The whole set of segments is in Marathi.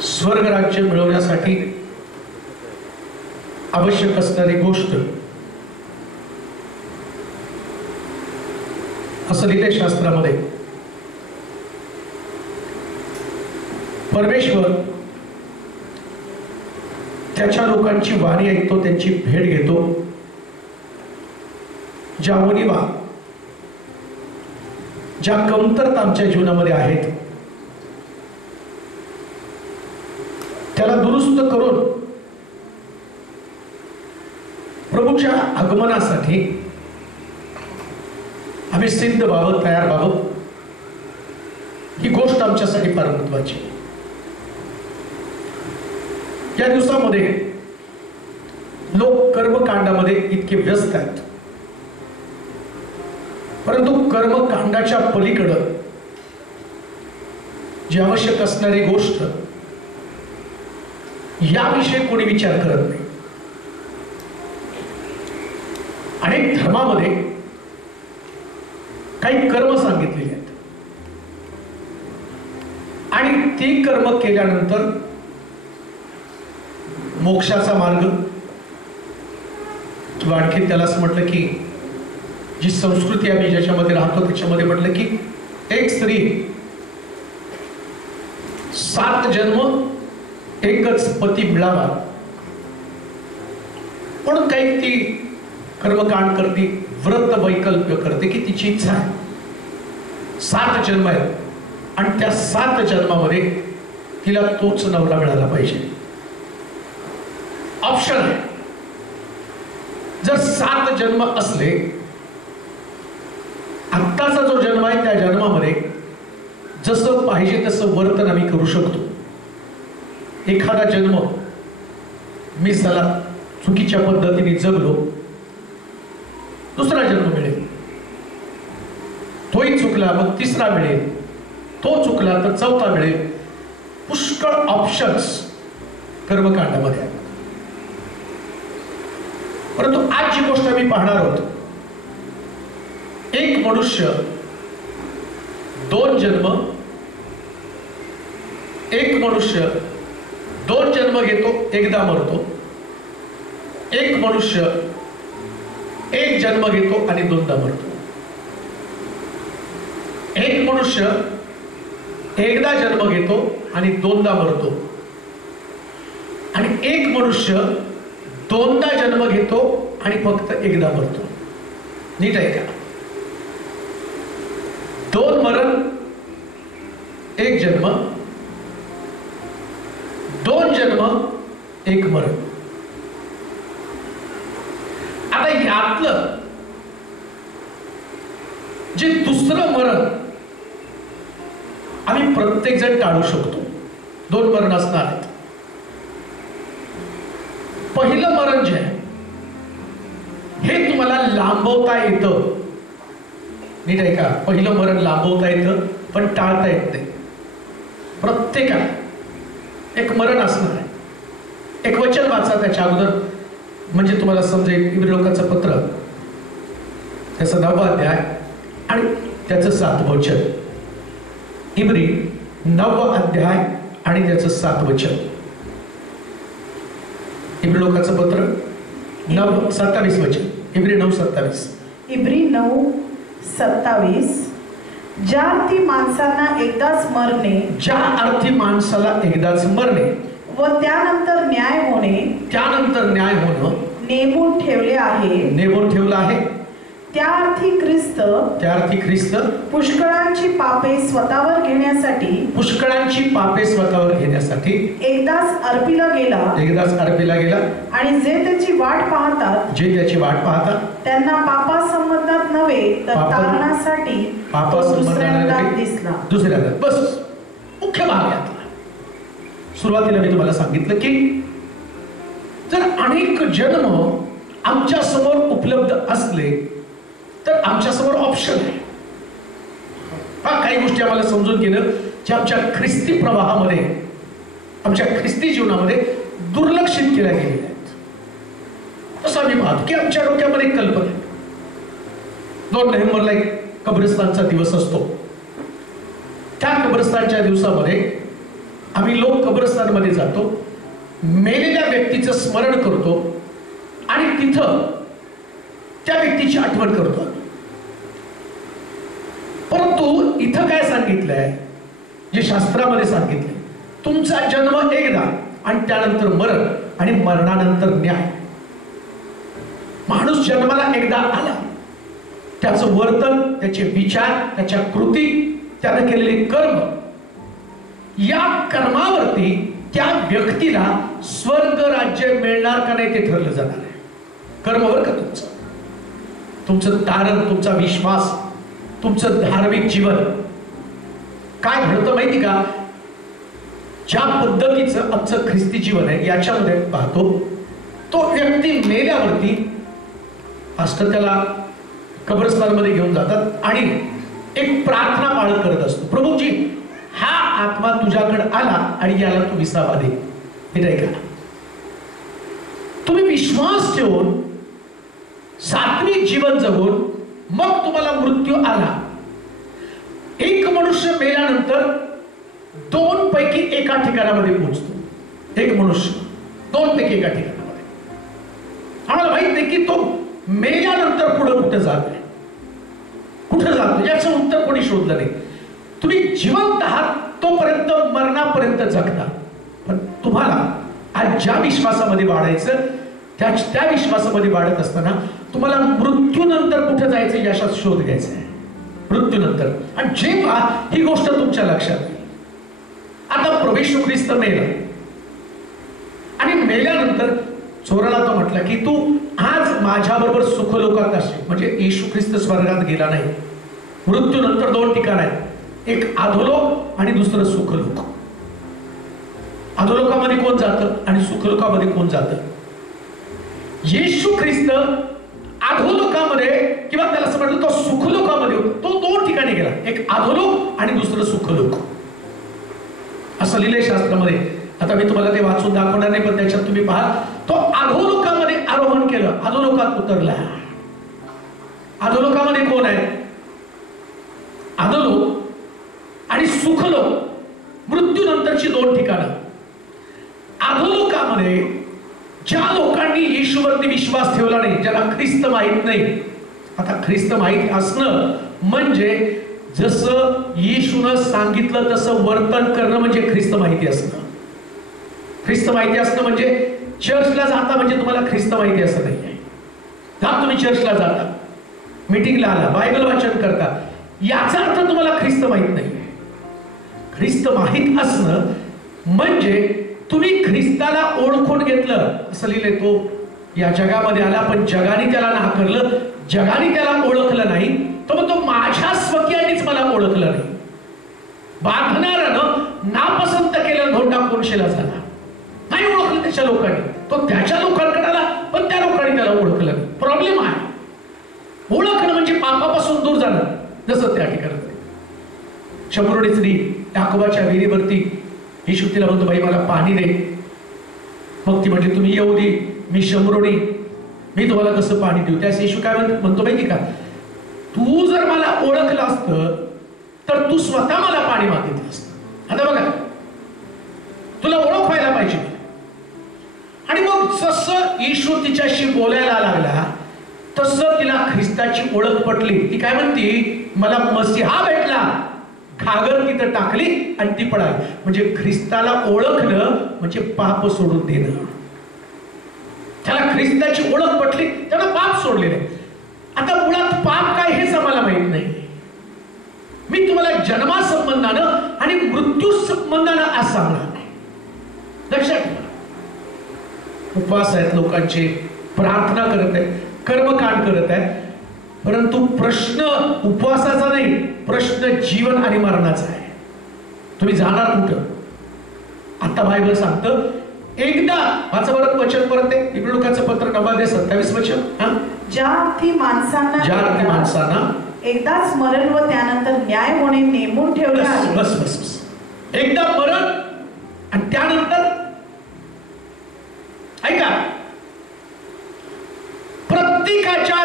स्वर्ग राज्य मिळवण्यासाठी आवश्यक असणारी गोष्ट असं लिहिते शास्त्रामध्ये, परमेश्वर त्याच्या लोकांची वाणी ऐकतो, त्यांची भेट घेतो, ज्या उणिवा ज्या कमतरता आमच्या जीवनामध्ये आहेत त्याला दुरुस्त करून प्रभूच्या आगमनासाठी आम्ही सिद्ध व्हावं, तयार व्हावं, ही गोष्ट आमच्यासाठी फार महत्वाची. या दिवसामध्ये लोक कर्मकांडामध्ये इतके व्यस्त आहेत, परंतु कर्मकांडाच्या पलीकडं जी आवश्यक असणारी गोष्ट याविषयी कोणी विचार करत नाही. अनेक धर्मामध्ये काही कर्म सांगितलेली आहेत आणि ती कर्म केल्यानंतर मोक्षाचा मार्ग, किंवा आणखी त्याला असं म्हटलं की जी संस्कृती आम्ही ज्याच्यामध्ये राहतो त्याच्यामध्ये म्हटलं की एक स्त्री 7 जन्म एकच पती मिळावा म्हणून काही ती कर्मकांड करते, व्रत वैकल्प्य करते की तिची इच्छा आहे. 7 जन्म आहेत आणि त्या 7 जन्मामध्ये तिला तोच नवरा मिळाला पाहिजे. ऑप्शन आहे. जर 7 जन्म असले, आत्ताचा जो जन्म आहे त्या जन्मामध्ये जसं पाहिजे तसं वर्तन आम्ही करू शकतो. एखादा जन्म मी चला चुकीच्या पद्धतीने जगलो, दुसरा जन्म मिळेल, तोही चुकला मग तिसरा मिळेल, तो चुकला तर 4था मिळेल. पुष्कळ ऑप्शन्स कर्मकांडामध्ये आहेत. परंतु आज जी गोष्ट आम्ही पाहणार आहोत, एक मनुष्य 2 जन्म, एक मनुष्य 2 जन्म घेतो, एकदा मरतो. एक मनुष्य 1 जन्म घेतो आणि 2दा मरतो. एक मनुष्य एकदा जन्म घेतो आणि 2दा मरतो. आणि एक मनुष्य 2दा जन्म घेतो आणि फक्त एकदा मरतो. नीट आहे का? 2 मरण, 1 जन्म, 2 जन्म, 1 मरण. आता यातलं जे दुसरं मरण आम्ही प्रत्येक जण टाळू शकतो. 2 मरण असणार आहेत. पहिलं मरण जे आहे हे तुम्हाला लांबवता येतं. नीट आहे का? पहिलं मरण लांबवता येतं पण टाळता येत नाही. प्रत्येकाला एक मरण असणार आहे. एक वचन वाचा त्याच्या अगोदर, म्हणजे तुम्हाला समजेल. इब्री लोकांचं पत्र त्याचा 9वा अध्याय आणि त्याचं 7वं वचन. इब्री 9वा अध्याय आणि त्याचं 7वं वचन. इब्री लोकांचं पत्र 9:27 वचन. इब्री 9:27. इब्री 9:27. ज्या अर्थी माणसांना एकदाच मरणे, ज्या अर्थी माणसाला एकदाच मरणे व त्यानंतर न्याय होणे, त्यानंतर न्याय होणं नेमून ठेवले आहे, नेमून ठेवलं आहे, त्या अर्थी ख्रिस्त पुष्कळांची पापे स्वतःवर घेण्यासाठी, पुष्कळांची पापे स्वतःवर घेण्यासाठी एकदाच अर्पिला गेला. आणि जे त्याची वाट पाहतात त्यांना पापासंबंधात नव्हे तर तारणासाठी दुसऱ्यांदा दिसला. दुसऱ्यांदा. बस मुख्य भाग यातला. सुरुवातीला मी तुम्हाला सांगितलं की जर अनेक जन्म आमच्या समोर उपलब्ध असले तर आमच्या समोर ऑप्शन आहे. काही गोष्टी आम्हाला समजून घेणं जे आमच्या ख्रिस्ती प्रवाहामध्ये, आमच्या ख्रिस्ती जीवनामध्ये दुर्लक्षित केल्या गेलेल्या आहेत. तसं आम्ही पाहतो की आमच्या डोक्यामध्ये एक कल्पना आहे. 2 नोव्हेंबरला एक कब्रस्तानचा दिवस असतो. त्या कब्रस्तानच्या दिवसामध्ये आम्ही लोक कब्रस्तानमध्ये जातो, मेलेल्या व्यक्तीचं स्मरण करतो आणि तिथं त्या व्यक्तीची आठवण करतो. परंतु इथं काय सांगितलंय, जे शास्त्रामध्ये सांगितलंय, तुमचा जन्म एकदा आणि त्यानंतर मरण आणि मरणानंतर न्याय. माणूस जन्माला एकदा आला, त्याचं वर्तन, त्याचे विचार, त्याच्या कृती, त्यानं केलेले कर्म, या कर्मावरती त्या व्यक्तीला स्वर्ग राज्य मिळणार का नाही ते ठरलं जाणार आहे. कर्मावर का तुमचं तारण, तुमचा विश्वास, तुमचं धार्मिक जीवन काय घडतं माहिती का? ज्या पद्धतीचं आमचं ख्रिस्ती जीवन आहे याच्यामध्ये पाहतो, तो व्यक्ती मेल्यावरती पास्टर त्याला कब्रस्तानमध्ये घेऊन जातात आणि एक प्रार्थना पाळत करत असतो. प्रभूजी, हा आत्मा तुझ्याकडे आला आणि याला तू विसावा दे. हे नाही का? तुम्ही विश्वास ठेवून सात्विक जीवन जगून मग तुम्हाला मृत्यू आला. एक मनुष्य मेल्यानंतर 2 पैकी एका ठिकाणामध्ये पोहोचतो. एक मनुष्य 2 पैकी एका ठिकाणामध्ये. आम्हाला माहित नाही की तो मेल्यानंतर पुढे कुठे जातोय, कुठे जातो याचं उत्तर कोणी शोधलं नाही. तुम्ही जिवंत आहात तोपर्यंत मरणापर्यंत जगता. पण तुम्हाला आज ज्या विश्वासामध्ये वाढायचं, त्या विश्वासामध्ये वाढत असताना तुम्हाला मृत्यूनंतर कुठे जायचं याचा शोध घ्यायचा आहे. मृत्यूनंतर. आणि जेव्हा ही गोष्ट तुमच्या लक्षात येईल, आता प्रभू ख्रिस्त मेला आणि मेल्यानंतर चोराला तो म्हटला की तू आज माझ्याबरोबर सुखलोकात असशील. म्हणजे येशू ख्रिस्त स्वर्गात गेला नाही. मृत्यूनंतर 2 ठिकाण आहेत, एक अधोलोक आणि दुसरं सुखलोक. अधोलोकामध्ये कोण जातं आणि सुखलोकामध्ये कोण जातं? येशू ख्रिस्त अधोलोकामध्ये किंवा त्याला असं म्हटलं तो सुखलोकामध्ये, तो 2 ठिकाणी गेला, एक अधोलोक आणि दुसरं सुखलोक. असं लिहिलंय शास्त्रामध्ये. आता मी तुम्हाला ते वाचून दाखवणार नाही, पण त्याच्यात तुम्ही पहा, तो अधोलोकामध्ये आरोहण केलं, अधोलोकात उतरला. अधोलोकामध्ये कोण आहे? अधोलोक आणि सुखलोक, मृत्यूनंतरची 2 ठिकाणं. अधोलोकामध्ये ज्या लोकांनी येशूवरती विश्वास ठेवला नाही, ज्याला ख्रिस्त माहित नाही. आता ख्रिस्त माहित असणं म्हणजे जसं येशूनं सांगितलं तसं वर्तन करणं म्हणजे ख्रिस्त माहिती असणं. ख्रिस्त माहिती असणं म्हणजे चर्चला जाता म्हणजे तुम्हाला ख्रिस्त माहिती असं नाही आहे. तुम्ही चर्चला जाता, मीटिंगला आला, बायबल वाचन करता, याचा अर्थ तुम्हाला ख्रिस्त माहित नाही. ख्रिस्त माहित असणं म्हणजे तुम्ही ख्रिस्ताला ओळखून घेतलं. असं लिहिलंय, तो या जगामध्ये आला पण जगाने त्याला नाकारलं, जगाने त्याला ओळखलं नाही. तो माझ्या स्वकीयांनीच मला ओळखलं नाही. बांधणाऱ्यानं नापसंत केलं, धोंडा कोणशेला झाला, नाही ओळखलं त्याच्या लोकांनी. तो त्याच्या लोकांकडे आला पण त्या लोकांनी त्याला ओळखलं नाही. प्रॉब्लेम आहे. ओळखणं म्हणजे पापापासून दूर जाणं. जसं त्या ठिकाणी शंभरोडी स्त्री याकोबाच्या विहिरीवरती येशू तिला म्हणतो, बाई मला पाणी दे. मग ती म्हणजे तुम्ही येऊदी, मी शंभरोडी, मी तुम्हाला कसं पाणी देऊ? त्यास येशू काय म्हणतो माहिती का? तू जर मला ओळखलं असतं तर तू स्वतः मला पाणी मागितलं असतं. आता बघा, तुला ओळख व्हायला पाहिजे. आणि मग जसं येशू तिच्याशी बोलायला लागला तसं तिला ख्रिस्ताची ओळख पटली. ती काय म्हणती, मला मसीहा भेटला. घागर तिथं टाकली आणि ती पडाली. म्हणजे ख्रिस्ताला ओळखलं म्हणजे पाप सोडून देणं. त्याला ख्रिस्ताची ओळख पटली, त्याला पाप सोडले नाही. आता मुळात पाप काय हेच आम्हाला माहित नाही. मी तुम्हाला जन्मासंबंधानं आणि मृत्यू संबंधानं आज सांगणार नाही. लक्षात ठेवा. उपवास आहेत लोकांचे, प्रार्थना करत आहेत, कर्मकांड करत आहेत, परंतु प्रश्न उपवासाचा नाही, प्रश्न जीवन आणि मरणाचा आहे. तुम्ही जाणार कुठं? आता बायबल सांगतं एकदा वाचा परत वचन परत आहे. इब्री लोकांचं पत्र 9:27 वचन. ज्या अर्थी माणसांना एकदाच मरण व त्यानंतर न्याय होणे नेमून ठेवले आहे. बस बस बस. एकदा मरण आणि त्यानंतर ऐका, प्रत्येकाच्या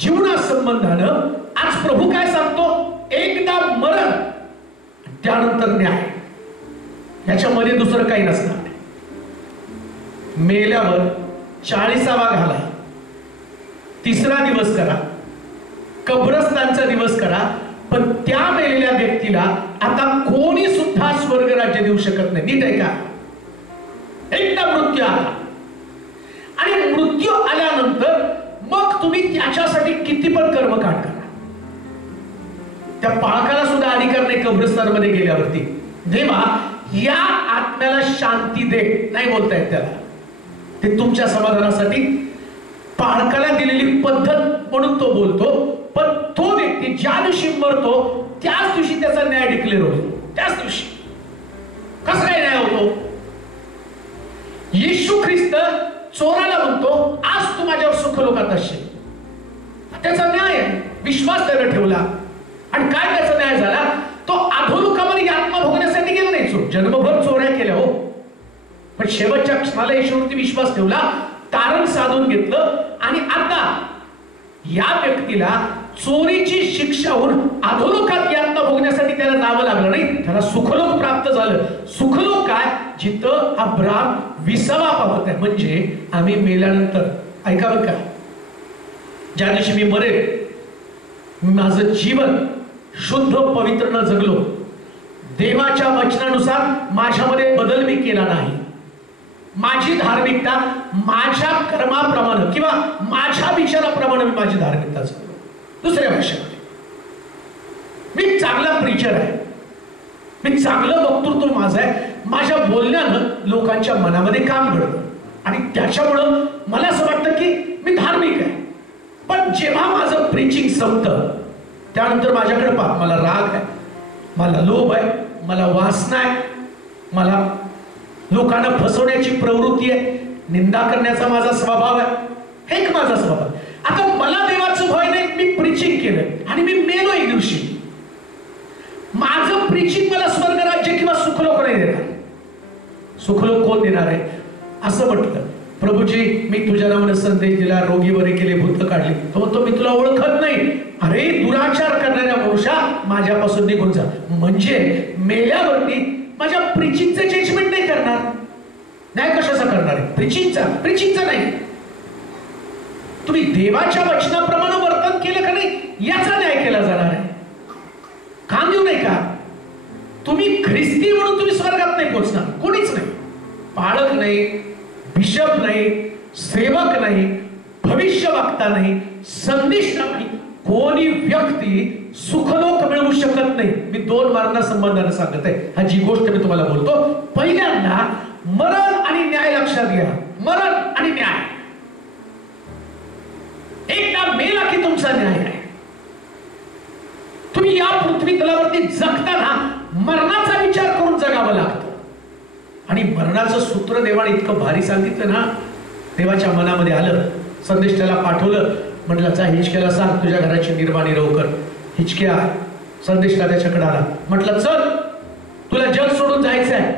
जीवना संबंधानं आज प्रभू काय सांगतो? एकदा मरण त्यानंतर न्याय. याच्यामध्ये दुसरं काही नसणार. मेल्यावर 40वा घाला, 3रा दिवस करा, कब्रस्तानचा दिवस करा, पण त्या मेलेल्या व्यक्तीला आता कोणी सुद्धा स्वर्ग राज्य देऊ शकत नाही. नीट आहे का? एकदा मृत्यू आला आणि मृत्यू आल्यानंतर मग तुम्ही त्याच्यासाठी किती पण कर्मकांड करा. त्या पाळकाला सुद्धा अधिकार नाही कब्रस्तानमध्ये गेल्यावरती. देवा या आत्म्याला शांती दे नाही बोलतायत त्याला. ते तुमच्या समाधानासाठी पाळकाला दिलेली पद्धत म्हणून तो बोलतो. पण तो व्यक्ती ज्या दिवशी मरतो त्याच दिवशी त्याचा न्याय डिक्लेअर होतो. त्याच दिवशी कसा काय न्याय होतो? येशू ख्रिस्त चोराला म्हणतो आज तू माझ्यावर सुखलोकात असशील. त्याचा न्याय आहे. विश्वास त्याला ठेवला आणि काय त्याचा न्याय झाला? तो अधोलोकामध्ये आत्मा भोगण्यासाठी गेला नाही. चोर जन्मभर चोऱ्या केल्या हो, पण शेवटच्या क्षणाला येशूवरती विश्वास ठेवला, तारण साधून घेतलं आणि आता या व्यक्तीला चोरीची शिक्षा होऊन अधोलोकात यातना भोगण्यासाठी त्याला जावं लागलं नाही. त्याला सुखलोक प्राप्त झालं. सुखलोक काय? जिथं अब्राम 20वा पावत आहे. म्हणजे आम्ही मेल्यानंतर ऐका बरं का, ज्या दिवशी मी मरेल माझं जीवन शुद्ध पवित्र न जगलो, देवाच्या वचनानुसार माझ्यामध्ये बदल मी केला नाही, माझी धार्मिकता माझ्या कर्माप्रमाणे किंवा माझ्या विचाराप्रमाणे मी माझी धार्मिकता जगलो. दुसऱ्या भाषेमध्ये मी चांगला प्रीचर आहे, मी चांगलं वक्तृत्व माझं आहे, माझ्या बोलण्यानं लोकांच्या मनामध्ये काम घडतं आणि त्याच्यामुळं मला असं वाटतं की मी धार्मिक आहे. पण जेव्हा माझं प्रीचिंग संपतं त्यानंतर माझ्याकडे पहा, मला राग आहे, मला लोभ आहे, मला वासना आहे, मला लोकांना फसवण्याची प्रवृत्ती आहे, निंदा करण्याचा माझा स्वभाव आहे. हे एक माझा स्वभाव. आता मला देवाचं भय नाही, मी प्रीचिंग केलं आणि मी मेलो एक दिवशी. माझं प्रीचिंग मला स्वर्ग राज्य किंवा सुखलोक नाही देणार. सुखलोक कोण देणार आहे? असं म्हटलं, प्रभूजी मी तुझ्या नावाने संदेश दिला, रोगी बरे केले, भूत काढली. तो म्हणतो मी तुला ओळखत नाही. अरे दुराचार करणाऱ्या मनुष्या माझ्यापासून निघून जा. म्हणजे मेल्यावरती माझ्या प्रीचिंगचं जजमेंट नाही करणार. न्याय कशाचा करणार आहे? प्रीचिंगचा नाही. तुम्ही देवाच्या वचनाप्रमाणे वर्तन केलं का नाही याचा न्याय केला जाणार आहे. काम देऊ नाही का? तुम्ही ख्रिस्ती म्हणून तुम्ही स्वर्गात नाही पोहोचणार. कोणीच नाही. पाळक नाही, बिशप नाही, सेवक नाही, भविष्यवक्ता नाही, संदेश नाही, कोणी व्यक्ती सुखलोक मिळवू शकत नाही. मी 2 मार्गांना संबंधाने सांगत आहे. हा जी गोष्ट मी तुम्हाला बोलतो, पहिल्यांदा मरण आणि न्याय लक्षात घ्या. मरण आणि न्याय. एकदा मेला की तुमचा न्याय आहे. तुम्ही या पृथ्वी तलावरती जगताना मरणाचा विचार करून जगावं लागतं. आणि मरणाचं सूत्र देवाने इतकं भारी सांगितलं ना, देवाच्या मनामध्ये आलं. संदेश त्याला पाठवलं, म्हटलं जा हिचक्याला सांग तुझ्या घराची निर्माणी कर. हिचक्या संदेशला त्याच्याकडे आला, म्हटलं चल तुला जग सोडून जायचं आहे.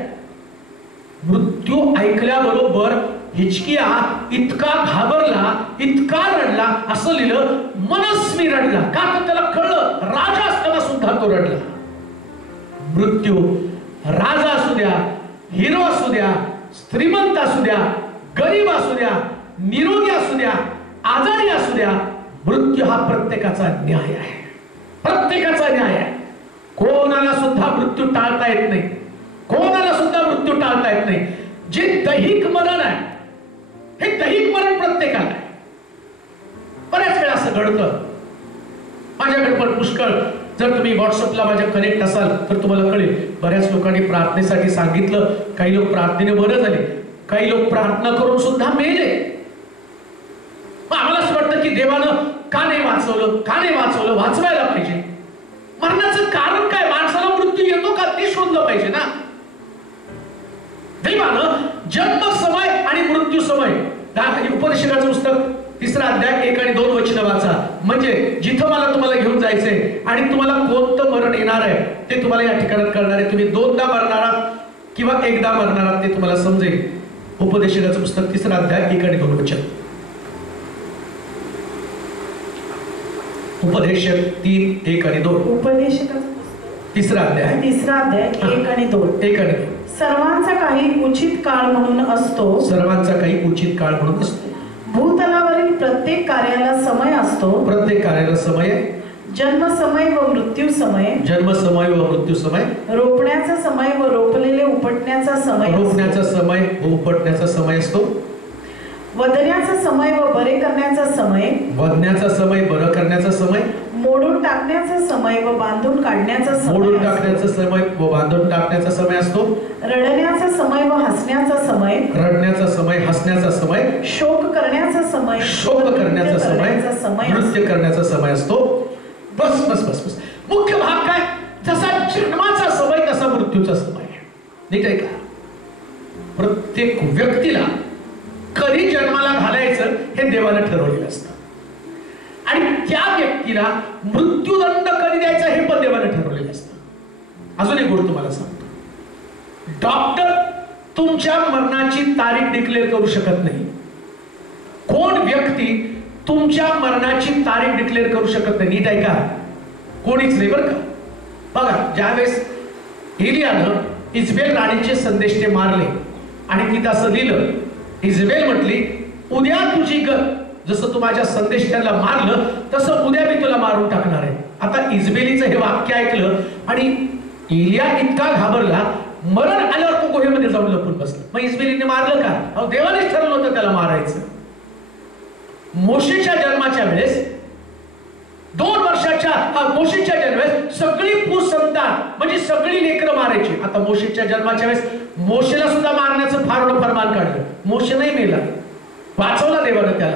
मृत्यू ऐकल्याबरोबर हिचकिया इतका घाबरला, इतका रडला. असं लिहिलं मनस्वी रडला. का? तर त्याला कळलं राजा असताना सुद्धा तो रडला. मृत्यू राजा असू द्या, हिरो असू द्या, श्रीमंत असू द्या, गरीब असू द्या, निरोगी असू द्या, आजारी असू द्या, मृत्यू हा प्रत्येकाचा न्याय आहे. प्रत्येकाचा न्याय आहे. कोणाला सुद्धा मृत्यू टाळता येत नाही. कोणाला सुद्धा मृत्यू टाळता येत नाही. जे दैहिक मरण आहे हे दैहिक मरण प्रत्येकाला आहे. बऱ्याच वेळा असं घडतं. माझ्याकडे पण पुष्कळ, जर तुम्ही व्हॉट्सअपला माझ्या कनेक्ट असाल तर तुम्हाला कळेल, बऱ्याच लोकांनी प्रार्थनेसाठी सांगितलं. काही लोक प्रार्थनेने बरं झाले, काही लोक प्रार्थना करून सुद्धा मेले. आम्हाला असं वाटतं की देवानं का नाही वाचवलं, का नाही वाचवलं? वाचवायला पाहिजे. मरणाचं कारण काय? माणसाला मृत्यू येतो का ते शोधलं पाहिजे ना. देवानं जन्म समय मृत्यू समय उपदेशकाचं पुस्तक 3 अध्याय 1 आणि 2 वचन वाचा. म्हणजे जिथं मला तुम्हाला घेऊन जायचंय आणि तुम्हाला कोणतं मरण येणार आहे ते तुम्हाला या ठिकाणात कळणार आहे. तुम्ही 2दा मरणार आहात किंवा 1दा मरणार आहात ते तुम्हाला समजेल. उपदेशकाचं पुस्तक 3 अध्याय 1 आणि 2 वचन. उपदेशक 3 1 आणि 2. उपदेशकाचं 3 अध्याय 1 आणि 2. 1 आणि 2. सर्वांचा काही उचित काळ म्हणून असतो. सर्वांचा काही उचित काळ म्हणून असतो. भूतलावरील प्रत्येक कार्याला समय असतो. प्रत्येक कार्याला समय. जन्म समय व मृत्यू समय. जन्म समय व मृत्यू समय. रोपण्याचा समय व रोपलेले उपटण्याचा समय. रोपण्याचा समय व उपटण्याचा समय असतो. वधण्याचा समय व बरे करण्याचा समय. वधण्याचा समय बरं करण्याचा समय. मोडून टाकण्याचा समय व बांधून काढण्याचा समय. मोडून टाकण्याचा समय व बांधून टाकण्याचा समय असतो. रडण्याचा समय व हसण्याचा समय. रडण्याचा समय हसण्याचा समय. शोक करण्याचा समय. शोक करण्याचा समय. नृत्य करण्याचा समय असतो. बस बस बस बस. मुख्य भाग काय? जसा जन्माचा समय तसा मृत्यूचा समय. ठीक आहे का? प्रत्येक व्यक्तीला कधी जन्माला घालायचं हे देवाने ठरवलेलं असतं आणि त्या व्यक्तीला मृत्यूदंड कधी द्यायचा हे पण देवाने ठरवलेलं असतं. अजून एक गोष्ट तुम्हाला सांगतो. डॉक्टर तुमच्या मरणाची तारीख डिक्लेअर करू शकत नाही. कोण व्यक्ती तुमच्या मरणाची तारीख डिक्लेअर करू शकत नाही. नीट ऐका, कोणीच नाही बरं का. बघा, ज्यावेळेस एलियानं इजबेल राणीचे संदेश ते मारले आणि तिथं असं लिहिलं, इजबेल म्हटली उद्या तुझी जसं तू माझ्या संदेशाला मारलं तसं उद्या मी तुला मारून टाकणार आहे. आता इजबेलीचं हे वाक्य ऐकलं आणि एलिया इतका घाबरला, मरण आल्यावर तो गुहेमध्ये जाऊन लपून बसला. मग इजबेलीने मारलं का? अहो, देवानेच ठरवलं होतं त्याला मारायचं. मोशेच्या जन्माच्या वेळेस 2 वर्षाच्या मोशेच्या जन्मावेळेस सगळी भूसंतान म्हणजे सगळी लेकरं मारायची. आता मोशेच्या जन्माच्या वेळेस मोशेला सुद्धा मारण्याचं फार मोठं फरमान काढलं. मोशे नाही मेला, वाचवला देवानं त्याला.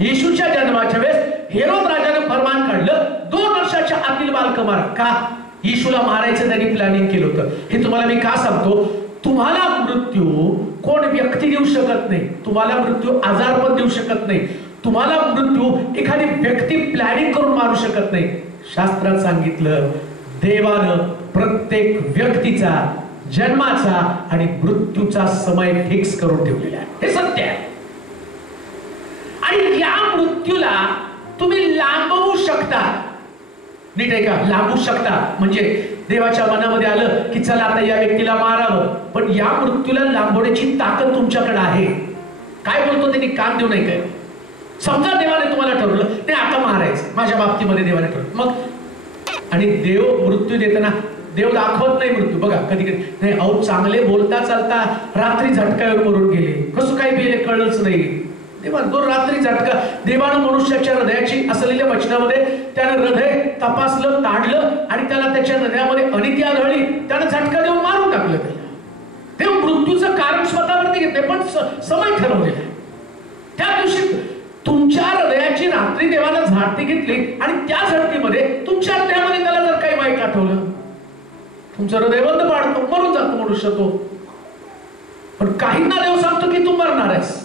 येशूच्या जन्माच्या वेळेस हेरोद राजानं फरमान काढलं 2 वर्षाच्या आतील बालक मारा. का? येशूला मारायचं त्यांनी प्लॅनिंग केलं होतं. हे तुम्हाला मी का सांगतो? तुम्हाला मृत्यू कोण व्यक्ती देऊ शकत नाही. तुम्हाला मृत्यू आजारपण देऊ शकत नाही. तुम्हाला मृत्यू एखादी व्यक्ती प्लॅनिंग करून मारू शकत नाही. शास्त्रात सांगितलं, देवानं प्रत्येक व्यक्तीचा जन्माचा आणि मृत्यूचा समय फिक्स करून ठेवलेला आहे. हे सत्य आहे. आणि या मृत्यूला तुम्ही लांबवू शकता. नीट आहे का? लांबवू शकता म्हणजे देवाच्या मनामध्ये आलं की चला आता या व्यक्तीला मारावं, पण या मृत्यूला लांबवण्याची ताकद तुमच्याकडे आहे. काय बोलतो त्यांनी? कान देऊ नाही काय? समजा देवाने तुम्हाला ठरवलं ते आता मारायचं, माझ्या बाबतीमध्ये देवाने ठरवलं, मग आणि देव मृत्यू देताना देव दाखवत नाही मृत्यू. बघा कधी कधी नाही, अहो चांगले बोलता चालता रात्री झटक्यावर मरून गेले, कसं काय गेले कळलंच नाही. देवा तो रात्री झटका. देवानं मनुष्याच्या हृदयाची असलेल्या वचनामध्ये त्यानं हृदय तपासलं, ताडलं आणि त्याला त्याच्या हृदयामध्ये अनिती आढळली, त्यानं झटका देऊन मारून टाकलं. ते मृत्यूचं कारण स्वतःवरती घेतले पण समय ठरवलेला आहे. त्या दिवशी तुमच्या हृदयाची रात्री देवानं झाडती घेतली आणि त्या झडतीमध्ये तुमच्या हृदयामध्ये त्याला जर काही वाईट आठवलं, तुमचं हृदय बंद पाडतो, मरून जातो मनुष्य तो. पण काहींना देव सांगतो की तू मरणार आहेस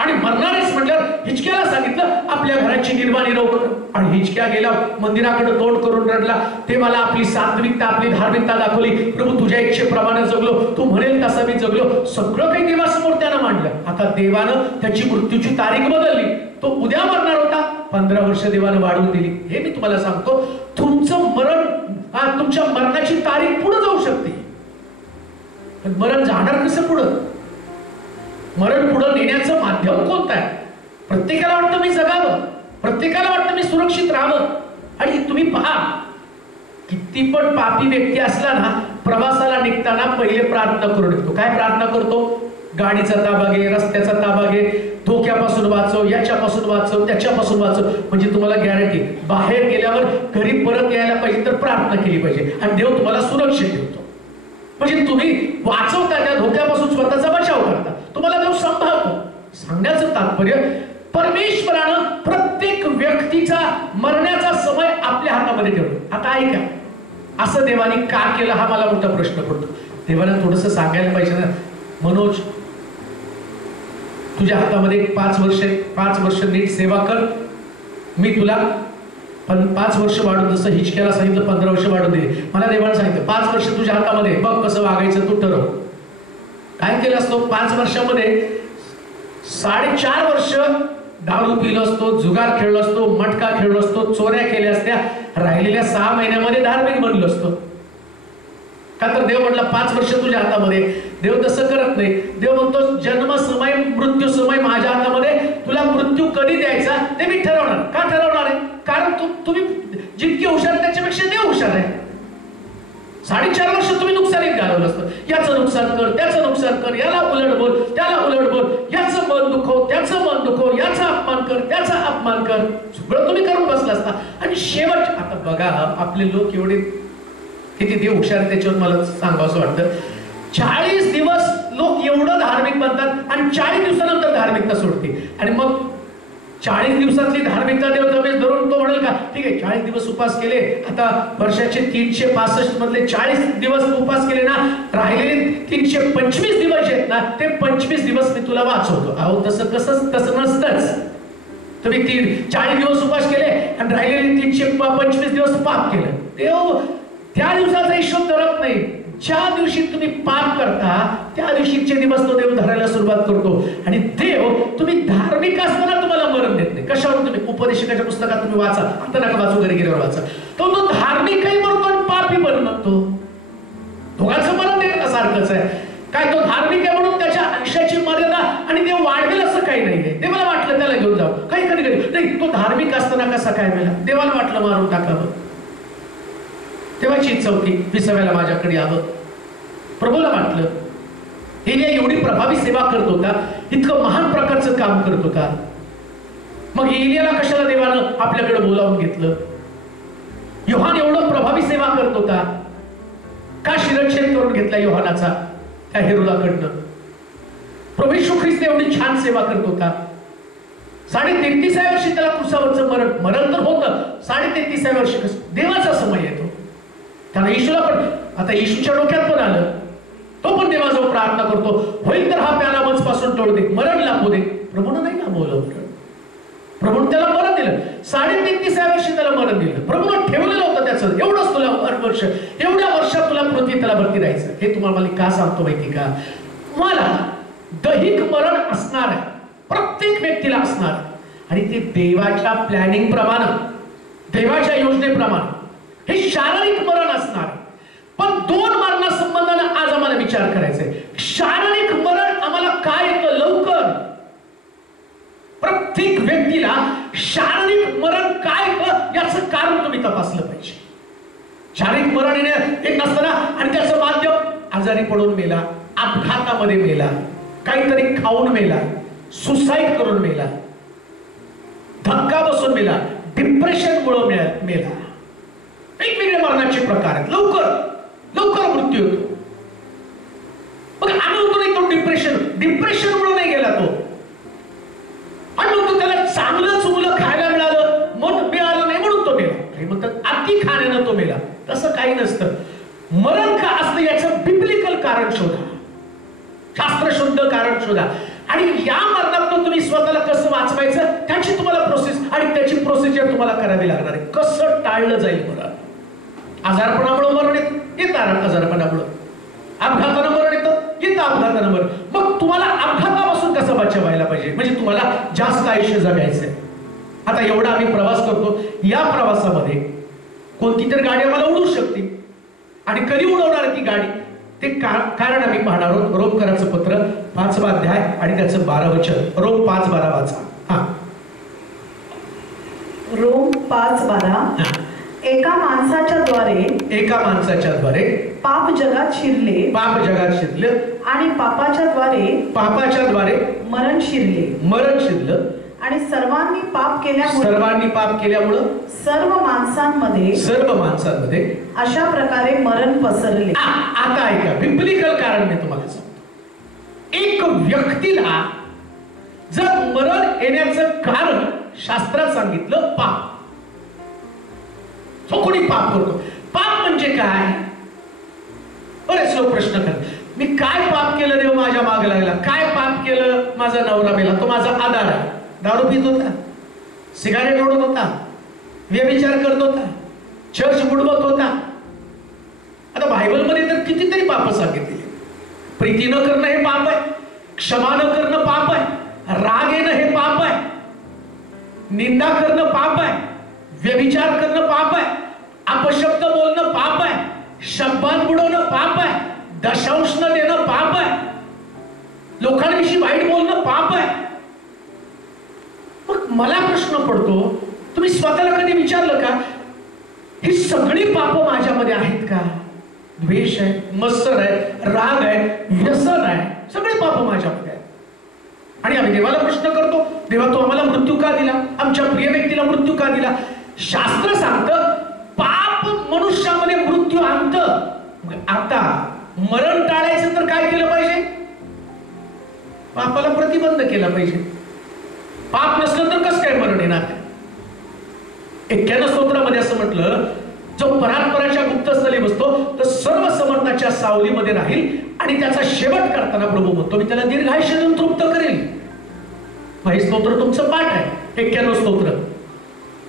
आणि मरणार आहेस म्हटल्यावर हिचक्याला सांगितलं आपल्या घराची निर्वाणी कर. आणि हिचक्या गेला मंदिराकडे तोंड करून रडला. ते मला आपली सात्विकता आपली धार्मिकता दाखवली. प्रभू तुझ्या इच्छेप्रमाणे जगलो, तू म्हणेल तसा मी जगलो. सगळं काही देवासमोर त्यानं मांडलं. आता देवानं त्याची मृत्यूची तारीख बदलली. तो उद्या मरणार होता, 15 वर्ष देवानं वाढवून दिली. हे मी तुम्हाला सांगतो, तुमचं मरण तुमच्या मरणाची तारीख पुढे जाऊ शकते. पण मरण जाणार कसं पुढं? मरण पुढे नेण्याचं माध्यम कोणतं आहे? प्रत्येकाला वाटतं मी जगावं, प्रत्येकाला वाटतं मी सुरक्षित राहावं. आणि तुम्ही पहा, किती पण पापी व्यक्ती असला ना, प्रवासाला निघताना पहिले प्रार्थना करून निघतो. काय प्रार्थना करतो? गाडीचा ताबा घे, रस्त्याचा ताबा घे, धोक्यापासून वाचव, याच्यापासून वाचव, त्याच्यापासून वाचव. म्हणजे तुम्हाला गॅरंटी बाहेर गेल्यावर घरी परत यायला पाहिजे तर प्रार्थना केली पाहिजे आणि देव तुम्हाला सुरक्षित ठेवतो. म्हणजे तुम्ही वाचवता, त्या धोक्यापासून स्वतःचा बचाव करता, तुम्हाला देव सांभाळतो. सांगण्याचं तात्पर्य परमेश्वरानं प्रत्येक व्यक्तीचा मरण्याचा समय आपल्या हातामध्ये ठेवला. आता ऐका, असं देवाने का केलं हा मला मोठा प्रश्न पडतो. देवानं थोडंसं सांगायला पाहिजे ना, मनोज तुझ्या हातामध्ये 5 वर्ष नीट सेवा कर, मी तुला 5 वर्ष वाढून, जसं हिचक्याला सांगितलं 15 वर्ष वाढून दे, मला देवाने सांगितलं 5 वर्ष तुझ्या हातामध्ये, बघ कसं वागायचं तू ठरव. काय केलं असतो 5 वर्षामध्ये? 4.5 वर्ष दारू पिलो असतो, जुगार खेळलो असतो, मटका खेळलो असतो, चोऱ्या केल्या असत्या, राहिलेल्या 6 महिन्यामध्ये धार्मिक बनलो असतो. का तर देव म्हटलं 5 वर्ष तुझ्या हातामध्ये. देव तसं करत नाही. देव म्हणतो जन्म समय मृत्यू समय माझ्या हातामध्ये, तुला मृत्यू कधी द्यायचा ते मी ठरवणार. का ठरवणार आहे? कारण तुम्ही जितके हुशार त्याच्यापेक्षा देव हुशार आहे. 4.5 वर्ष तुम्ही नुकसानीत घालवलं असतं. याचं नुकसान कर, त्याचं नुकसान कर, याला उलट बोल, त्याला उलट बोल, याचं मन दुखव, त्याचं मन दुखव, याचा अपमान कर, त्याचा अपमान कर, सगळं तुम्ही करून बसला असता. आणि शेवट आता बघा, आपले लोक एवढे किती देव हुशार त्याच्यावर मला सांगावं असं वाटतं. 40 दिवस लोक एवढं धार्मिक बनतात आणि 40 दिवसानंतर धार्मिकता सोडते. आणि मग 40 दिवसातली धार्मिकता देव जमेस धरून तो म्हणेल का ठीक आहे 40 दिवस उपास केले, आता वर्षाचे 365 मधले 40 दिवस उपास केले ना, राहिलेले 325 दिवस आहेत ना, ते 25 दिवस मी तुला वाचवतो. अहो तसं तसं नसतंच. तुम्ही 40 दिवस उपास केले आणि राहिलेले 325 दिवस पाप केलं, देव त्या दिवसाचा हिशोब धरत नाही. ज्या दिवशी तुम्ही पाप करता त्या दिवशीचे दिवस तो देव धरायला सुरुवात करतो. आणि देव तुम्ही धार्मिक असताना तुम्हाला मरण देत नाही. कशावर? तुम्ही उपदेशकाच्या पुस्तकात तुम्ही वाचा, आता नका वाचू, घरी गेल्यावर वाचा. तो धार्मिकही म्हणतो आणि पापी पण म्हणतो. दोघांचं मरण देत सारखंच आहे. काय तो धार्मिक आहे म्हणून त्याच्या आयुष्याची मर्यादा आणि देव वाढवेल असं काही नाहीये. देवाला वाटलं त्याला घेऊन जाऊ, काही कधी नाही. तो धार्मिक असताना कसा काय मेला? देवाला वाटलं मारून टाकावं. तेव्हाची इच्छा होती 20व्याला माझ्याकडे यावं. प्रभूला वाटलं. एलिया एवढी प्रभावी सेवा करत होता, इतकं महान प्रकारचं काम करत होता. मग एलियाला कशाला देवानं आपल्याकडे बोलावून घेतलं? योहान एवढं प्रभावी सेवा करत होता, का शिरच्छेद करून घेतला योहानाचा त्या हेरोदाकडनं? प्रभू येशू ख्रिस्त एवढी छान सेवा करत होता. 33व्या वर्षी त्याला क्रुसावरचं मरण तर होतं. 33व्या वर्षी देवाचा समय येतो. त्याला येशूला पण आता येशूच्या डोक्यात पण आलं, तो पण देवाजवळ प्रार्थना करतो, होईल तर हा प्याला मजपासून टोळ दे, मरण लाभू दे. प्रभूनं नाही लाभवलं मरण. प्रभूनं त्याला मरण दिलं. 33व्या वर्षी त्याला मरण दिलं. प्रभूनं ठेवलेलं होतं त्याचं, एवढंच तुला वर्ष, एवढ्या वर्षात तुला पृथ्वी त्याला वरती राहायचं. हे तुम्हाला मला का सांगतो माहिती का? मला दैहिक मरण असणार आहे, प्रत्येक व्यक्तीला असणार. आणि ते देवाच्या प्लॅनिंग प्रमाणे, देवाच्या योजनेप्रमाणे हे शारीरिक मरण असणार. पण 2 मरणासंबंधाने आज आम्हाला विचार करायचा आहे. शारीरिक मरण आम्हाला काय येतं लवकर? प्रत्येक व्यक्तीला शारीरिक मरण काय येतं याचं कारण तुम्ही तपासलं पाहिजे. शारीरिक मरण येत नसताना आणि त्याचं माध्यम आजारी पडून मेला, अपघातामध्ये मेला, काहीतरी खाऊन मेला, सुसाईड करून मेला, धक्का बसून मेला, डिप्रेशन मुळे मेला. वेगवेगळे मरणाचे प्रकार आहेत. लवकर मृत्यू होतो. मग आम्ही होतो नाही तो डिप्रेशन मुळे नाही गेला तो. आणि मग तो त्याला चांगलं चुंगलं खायला मिळालं, मन मिळालं नाही म्हणून तो मेला. काही म्हणतात अति खाण्यानं तो मेला. तसं काही नसतं. मरण का असतं याचं बिब्लिकल कारण शोधा, शास्त्रशुद्ध कारण शोधा. आणि या मरणातून तुम्ही स्वतःला कसं वाचवायचं त्याची तुम्हाला प्रोसेस आणि त्याची प्रोसिजर तुम्हाला करावी लागणार आहे. कसं टाळलं जाईल मरण? आजारपणामुळे मरण येतं आजारपणामुळे, अपघातानं मरण येतं अपघातानं मरण. मग तुम्हाला अपघातापासून कसं बचावायला पाहिजे? म्हणजे तुम्हाला जास्त आयुष्य जगायचंय. आता एवढा आम्ही प्रवास करतो, या प्रवासामध्ये कोणती तर गाडी आम्हाला उडवू शकते. आणि कधी उडवणार ती गाडी ते कारण आम्ही पाहणार आहोत. रोमकराचं पत्र 5वा अध्याय आणि त्याचं 12 वचन. रोम 5:12 वाचा. रोम 5:12. एका माणसाच्या द्वारे पाप जगात शिरले आणि पापाच्या द्वारे मरण शिरलं आणि सर्वांनी पाप केल्यामुळं सर्व माणसांमध्ये अशा प्रकारे मरण पसरले. आता ऐका, बिब्लिकल कारण मी तुम्हाला सांगतो. एक व्यक्तीला जर मरण येण्याचं कारण शास्त्रात सांगितलं पाप. तो कोणी पाप करतो. पाप म्हणजे काय? बरेच लोक प्रश्न करतात. मी काय पाप केलं देव माझ्या मागे लागला, काय पाप केलं माझा नवरा मेला, तो माझा आधार आहे. दारू पित होता, सिगारेट ओढत होता, व्यभिचार करत होता, चर्च बुडवत होता. आता बायबलमध्ये तर कितीतरी पाप सांगितले. प्रीती न करणं हे पाप आहे, क्षमा न करणं पाप आहे, राग येणं हे पाप आहे, निंदा करणं पाप आहे, व्यभिचार करणं पाप आहे, अपशब्द बोलणं पाप आहे, शब्दान बुडवणं पाप आहे, दशांश न देणं पाप आहे, लोकांविषयी वाईट बोलणं पाप आहे. मग मला प्रश्न पडतो, तुम्ही स्वतःला कधी विचारलं का ही सगळी पाप माझ्यामध्ये आहेत का? द्वेष आहे, मत्सर आहे, राग आहे, व्यसन आहे, सगळे पाप माझ्यामध्ये आहेत. आणि आम्ही देवाला प्रश्न करतो, देवा तू आम्हाला मृत्यू का दिला, आमच्या प्रिय व्यक्तीला मृत्यू का दिला? शास्त्र सांगतं पाप मनुष्यामध्ये मृत्यू आणतं. आता मरण टाळायचं तर काय केलं पाहिजे? पापाला प्रतिबंध केला पाहिजे. पाप नसलं तर कसं काय मरण येणार? 91 स्तोत्रामध्ये असं म्हटलं, जो परात्पराच्या गुप्तस्थली बसतो तर सर्व समर्थनाच्या सावलीमध्ये राहील आणि त्याचा शेवट करताना प्रभू म्हणतो मी त्याला दीर्घायुष्य देऊन तृप्त करेल. हे स्तोत्र तुमचं पाठ आहे, 91 स्तोत्र.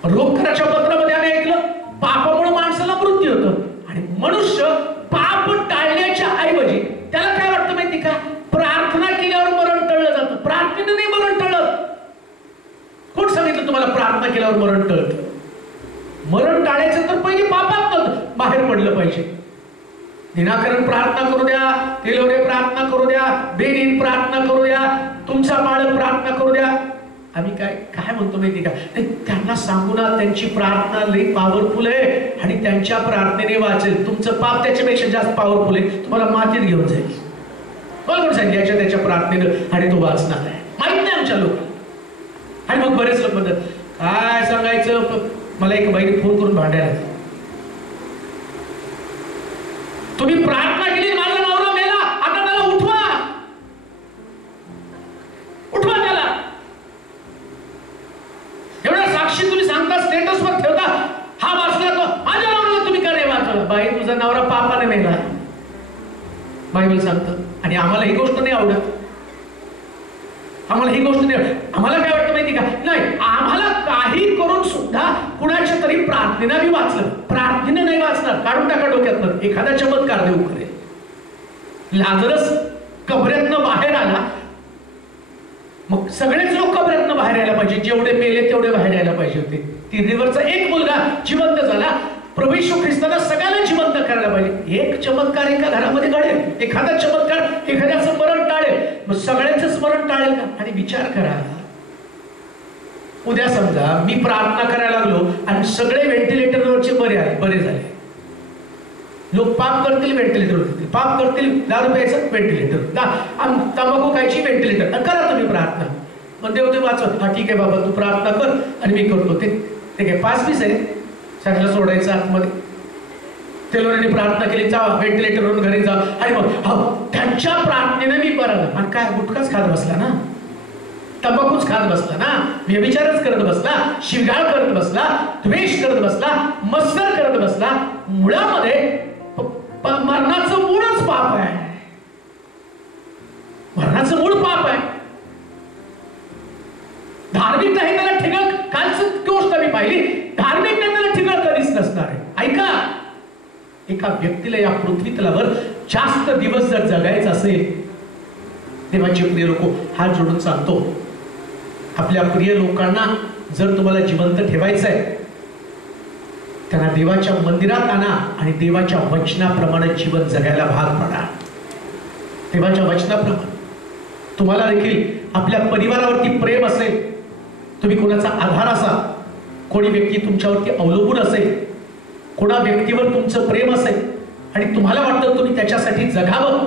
रोगकराच्या पत्रामध्ये आम्ही ऐकलं पापामुळे माणसाला मृत्यू होतं आणि मनुष्य पाप टाळण्याच्या ऐवजी त्याला काय वाटतं माहिती का? प्रार्थना केल्यावर मरण टळलं जातं. प्रार्थनेने नाही मरण टळत. कोण सांगितलं तुम्हाला प्रार्थना केल्यावर मरण टळतं? मरण टाळायचं तर पहिले पापात बाहेर पडलं पाहिजे. दिनाकरण प्रार्थना करू द्या, तेलोरे प्रार्थना करू द्या, बेरीन प्रार्थना करू द्या, तुमचा बाळक प्रार्थना करू द्या. आम्ही काय म्हणतो माहिती का? त्यांना सांगू ना त्यांची प्रार्थना लई पॉवरफुल आहे आणि त्यांच्या प्रार्थनेने वाचेल. तुमचं पाप त्याच्यापेक्षा जास्त पॉवरफुल आहे, तुम्हाला मातीत घेऊन जाईल. मला कोण सांगितलं त्याच्या प्रार्थनेनं आणि तो वाचणार आहे? माहित नाही आमच्या लोकांना. आणि मग बरेच लोक म्हणतात काय सांगायचं. मला एक बाईने फोन करून भांडायला, तुम्ही प्रार्थना केली माझा नवरा मेला, आता त्याला उठवा, उठवा त्याला. एवढ्या साक्षी तुम्ही सांगता, स्टेटसवर ठेवता, हा वाचला तो माझ्या नवऱ्याला तुम्ही का नाही वाचवला? बाई तुझा नवरा पापाने मेला, बायबल सांगतं. आणि आम्हाला ही गोष्ट नाही आवडत. आम्हाला ही गोष्ट नाही आवडत. आम्हाला काय वाटतं माहिती का? नाही, आम्हाला काही करून सुद्धा कुणाच्या तरी प्रार्थनेला मी वाचलं. प्रार्थनेने नाही वाचणार, काढून टाका डोक्यातनं. एखादा चमत्कार देऊ करेल. लाजरस कबऱ्यातनं बाहेर आला, मग सगळेच लोक कबऱ्यातनं बाहेर यायला पाहिजे. जेवढे मेले तेवढे बाहेर यायला पाहिजे होते. 3 दिवसाचा एक मुलगा जिवंत झाला. प्रभू येशू ख्रिस्ताला सगळ्यांना जिवंत करायला पाहिजे. एक चमत्कार एका घरामध्ये घडेल, एखादा चमत्कार एखाद्याचं मरण टाळेल, मग सगळ्यांचं स्मरण टाळेल का? आणि विचार करा, उद्या समजा मी प्रार्थना करायला लागलो आणि सगळे व्हेंटिलेटरवरचे बरे झाले. लोक पाप करतील व्हेंटिलेटरवर, पाप करतील दारू प्यायचं व्हेंटिलेटर, तंबाखू खायची व्हेंटिलेटर. करा तुम्ही प्रार्थना. मग देव ते वाचव. हा ठीक आहे बाबा तू प्रार्थना कर आणि मी करतो. ते काय 5 पीस आहे सगळं सोडायचं आतमध्ये. तेलोरांनी प्रार्थना केली, जावा व्हेंटिलेटरवरून घरी जा. आणि मग त्यांच्या प्रार्थनेने मी बरा झालो. आणि काय गुटखाच खात बसला ना, तंबाखूच खात बसला ना, व्यभिचारच करत बसला, शिवगाळ करत बसला, द्वेष करत बसला, मत्सर करत बसला. मुळामध्ये मरणाचं मूळच पाप आहे. मरणाचं मूळ पाप आहे. धार्मिकता हे त्याला ठिकाण, कालच गोष्ट मी पाहिली, धार्मिकता त्याला ठिकाण कधीच नसणार आहे. ऐका, एका व्यक्तीला या पृथ्वी तलावर जास्त दिवस जर जगायचं असेल, देवाचे प्रिय लोक हात जोडून सांगतो, आपल्या प्रिय लोकांना जर तुम्हाला जिवंत ठेवायचं आहे, त्यांना देवाच्या मंदिरात आणा आणि देवाच्या वचनाप्रमाणे जीवन जगायला भाग पडा. देवाच्या वचनाप्रमाणे. तुम्हाला देखील आपल्या परिवारावरती प्रेम असेल, तुम्ही कोणाचा आधार असाल, कोणी व्यक्ती तुमच्यावरती अवलंबून असेल, कोणा व्यक्तीवर तुमचं प्रेम असेल आणि तुम्हाला वाटतं तुम्ही त्याच्यासाठी जगावं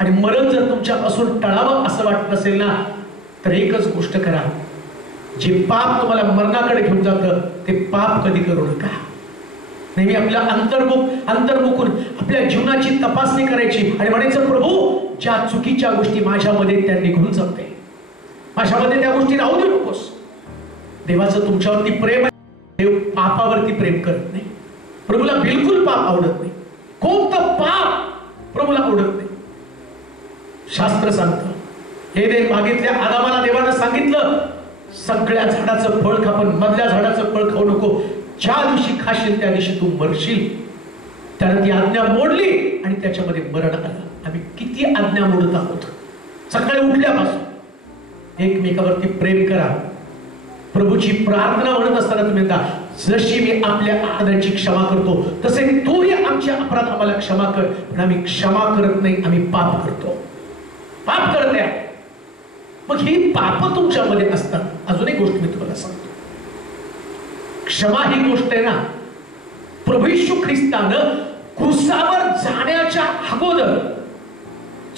आणि मरण जर तुमच्या असून टळावं असं वाटत नसेल ना, तर एकच गोष्ट करा, जे पाप तुम्हाला मरणाकडे घेऊन जातं ते पाप कधी करू नका. नेहमी आपल्या अंतर्मुखून आपल्या जीवनाची तपासणी करायची आणि म्हणायचं, प्रभू ज्या चुकीच्या गोष्टी माझ्यामध्ये त्या निघून जाते, माझ्यामध्ये त्या गोष्टी राहू देऊ नकोस. देवाचं तुमच्यावरती प्रेम आहे. देव पापावरती प्रेम करत नाही. प्रभूला बिलकुल पाप आवडत नाही. कोणतं पाप प्रभूला आवडत नाही. शास्त्र सांगतं, हे देव मागितल्या आदामाला देवानं सांगितलं सगळ्या झाडाचं फळ खा, पण मधल्या झाडाचं फळ खाऊ नको, ज्या दिवशी खाशील त्या दिवशी तू मरशील. त्यानं ती आज्ञा मोडली आणि त्याच्यामध्ये मरण आलं. आम्ही किती आज्ञा मोडत आहोत. सकाळी उठल्यापासून एकमेकावरती प्रेम करा. प्रभूची प्रार्थना म्हणत असताना तुम्ही म्हणता, जशी मी आपल्या अपराधांची क्षमा करतो तसे तूही आमच्या अपराध आम्हाला क्षमा कर. पण आम्ही क्षमा करत नाही, आम्ही पाप करतो, पाप करत आहे. मग ही पाप तुमच्यामध्ये असतात. अजून एक गोष्ट मी तुम्हाला सांगतो, क्षमा ही गोष्ट आहे ना, प्रभू येशू ख्रिस्तानं क्रूसावर जाण्याच्या अगोदर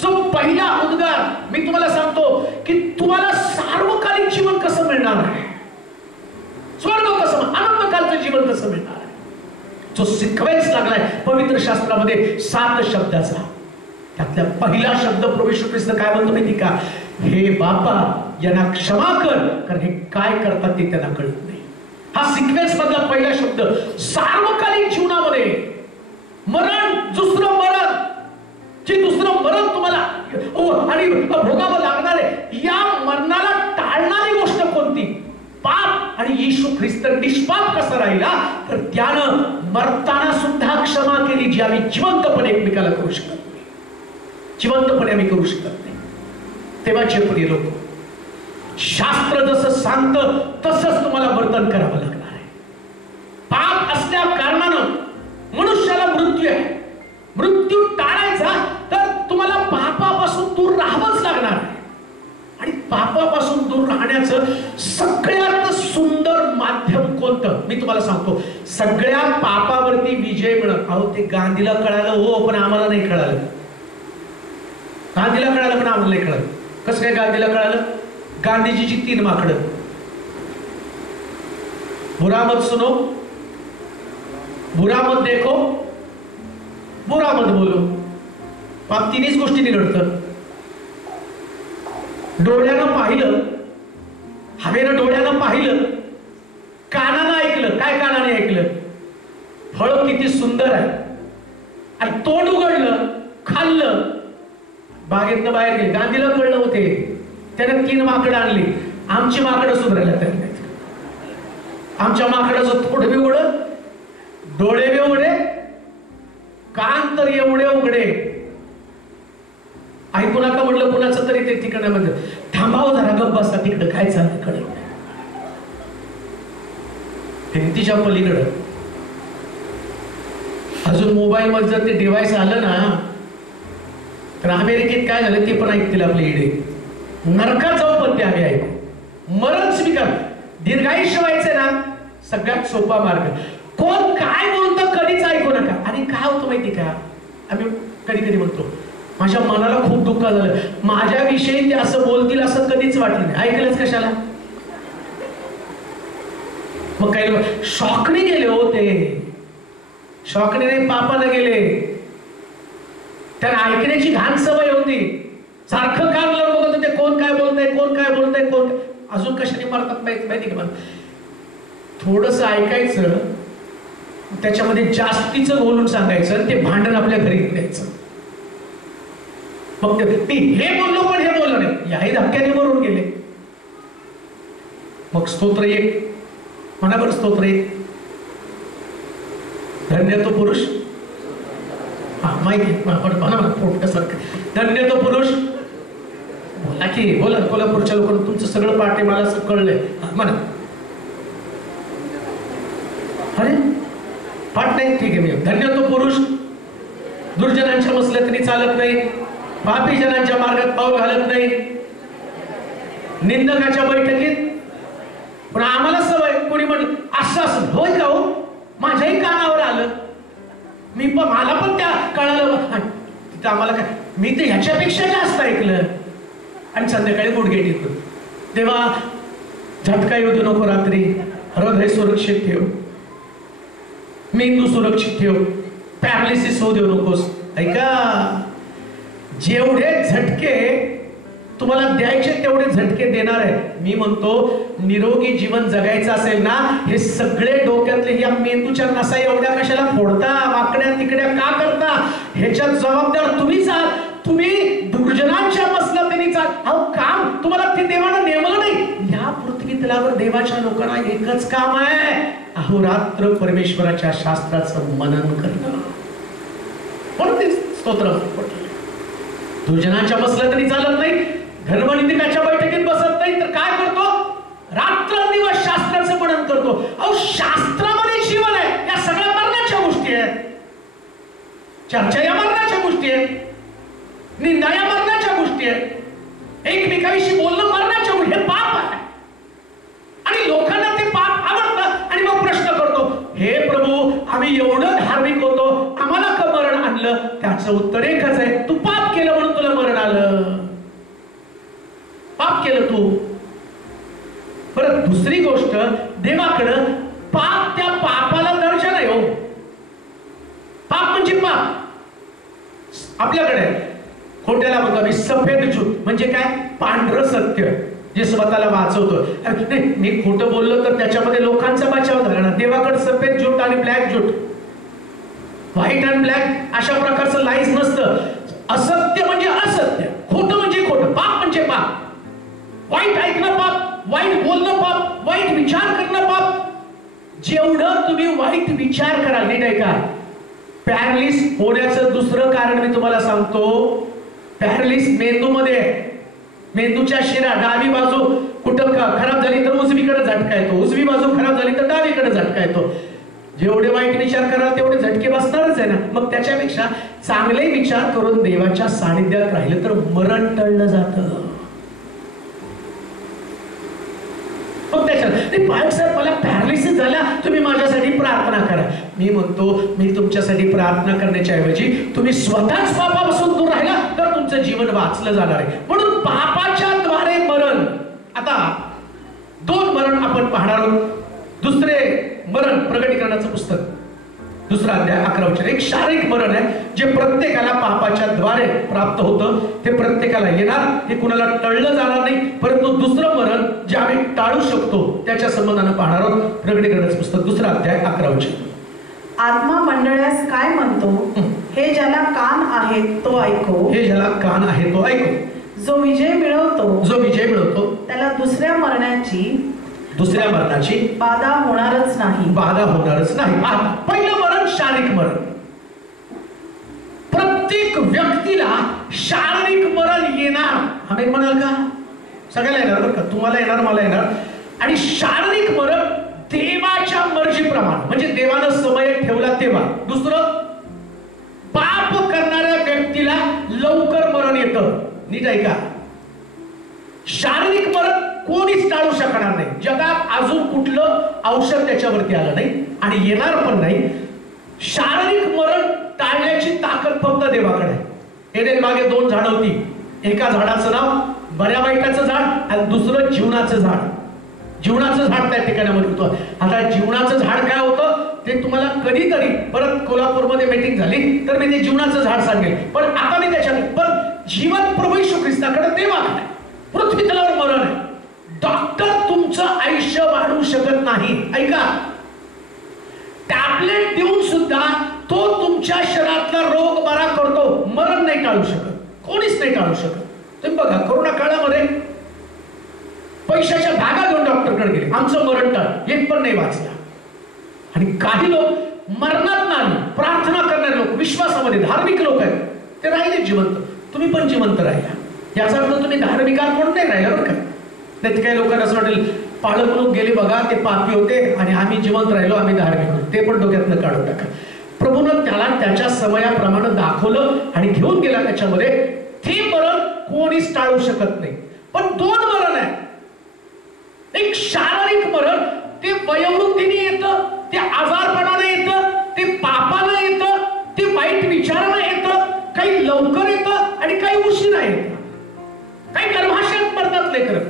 जो पहिला उद्गार मी तुम्हाला सांगतो की तुम्हाला सार्वकालिक जीवन कसं मिळणार आहे, स्वर्ग कसं, आनंदकालचं जीवन कसं मिळणार आहे, जो सिक्वेन्स लागलाय पवित्र शास्त्रामध्ये 7 शब्दाचा. त्यातला पहिला शब्द प्रभू येशू ख्रिस्त काय म्हणतो माहिती का? हे बापा यांना क्षमा कर, कारण हे काय करतात ते त्यांना कळत नाही. हा सिक्वेन्स मधला पहिला शब्द. सार्वकालिक जीवनामध्ये मरण, दुसरं मरण, जे दुसरं मरण तुम्हाला आणि भोगावं लागणार आहे, या मरणाला टाळणारी गोष्ट कोणती? पाप. आणि येशू ख्रिस्त निष्पाप कसा राहिला, तर त्यानं मरताना सुद्धा क्षमा केली, जी आम्ही जिवंतपणे एकमेकाला करू शकत नाही. जिवंतपणे आम्ही करू शकत नाही. तेव्हाचे प्रिय लोक, शास्त्र जसं सांगतं तसंच तुम्हाला वर्तन करावं लागणार आहे. पाप असल्या कारणानं मनुष्याला मृत्यू आहे. मृत्यू टाळायचा तर तुम्हाला पापापासून दूर राहावंच लागणार आहे. आणि पापापासून दूर राहण्याचं सगळ्यात सुंदर माध्यम कोणतं मी तुम्हाला सांगतो. सगळ्या पापावरती विजय मिळत. अहो ते गांधीला कळालं हो, पण आम्हाला नाही कळालं. गांधीला कळालं पण आम्हाला नाही कळालं. कसं काय गांधीला कळालं? गांधीजीची 3 माकडं, बुरा मत सुनो, बुरा मत देखो, बुरा मत बोलो. पाप 3च गोष्टी घडतं. डोळ्यानं पाहिलं, हवेनं डोळ्यानं पाहिलं, कानानं ऐकलं. काय कानाने ऐकलं? फळ किती सुंदर आहे. आणि तोंड उघडलं, खाल्लं, बागेतनं बाहेर गेले. गांधीला कळलं होते, त्याने 3 माकडं आणली. आमची माकडं सुधारायला तयार नाहीत. आमच्या माकडाचं तोंड बी उघडं, डोळे बी उघडे, कान तर एवढे उघडे. ऐकू नका म्हटलं कुणाचं तरी ते ठिकाणामध्ये, थांबाव जरा, गप्प बसा, तिकडं काय चाललं कडे, भिंतीच्या पलीकडं. अजून मोबाईल मध्ये जर ते डिव्हाइस आलं ना, तर अमेरिकेत काय झालं ते पण ऐकतील आपले इडे. नरकात जाऊ पण ते आम्ही ऐकू. मरण स्वीकार, दीर्घायुष्य व्हायचंय ना, सगळ्यात सोपा मार्ग. कोण काय बोलतं कधीच ऐकू नका. आणि काय होतं माहिती का, आम्ही कधी कधी म्हणतो माझ्या मनाला खूप दुःख झालं, माझ्याविषयी ते असं बोलतील असं कधीच वाटलं नाही, ऐकलंच कशाला. मग काही लोक शॉकने गेले होते, शॉकने नाही, पापाला गेले. त्यांना ऐकण्याची घाण सवय होती. सारखं कान लावून बघत होते, कोण काय बोलतंय, कोण काय बोलतंय, कोण. अजून कशाने मारतात माहिती का? थोडस ऐकायचं, त्याच्यामध्ये जास्तीचं बोलून सांगायचं, ते भांडण आपल्या घरी द्यायचं. मग मी हे बोललो पण हे बोललो नाही, याही धक्क्याने मरून गेले. मग स्तोत्र 1 म्हणा बरं, स्तोत्र 1. धन्य तो पुरुष, माहिती म्हणा पोटसारखं. धन्य तो पुरुष, बोला की, बोला. कोल्हापूरच्या लोकांना तुमचं सगळं पाठ आहे, मला असं कळलंय, म्हणा. अरे पाठ नाही, ठीक आहे. मी धन्य तो पुरुष, दुर्जनांच्या मसलतीने चालत नाही, पापी जनांच्या मार्गात पाऊल घालत नाही, निंदकाच्या बैठकीत. पण आम्हाला सवय, कोणी म्हणलं असं असं, होय का हो, माझ्याही कानावर आलं, मी पण, मला पण त्या कळालं. तिथं आम्हाला काय, मी तर ह्याच्यापेक्षा जास्त ऐकलं. आणि संध्याकाळी गुडघे टेकून, तेव्हा झटका येऊ देऊ नको रात्री, हृदय सुरक्षित ठेव, मेंदू सुरक्षित ठेव, पॅरालिसिस होऊ देऊ नकोस. ऐका, जेवढे झटके तुम्हाला द्यायचे तेवढे झटके देणार आहे. मी म्हणतो, निरोगी जीवन जगायचं असेल ना, हे सगळे डोक्यातले या मेंदूच्या नसा एवढ्या कशाला फोडता, वाकड्या तिकड्या का करता? ह्याच्यात जबाबदार तुम्हीच आहात. तुम्ही दुर्जनांच्या अहो काम तुम्हाला ते देवानं नेमलं नाही. या पृथ्वी तलावर देवाच्या लोकांना एकच काम आहे, अहोरात्र परमेश्वराच्या शास्त्राचं मनन करणं. म्हणून ते स्तोत्र दुजनाच्या बसलं तरी चालत नाही, धर्मनिंदकाच्या बैठकीत बसत नाही, तर काय करतो? रात्रंदिवस शास्त्राचं मनन करतो. अहो शास्त्रामध्ये जीवन आहे. या सगळ्या मरणाच्या गोष्टी आहेत. चर्चा या मरणाच्या गोष्टी आहेत, निंदा या मरणाच्या गोष्टी आहेत, एकमेकाविषयी बोलणं मरणाच्या गोष्टी. हे पाप आहे आणि लोकांना ते पाप आवडतं आणि मग प्रश्न करतो, हे प्रभू आम्ही एवढं धार्मिक होतो, आम्हाला का मरण आणलं? त्याचं उत्तर एकच आहे, तू पाप केलं म्हणून तुला मरण आलं. पाप केलं तू. परत दुसरी गोष्ट, देवाकडं पाप त्या पापाला दर्जा नाही हो. पाप म्हणजे पाप. आपल्याकडे खोट्याला म्हणतो आम्ही सफेद झूठ, म्हणजे काय? पांढरं सत्य जे स्वतःला वाचवतो. नाही मी खोटं बोललो तर त्याच्यामध्ये लोकांचा बचाव झाला ना. देवाकडे सफेद झूठ आणि ब्लॅक झूठ, व्हाईट अँड ब्लॅक अशा प्रकारचं लाईज नसतं. असत्य म्हणजे असत्य, खोटं म्हणजे खोटं, पाप म्हणजे पाप. वाईट ऐकणं पाप, वाईट बोलणं पाप, वाईट विचार करणं पाप. जेवढं तुम्ही वाईट विचार कराल, नीट ऐका, पॅरालिस होण्याचं दुसरं कारण मी तुम्हाला सांगतो. पॅरालिस मेंदूमध्ये, मेंदूच्या शिरा डावी बाजू कुठं खराब झाली तर उजवीकडे झटका येतो, उजवी बाजू खराब झाली तर डावीकडे झटका येतो. जेवढे वाईट विचार कराल तेवढे झटके बसणारच आहे ना. मग त्याच्यापेक्षा चांगले विचार करून देवाच्या सानिध्यात राहिलं तर मरण टळलं जातं. मग त्याच्यात साहेब मला पॅरालिसिस झाला, तुम्ही माझ्यासाठी प्रार्थना करा. मी म्हणतो, मी तुमच्यासाठी प्रार्थना करण्याच्या ऐवजी तुम्ही स्वतःच पापापासून दूर राहिला तर तुमचं जीवन वाचलं जाणार आहे. म्हणून पापाच्या द्वारे मरण. आता दोन मरण आपण पाहणार आहोत. दुसरे मरण, प्रकटीकरणाचं पुस्तक 2 अध्याय 11 वचन. एक शारीरिक मरण आहे जे प्रत्येकाला पापाच्या द्वारे प्राप्त होतं, ते प्रत्येकाला येणार, हे कुणाला टळलं जाणार नाही. परंतु दुसरं मरण जे आम्ही टाळू शकतो त्याच्या संबंधानं पाहणार आहोत. प्रकटीकरणाचं पुस्तक 2 अध्याय 11 वचन. आत्मा मंडळास काय म्हणतो, हे ज्याला कान आहेत तो ऐको. हे ज्याला कान आहे तो ऐको. जो विजय मिळवतो त्याला दुसऱ्या मरणाची बाधा होणारच नाही. पहिलं मरण शारीरिक मरण. प्रत्येक व्यक्तीला शारीरिक मरण येणार. आम्ही म्हणाल का? सगळ्याला येणार बरं का, तुम्हाला येणार, मला येणार. आणि शारीरिक मरण देवाच्या मर्जीप्रमाणे, म्हणजे देवानं समय ठेवला तेव्हा. दुसरं, पाप करणाऱ्या व्यक्तीला लवकर मरण येतं. नीट ऐका, शारीरिक मरण कोणीच टाळू शकणार नाही. जगात अजून कुठलं औषध त्याच्यावरती आलं नाही आणि येणार पण नाही. शारीरिक मरण टाळण्याची ताकद फक्त देवाकडे आहे. एडेन मागे 2 झाडं होती. एका झाडाचं नाव बऱ्या वाईटाचं झाड आणि दुसरं जीवनाचं झाड. जीवनाचं झाड त्या ठिकाणामध्ये होतं. आता जीवनाचं झाड काय होतं ते तुम्हाला कधीतरी, परत कोल्हापूरमध्ये मीटिंग झाली तर मी ते जीवनाचं झाड सांगेल, पण आता मी त्याच्यात, पण जीवन प्रभू येशू ख्रिस्ताकडे देवाकडे. पृथ्वी तलावर मरण आहे. डॉक्टर तुमचं आयुष्य वाढवू शकत नाही. ऐका, टॅबलेट देऊन सुद्धा तो तुमच्या शरीरातला रोग बरा करतो, मरण नाही टाळू शकत. कोणीच नाही टाळू शकत. तुम्ही बघा, कोरोना काळामध्ये पैशाच्या बॅगा घेऊन डॉक्टरकडे गेले, आमचं मरण टाळ, एक पण नाही वाचला. आणि काही लोक मरणात नाही, प्रार्थना करणारे लोक, विश्वासामध्ये धार्मिक लोक आहेत, ते राहिले जिवंत. तुम्ही पण जिवंत राहिला. याचा अर्थ तुम्ही धार्मिक आहात म्हणून नाही राहिला बरं का. नाही तर काही लोकांना असं वाटेल, पाळक लोक गेले बघा, ते पापी होते आणि आम्ही जिवंत राहिलो, आम्ही धार्मिक होतो. ते पण डोक्यातनं काढून टाका. प्रभूनं त्याला त्याच्या समयाप्रमाणे दाखवलं आणि घेऊन गेला त्याच्यामध्ये. ते मरण कोणीच टाळू शकत नाही. पण 2 मरण आहे. एक शारीरिक मरण, ते वयोवृद्धीने येतं, ते आजारपणाने येतं, ते पापानं येतं, ते वाईट विचारानं येतं. काही लवकर येतं आणि काही उशिरा येतं. काही गर्भाशयात मरतात लेकरं.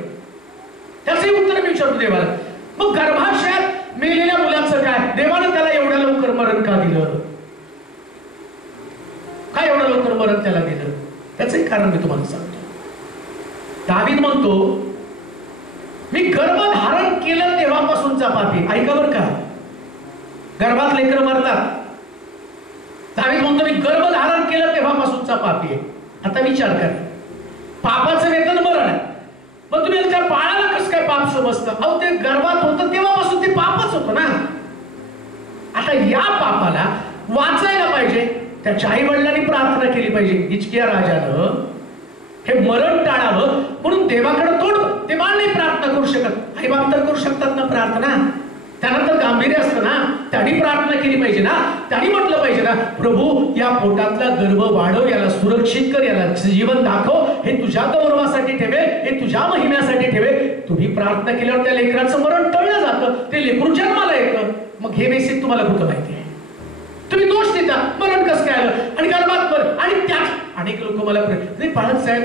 त्याचे उत्तर मी विचारतो देवाला. मग गर्भाशयात मेलेल्या मुलाचं काय? देवानं त्याला एवढ्या लवकर मरण का दिलं? काय एवढं लवकर मरण त्याला दिलं? त्याचं एक कारण मी तुम्हाला सांगतो. दावीद म्हणतो, मी गर्भधारण केलं तेव्हापासूनचा पापी. ऐका बरं का, गर्भात लेकरं मरतात. दावीद म्हणतो, मी गर्भधारण केलं तेव्हापासूनचा पापी आहे. आता विचार करा, पापाचं वेतन मरण आहे. मग तुम्ही त्या बाळाला कसं काय पाप समजतं? अहो ते गर्भात होतं तेव्हापासून ते पापच होतं ना. आता या पापाला वाचायला पाहिजे, त्याच्या आई वडिलांनी प्रार्थना केली पाहिजे. हिजकिया राजानं हे मरण टाळावं म्हणून देवाकडे तोड. ते बाळ नाही प्रार्थना करू शकत, आई बाप तर करू शकतात ना प्रार्थना. त्यानंतर गांभीर्य असतं ना, त्यांनी प्रार्थना केली पाहिजे ना, त्यांनी म्हटलं पाहिजे ना, प्रभू या पोटातला गर्भ वाढव, याला सुरक्षित कर, याला जीवन दाखव, हे तुझ्या गौरवासाठी ठेवे, हे तुझ्या महिम्यासाठी ठेवे. तुम्ही प्रार्थना केल्यावर त्या लेकराचं मरण टळलं जातं, ते लेकरू जन्माला येतं. मग हे बेसिक तुम्हाला कुठं माहिती आहे? तुम्ही दोष देता, मरण कसं काय आलं आणि गर्भात मरण. आणि त्यात अनेक लोक मला नाही पाळत साहेब,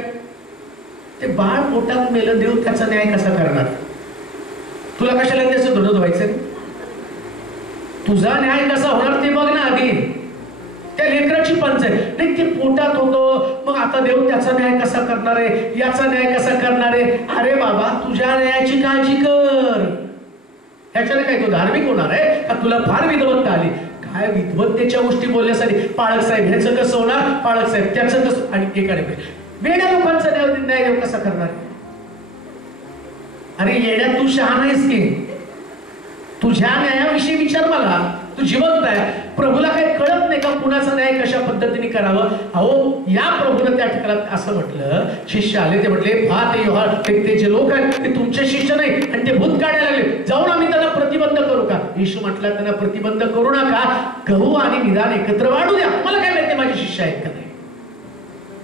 ते बाळ पोटात मेलं, देव त्याचा न्याय कसा करणार? तुला कशाला त्याचं धुणं धुवायचं? तुझा न्याय कसा होणार ते बघ ना आधी. त्या लेकराची पंचायत नाही, ते पोटात होतं, मग आता देव त्याचा न्याय कसा करणार आहे, याचा न्याय कसा करणार आहे? अरे बाबा, तुझ्या न्यायाची काळजी कर. ह्याच्याने काय तू धार्मिक होणार आहे का? तुला फार विद्वत्ता आली काय? विद्वत्तेच्या गोष्टी बोलण्यासाठी पाळक साहेब ह्याचं कसं होणार, पाळक साहेब त्याचं कसं, आणि एकाने वेड्या लोकांचा न्याय देव कसा करणार? अरे येड्या, तू शहाणा आहेस की? तुझ्या न्यायाविषयी विचार मला. तू जिवंत आहे, प्रभूला काही कळत नाही का कुणाचा न्याय कशा पद्धतीने करावं? अहो या प्रभूने त्या ठिकाणात असं म्हटलं, शिष्य आले, ते म्हटले ते जे लोक आहेत ते तुमचे शिष्य नाही, आणि ते भूत काढायला लागले, जाऊन आम्ही त्यांना प्रतिबंध करू का? येशू म्हटला त्यांना प्रतिबंध करू नका, गहू आणि निदान एकत्र वाढू द्या. मला काय माहिती माझे शिष्य आहेत का नाही?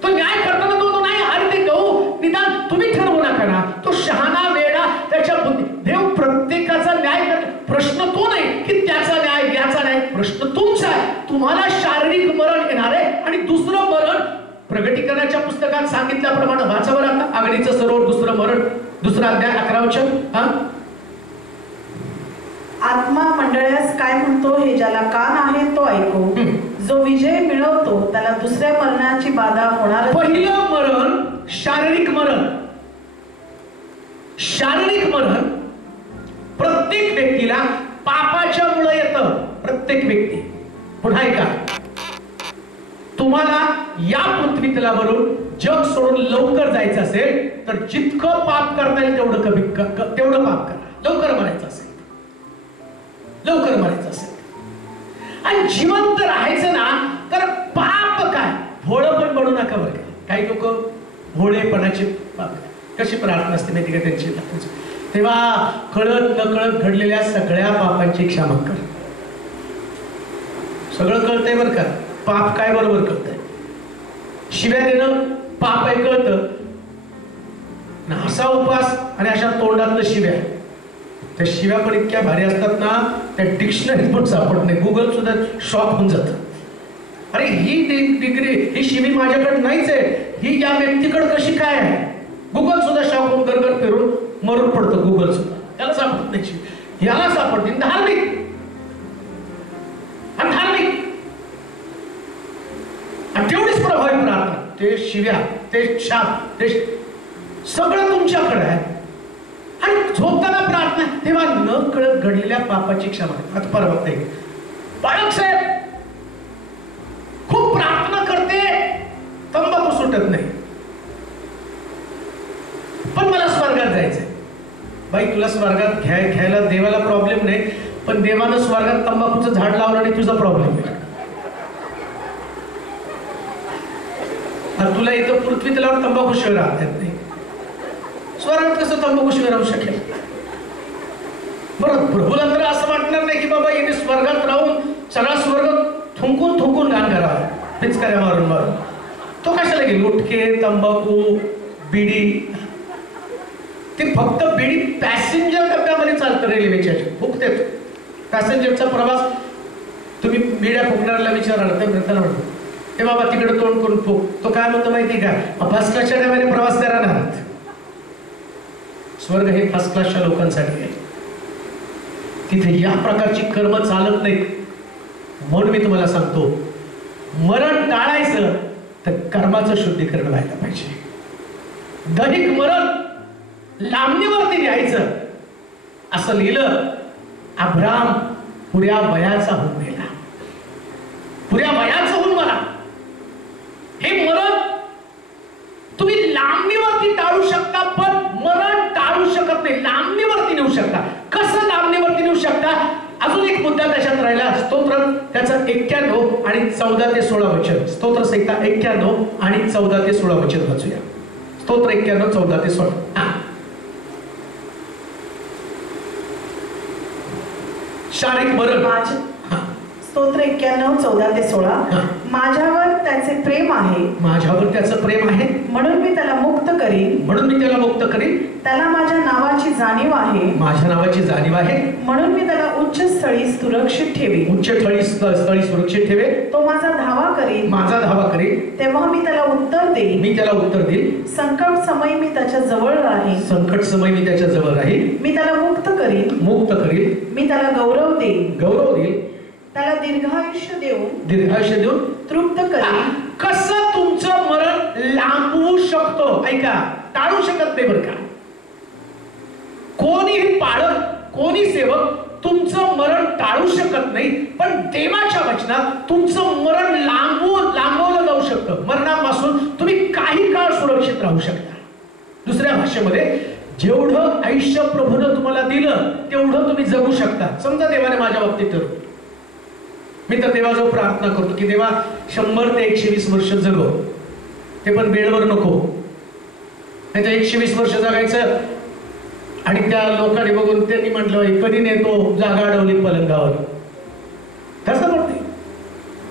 तो न्याय करताना तो नाही, अरे ते गहू निदान तुम्ही ठरवू नका ना. तो शहाणा वेडा, त्याच्या बुद्धी. देव प्रत्येकाचा न्याय करतो. प्रश्न तो नाही की त्याचा न्याय याचा न्याय, प्रश्न तुमचा आहे. तुम्हाला शारीरिक मरण येणार आहे, आणि दुसरं मरण प्रगटीकरणाच्या पुस्तकात सांगितल्याप्रमाणे वाचावर आता आगडीचं सरोवर, दुसरं मरण, दुसरा अध्याय 11 वचन. आत्मा मंडळास काय म्हणतो हे ज्याला कान आहे तो ऐको. जो विजय मिळवतो त्याला दुसऱ्या मरणाची बाधा होणार. पहिलं मरण शारीरिक मरण. शारीरिक मरण प्रत्येक व्यक्तीला पापाच्या मुळे येतं. प्रत्येक व्यक्ती. पुन्हा ऐका, तुम्हाला या पृथ्वी तलावरून जग सोडून लवकर जायचं असेल तर जितकं पाप करता येईल तेवढं पाप करा. लवकर मरायचं असेल, लवकर मरायचं असेल, आणि जिवंत राहायचं ना तर पाप काय भोळं पण बनू नका बरं का. काही लोक भोळेपणाचे पाप, कशी प्रार्थना असते माहिती का त्यांची? तेव्हा कळत नकळत घडलेल्या सगळ्या पापांची क्षमा कर. सगळं कळतंय बरं का, पाप काय बरोबर कळतंय. शिव्या देणं पाप आहे कळतं, असा उपास आणि अशा तोंडातलं शिव्या, त्या शिव्या पण इतक्या भारी असतात ना, त्या डिक्शनरीत पण सापडत नाही. गुगल सुद्धा शॉक होऊन जातं. अरे ही डिग्री, ही शिवी माझ्याकडे नाहीच आहे, ही या व्यक्तीकडे कशी काय आहे? गुगल सुद्धा शॉक होऊन गरगर फिरून मरून पडतं. गुगल सुद्धा त्याला सापडत नाही शिवी, याला सापडते. धार्मिक आणि धार्मिक आणि तेवढीच प्रभावी प्रार्थना. ते शिव्या, ते शाप, ते सगळं तुमच्याकडे आहे. आणि झोपताना प्रार्थना, तेव्हा न कळत घडलेल्या पापाची क्षमा. आता परवा बाळक साहेब खूप प्रार्थना करते, तंबाखू सुटत नाही, पण मला स्वर्गात जायचंय. बाई तुला स्वर्गात घ्यायला देवाला प्रॉब्लेम नाही, पण देवानं स्वर्गात तंबाखूचं झाड लावलं आणि तुझा प्रॉब्लेम आहे. तुला इथं पृथ्वी तलावर तंबाखू शिवाय राहत नाही, स्वर्गात कसं तंबाखू शिवाय राहू शकेल? बरं, प्रभूला तर असं वाटणार नाही की बाबा इथे स्वर्गात राहून सगळा स्वर्ग थुंकून थुंकून गाण करावा, पिचकाऱ्या मारून मारून. तो कशाला गेली? गुटखे, तंबाखू, बिडी. ते फक्त बिडी पॅसेंजर डब्यामध्ये चालतं रेल्वेच्या, फुकते. पॅसेंजरचा प्रवास तुम्ही बिड्या फुकणाऱ्याला विचाराल तर म्हणताना म्हणतो ते बाबा तिकडे तोंड करून फुक. तो काय म्हणतो माहिती का? फर्स्ट क्लासच्या डब्याने प्रवास करणार. स्वर्ग हे फर्स्ट क्लासच्या लोकांसाठी आहे. तिथे या प्रकारची कर्म चालत नाहीत. म्हणून मी तुम्हाला सांगतो, मरण टाळायचं तर कर्माचं शुद्धीकरण व्हायला पाहिजे. दैहिक मरण लांबणीवरती न्यायचं. असं लिहिलं, अब्राम पुऱ्या वयाचा होऊन गेला. पुऱ्या वयाचा होऊन मला हे मरण तुम्ही लांबणीवरती टाळू शकता, पण मरण टाळू शकत नाही. लांबणीवरती नेऊ शकता. कसं लांबणीवरती नेऊ शकता? अजून एक मुद्दा त्याच्यात राहिला. स्तोत्र त्याचं 91 आणि 14 ते 16 वचन. स्तोत्र संहिता 91 आणि 14 ते 16 वचन वाचूया. स्तोत्र 91, 14 ते 16. शारीरिक मरण. स्तोत्र 91, 14 ते 16. माझ्यावर त्याचे प्रेम आहे, माझ्यावर त्याचं प्रेम आहे, म्हणून मी त्याला मुक्त करीन. म्हणून मी त्याला मुक्त करीन. त्याला माझ्या नावाची जाणीव आहे, माझ्या नावाची जाणीव आहे, म्हणून मी त्याला उच्च स्थळी सुरक्षित ठेवीन. उच्च स्थळी सुरक्षित ठेवे. तो माझा धावा करीन, माझा धावा करीन, तेव्हा मी त्याला उत्तर देईन. मी त्याला उत्तर देईन. संकट समयी मी त्याच्या जवळ राहीन, संकट समय मी त्याच्या जवळ राहील. मी त्याला मुक्त करीन, मुक्त करीन. मी त्याला गौरव देईन, गौरव देईल. त्याला दीर्घायुष्य देऊन, दीर्घायुष्य देऊन तृप्त करीन. कसं तुमचं मरण लांबवू शकतो? ऐका, टाळू शकत नाही बरं का. कोणीही पाळक, कोणी सेवक तुमचं मरण टाळू शकत नाही, पण देवाच्या वचनात तुमचं मरण लांबवलं जाऊ शकतं. मरणापासून तुम्ही काही काळ सुरक्षित राहू शकता. दुसऱ्या भाषेमध्ये, जेवढं आयुष्य प्रभूनं तुम्हाला दिलं तेवढं तुम्ही जगू शकता. समजा देवाने माझ्या बाबतीत ठरवलं, मी तर देवाजवळ प्रार्थना करतो की देवा 100 ते 120 वर्ष जगव, ते पण बेडवर नको. नाही तर 120 वर्ष जगायचं आणि त्या लोकांनी बघून त्यांनी म्हटलं कधी नेतो, जागा अडवली पलंगावर. तसं म्हणते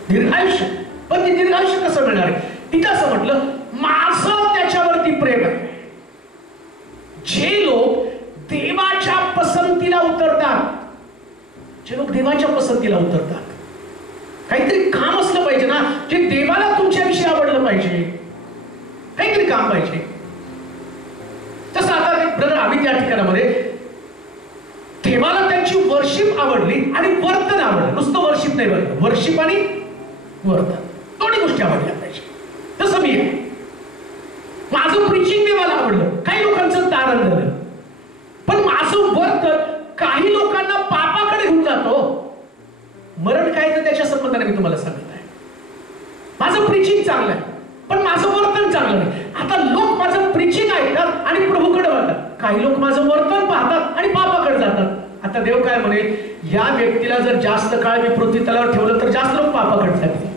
दीर्घायुष्य. पण ते दीर्घायुष्य कसं मिळणार आहे? तिथं असं म्हटलं, माझं त्याच्यावरती प्रेम आहे. जे लोक देवाच्या पसंतीला उतरतात, जे लोक देवाच्या पसंतीला उतरतात, काहीतरी काम असलं पाहिजे ना, जे देवाला तुमच्याविषयी आवडलं पाहिजे. काहीतरी काम पाहिजे. तसं आता ब्रदर आम्ही त्या ठिकाणामध्ये देवाला त्यांची वर्शिप आवडली आणि वर्तन आवडलं. नुसतं वर्शिप नाही बरं, वर्शिप आणि वर्तन दोन्ही गोष्टी आवडल्या पाहिजे. तसं मी आहे. माझं प्रीचिंग देवाला आवडलं, काही लोकांचं तारण झालं, पण माझं वर्तन काही लोकांना पापाकडे घेऊन जातो. मरण काय तर त्याच्या संबंधाने मी तुम्हाला सांगत आहे. माझं प्रीचिंग चांगलं आहे, पण माझं वर्तन चांगलं नाही. आता लोक माझं प्रीचिंग ऐकतात आणि प्रभूकडे वळतात. काही लोक माझं वर्तन पाहतात आणि पापाकडे जातात. आता देव काय म्हणेल, या व्यक्तीला जर जास्त काळ मी पृथ्वी तलावर ठेवलं तर जास्त लोक पापाकडे जातील.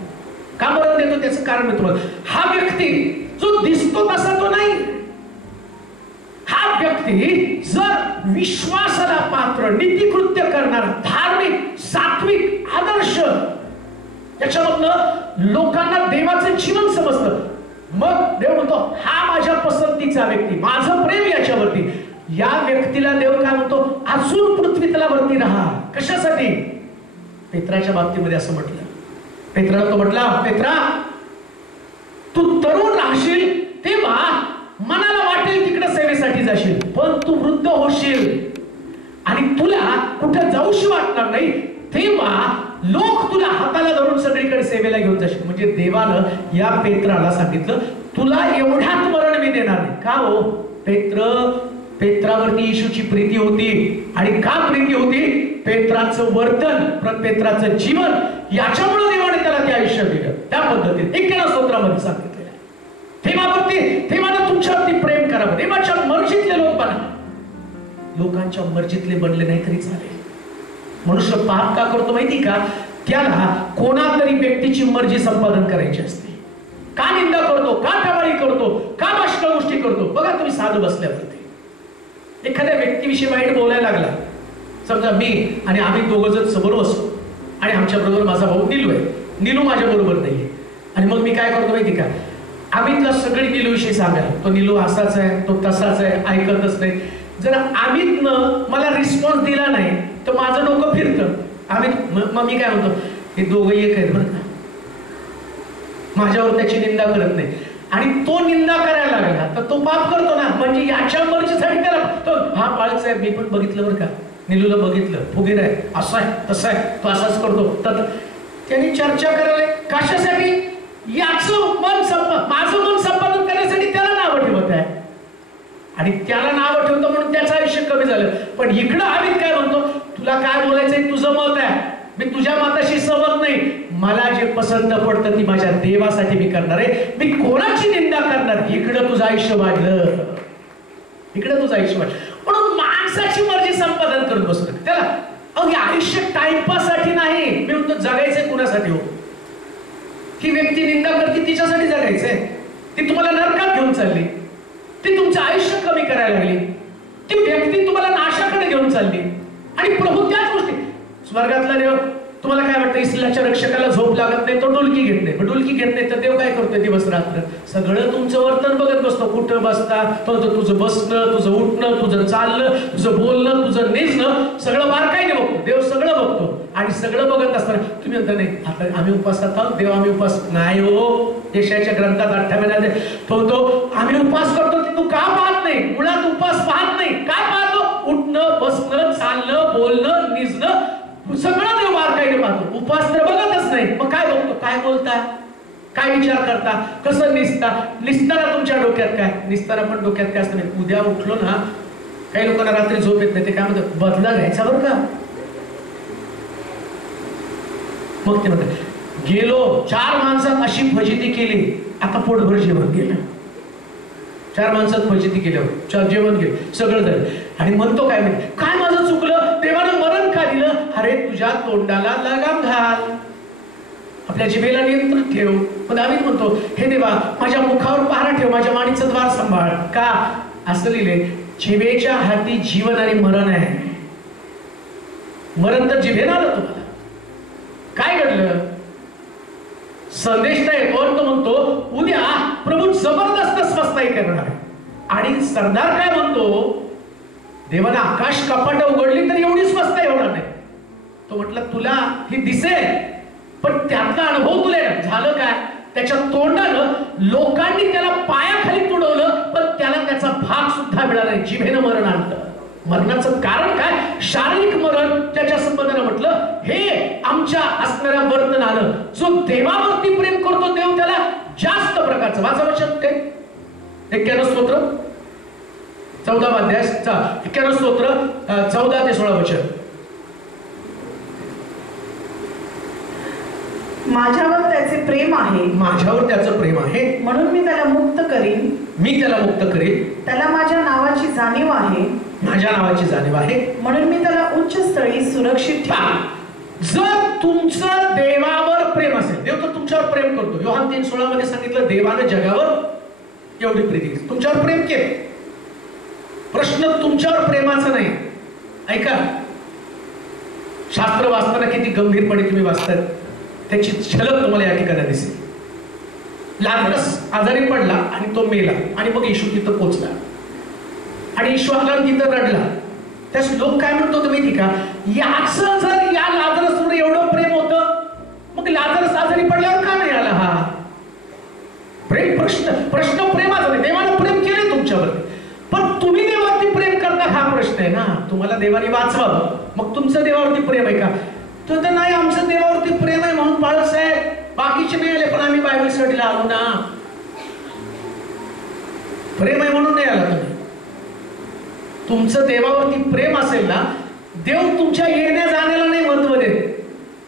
का मरण देतो त्याचं कारण मी तुम्हाला, हा व्यक्ती जो दिसतो तसा तो नाही. हा व्यक्ती जर विश्वासाला पात्र, नीतिकृत्य करणारा, धार्मिक, सात्विक, आदर्श, त्याच्यामधनं लोकांना देवाचं जीवन समजतं, मग देव म्हणतो हा माझ्या पसंतीचा व्यक्ती, माझं प्रेम याच्यावरती. या व्यक्तीला देव काय म्हणतो, अजून पृथ्वी तलावरती राहा. कशासाठी? पेत्राच्या बाबतीमध्ये असं म्हटलं. पेत्राला तो म्हटला, पेत्रा तू तरुण राहशील तेव्हा मनाला वाटेल तिकडे सेवेसाठी जाशील, पण तू वृद्ध होशील आणि तुला कुठे जाऊशी वाटणार नाही, तेव्हा लोक तुला हाताला धरून सगळीकडे सेवेला घेऊन जाशील. म्हणजे देवानं या पेत्राला सांगितलं, तुला एवढ्यात मरण मी देणार नाही. का हो? पेत्रावरती येशूची प्रीती होती. आणि का प्रीती होती? पेत्राचं वर्तन, पेत्राचं जीवन, याच्यामुळे देवाने त्याला ते आयुष्य दिलं. त्या पद्धतीने 91 स्तोत्रामध्ये सांगितलेलं आहे. देवानं तुमच्यावरती प्रेम करावं. देवाच्या मर्जीतले लोक बना. लोकांच्या मर्जीतले बनले नाही तरी चालेल. मनुष्य पाप का करतो माहिती का? त्याला कोणातरी व्यक्तीची मर्जी संपादन करायची असते. का निंदा करतो, का टाळी करतो, का अशा गोष्टी करतो? बघा तुम्ही साधं बसल्यावरती एखाद्या व्यक्तीविषयी वाईट बोलायला लागला. समजा मी आणि आम्ही दोघं जण समोर बसतो आणि आमच्या बरोबर माझा भाऊ निलू आहे. निलू माझ्या बरोबर नाहीये आणि मग मी काय करतो माहिती का? आम्ही सगळी निलूविषयी सांगायला, तो निलू असाच आहे, तो तसाच आहे, ऐकतच नाही. जर आम्हीतनं मला रिस्पॉन्स दिला नाही तर माझं डोकं फिरतं. मग मी काय म्हणतो, हे दोघं एक आहेत बरं का, माझ्यावर त्याची निंदा करत नाही. आणि तो निंदा करायला लागला तर तो पाप करतो ना. म्हणजे याच्या मर्जीसाठी त्याला तो, हा बाळक साहेब मी पण बघितलं बरं का, निलूला बघितलं, फुगीर आहे, असं आहे, तसं आहे, तो असाच करतो. तर त्यांनी चर्चा करायला कशासाठी? याचं माझं मन संपादन करण्यासाठी त्याला नावं ठेवत आहे आणि त्याला नावं ठेवतो म्हणून त्याचं आयुष्य कमी झालं. पण इकडं आम्ही काय म्हणतो, तुला काय बोलायचंय, तुझं मत आहे, मी तुझ्या मताशी सहमत नाही, मला जे पसंत पडतं ती माझ्या देवासाठी मी करणार आहे. मी कोणाची निंदा करणार? इकडं तुझं आयुष्य वाढलं, इकडे तुझं आयुष्य वाढलं. म्हणून माणसाची मर्जी संपादन करत बसू नका. त्याला हे आयुष्य टाइमपास साठी नाही. मी म्हणतो जगायचंय कुणासाठी हो? ही व्यक्ती निंदा करते तिच्यासाठी जगायचंय. ती तुम्हाला नरकात घेऊन चालली, ती तुमचं आयुष्य कमी करायला लागली, ती व्यक्ती तुम्हाला नाशाकडे घेऊन चालली. आणि प्रभू त्याच गोष्टी स्वर्गातला देव तुम्हाला काय वाटतं? इस्लाच्या रक्षकाला झोप लागत नाही, तो डुलकी घेत नाही. डुलकी घेत नाही तर देव काय करतोय? दिवस रात्र सगळं तुमचं वर्तन बघत बसतो. कुठं बसता, तुझं बसणं, तुझं उठणं, तुझं चालणं, तुझं बोलणं, तुझं निजणं सगळं बारकाईने बघतो देव, सगळं बघतो. आणि सगळं बघत असताना तुम्ही म्हणता नाही आता आम्ही उपासात आहोत, देव आम्ही उपास नाही हो. यशाच्या ग्रंथात 28 तो आम्ही उपास करतो ते तू का पाहत नाही? मुळात उपास पाहत नाही. काय पाहतो? उठणं, बसणं, चालणं, बोलणं, निजणं सगळं देव बारकाईने पाहतो. उपास तर बघतच नाही. मग काय बघतो? काय बोलता, काय विचार करता, कसं निसता. निसताना तुमच्या डोक्यात काय? निसताना पण डोक्यात काय असतं नाही. उद्या उठलो ना, काही लोकांना रात्री झोप येत नाही, ते काय म्हणतात? बदला घ्यायचा बरं का. मग ते म्हणतात गेलो 4 माणसात अशी फजिती केली, आता पोटभर जेवण गेलं. 4 माणसात फजिती केल्यावर जेवण गेलं, सगळं झालं. आणि म्हणतो काय म्हणजे काय माझं चुकलं? देवानं मरण का दिलं? अरे तुझ्या तोंडाला लगाम घाल, आपल्या जिभेला नियंत्रण ठेव. मग दावीद म्हणतो हे देवा माझ्या मुखावर पहारा ठेव, माझ्या वाणीचं द्वार सांभाळ. का असं लिहिले? जिभेच्या हाती जीवन आणि मरण आहे. मरण तर जिभेनं आलं तुम्हाला. काय घडलं? संदेश येतो तो म्हणतो उद्या प्रभू जबरदस्त स्वस्ताई करणार आहे. आणि सरदार काय म्हणतो? देवाला आकाश कपाट उघडली तर एवढी स्वस्ताई होणार नाही. तो म्हटलं तुला ही दिसेल पण त्यातला अनुभव तुला झालं काय? त्याच्या तोंडानं लोकांनी त्याला पायाखाली तुडवलं पण त्याला त्याचा भाग सुद्धा मिळाला नाही. जिभेनं मरण आणलं. मरणाचं कारण काय? शारीरिक मरण. त्याच्या संबंधानं म्हटलं हे आमच्या असणाऱ्या वर्तनानं जो देवावरती प्रेम करतो देव त्याला जास्त प्रकारचं. वाचा वचन ते 91 स्तोत्र 14 अध्याय 91 स्तोत्र 14 ते 16 वचन. माझ्यावर त्याचे प्रेम आहे, माझ्यावर त्याचं प्रेम आहे म्हणून मी त्याला मुक्त करीन. मी त्याला मुक्त करीन. त्याला माझ्या नावाची जाणीव आहे, माझ्या नावाची जाणीव आहे म्हणून मी त्याला उच्च स्थळी सुरक्षित ठेवीन. जर तुमचं देवावर प्रेम असेल, देव तर तुमच्यावर प्रेम करतो. योहान 3:16 मध्ये सांगितलं देवानं जगावर एवढी प्रीती तुमच्यावर प्रेम केलं. प्रश्न तुमच्यावर प्रेमाचा नाही. ऐका, शास्त्र वाचताना किती गंभीरपणे तुम्ही वाचतात त्याची झलक तुम्हाला या ठिकाणी दिसेल. लाजरस आजारी पडला आणि तो मेला आणि मग येशू तिथं पोहोचला आणि येशू आला तिथं रडला. त्यास लोक काय म्हणतो होते माहिती का? याचं जर या लाजरसवर एवढं प्रेम होतं मग लाजरस आजारी पडल्यावर का नाही आला? हा प्रेम प्रश्न प्रेमाचा नाही. देवानं प्रेम केले तुमच्यावरती पण तुम्ही देवावरती प्रेम करता हा प्रश्न आहे ना. तुम्हाला देवाने वाचवावं मग तुमचं देवावरती प्रेम आहे का? तर नाही आमचं देवावरती प्रेम आहे म्हणून बाळ साहेब बाकीचे नाही आले पण आम्ही बायबल स्टडीला आलो ना. प्रेम आहे म्हणून नाही आला तुम्ही. तुमचं देवावरती प्रेम असेल ना, देव तुमच्या येण्या जाण्याला नाही महत्व देत.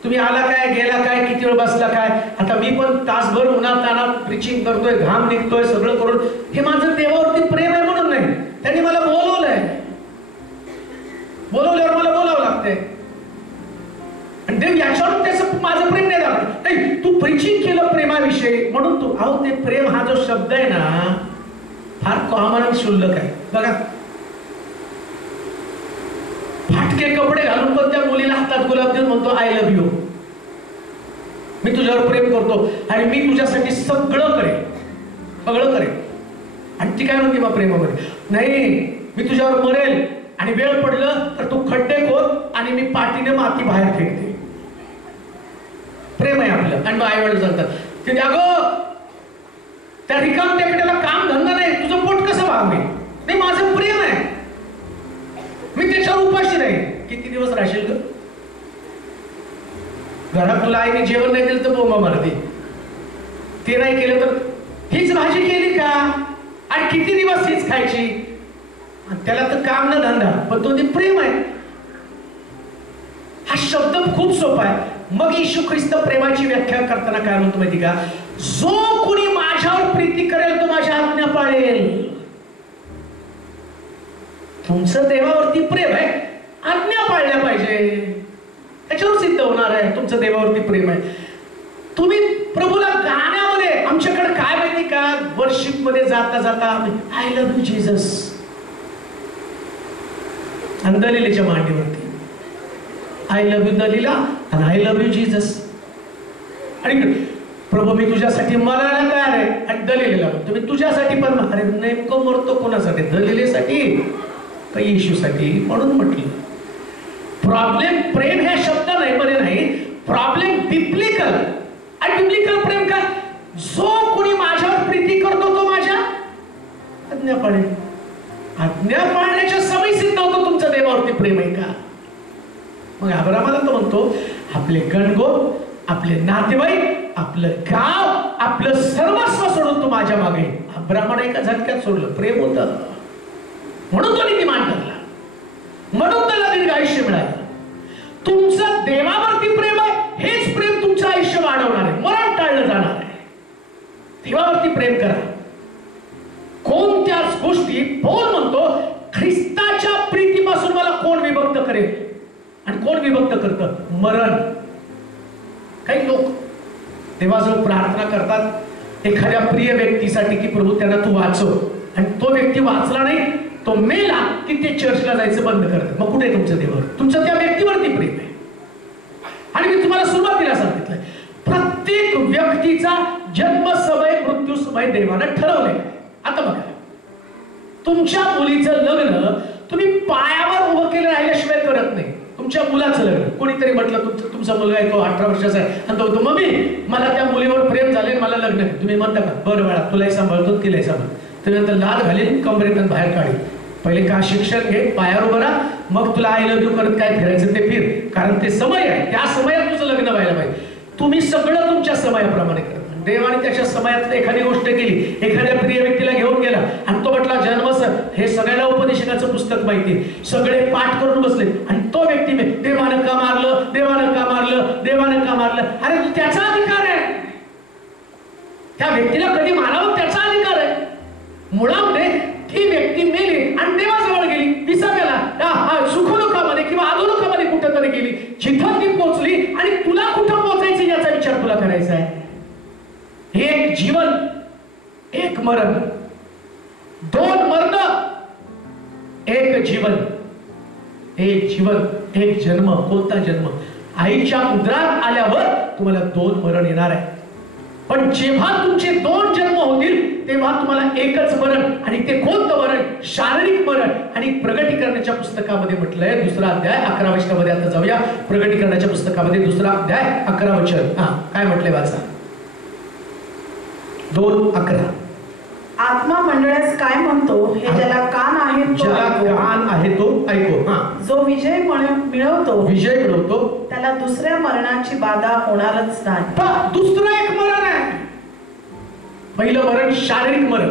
तुम्ही आला काय, गेला काय, किती वेळ बसला काय. आता मी पण तासभर उन्हात तानात प्रीचिंग करतोय, घाम निघतोय, सगळं करून हे माझं देवावरती प्रेम आहे म्हणून नाही. त्यांनी मला बोलवलंय, बोलवल्यावर मला बोलावं लागतंय आणि देव याच्यावर त्याचं माझं प्रेम नाही दाखवत. नाही तू प्रीचिंग केलं प्रेमाविषयी म्हणून तू अहो ते प्रेम हा जो शब्द आहे ना फार कॉमन आणि क्षुल्लक आहे. बघा फाटके कपडे घालून पण त्या मुलीला हातात गुलाब देऊन म्हणतो आय लव्ह यू, मी तुझ्यावर प्रेम करतो आणि मी तुझ्यासाठी सगळं करेन, सगळं करेन. आणि ती काय म्हणते मग प्रेमामध्ये? नाही मी तुझ्यावर मरेल आणि वेळ पडलं तर तू खड्डे खोद आणि मी पाठीने माती बाहेर फेकते. प्रेम आहे आपलं. आणि आई वडील सांगतात की अगं त्या रिकाम टेकड्याला काम धंदा नाही, तुझं पोट कसं भागवे? नाही माझं प्रेम आहे, मी त्याच्यावर उपाशी राहील. किती दिवस राहशील ग? घरात तुला आईने जेवण नाही दिलं तर बोंबा मारते. ते नाही केलं तर हीच भाजी केली का आणि किती दिवस हीच खायची? त्याला तर काम ना धंदा पण तो ते प्रेम आहे. हा शब्द खूप सोपा आहे. मग येशू ख्रिस्त प्रेमाची व्याख्या करताना काय म्हणतो माहिती का? जो कोणी माझ्यावर प्रीती करेल तो माझ्या आज्ञा पाळेल. तुमचं देवावरती प्रेम आहे, आज्ञा पाळल्या पाहिजे, त्याच्यावर सिद्ध होणार आहे तुमचं देवावरती प्रेम आहे. तुम्ही प्रभूला गाण्यामध्ये, आमच्याकडे काय माहिती का, वर्शिप मध्ये जाता जाता आय लव्ह यू जीसस आणि दलिलेच्या मांडीवरती आय लव्ह यू दलिला आणि आय लव्ह यू जीसस. आणि प्रभू मी तुझ्यासाठी मरायला तयार आहे, आणि दलिलेला तुम्ही तुझ्यासाठी पण. अरे नेमकं मरतो कोणासाठी? दलिलेसाठी का येशूसाठी? म्हणून म्हटलं प्रॉब्लेम प्रेम ह्या शब्द नाही मध्ये नाही, प्रॉब्लेम बिब्लिकल. आणि बिब्लिकल प्रेम काय? जो कोणी माझ्यावर प्रीती करतो तो माझ्या आज्ञा पाळेल. आज्ञा पाळण्याच्या सवयी सिद्ध होतो तुमचं देवावरती प्रेम आहे का? मग अब्रामाला तर म्हणतो आपले गणगो, आपले नातेवाईक, आपलं गाव, आपलं सर्वस्व सोडून तू माझ्या मागे. अब्रामाने एका झटक्यात सोडलं. प्रेम होतं म्हणून तो नीतिमान ठरला, म्हणून त्याला दीर्घ आयुष्य मिळालं. तुमचं देवावरती प्रेम आहे, हेच प्रेम तुमचं आयुष्य वाढवणार आहे, मरण टाळलं जाणार आहे. देवावरती प्रेम करा. कोणत्याच गोष्टी पौल म्हणतो ख्रिस्ताच्या प्रीतीपासून मला कोण विभक्त करेल? आणि कोण विभक्त करतं? मरण. काही लोक देवाजवळ प्रार्थना करतात एखाद्या प्रिय व्यक्तीसाठी की प्रभू त्यांना तू वाचव, आणि तो व्यक्ती वाचला नाही, तो मेला की ते चर्चला जायचं बंद करतात. मग कुठे तुमचं देवावर? तुमचं त्या व्यक्तीवरती प्रेम आहे. आणि मी तुम्हाला सुरुवातीला सांगितलंय प्रत्येक व्यक्तीचा जन्म समय मृत्यू समय देवानं ठरवलंय. आता बघा, तुमच्या मुलीचं लग्न तुम्ही पायावर उभं केलं राहिल्याशिवाय करत नाही. तुमच्या मुलाचं लग्न कोणीतरी म्हटलं तुमचा मुलगा आहे तो 18 वर्षाचा आहे आणि तो मम्मी मला त्या मुलीवर प्रेम झाले, मला लग्न आहे. तुम्ही म्हणता का बरं बाळा तुलाही सांभाळतो तिलाही सांभाळ. त्यानंतर लाद घालीन कमरेतून बाहेर काढेल. पहिले का शिक्षण घे, पायावर उभं राहा, मग तुला आय लव्ह यू करत काय फिरायचं ते फिर, कारण ते समय आहे, त्या समयात तुझं लग्न व्हायला पाहिजे. तुम्ही सगळं तुमच्या समयाप्रमाणे करता. देवाने त्याच्या समयात एखादी गोष्ट केली, एखाद्या प्रिय व्यक्तीला घेऊन गेला आणि तो म्हटला जन्मसर, हे सगळ्याला उपदेशकाचं पुस्तक माहिती, सगळे पाठ करून बसले, आणि तो व्यक्ती देवानं का मारलं, देवानं का मारलं, देवानं का मारलं. अरे त्याचा अधिकार आहे, त्या व्यक्तीला कधी मारावं त्याचा अधिकार आहे. मुळामध्ये ती व्यक्ती मेली आणि देवाजवळ गेली, विसाव्याला सुखदुःखामध्ये किंवा अधोदुःखामध्ये कुठेतरी गेली, जिथं ती पोहोचली आणि तुला कुठं पोहोचायचं याचा विचार तुला करायचा आहे. एक जीवन एक मरण, दोन मरण एक जीवन, एक जीवन एक जन्म. कोणता जन्म? आईच्या उदरात आल्यावर तुम्हाला दोन मरण येणार आहे. पण जेव्हा तुमचे दोन जन्म होतील तेव्हा तुम्हाला एकच मरण, आणि ते कोणतं मरण? शारीरिक मरण. आणि प्रगटीकरणाच्या पुस्तकामध्ये म्हटलंय 2रा अध्याय 11 वचनामध्ये. आता जाऊया प्रगटीकरणाच्या पुस्तकामध्ये 2रा अध्याय 11 वचन. काय म्हटलंय वाचा. 2:11. आत्मा मंडळास काय म्हणतो हे ज्याला कान आहे तो कान आहे तो ऐको. जो विजय मिळवतो त्याला दुसऱ्या मरणाची बाधा होणारच नाही. दुसरं एक मरण आहे. पहिलं मरण शारीरिक मरण.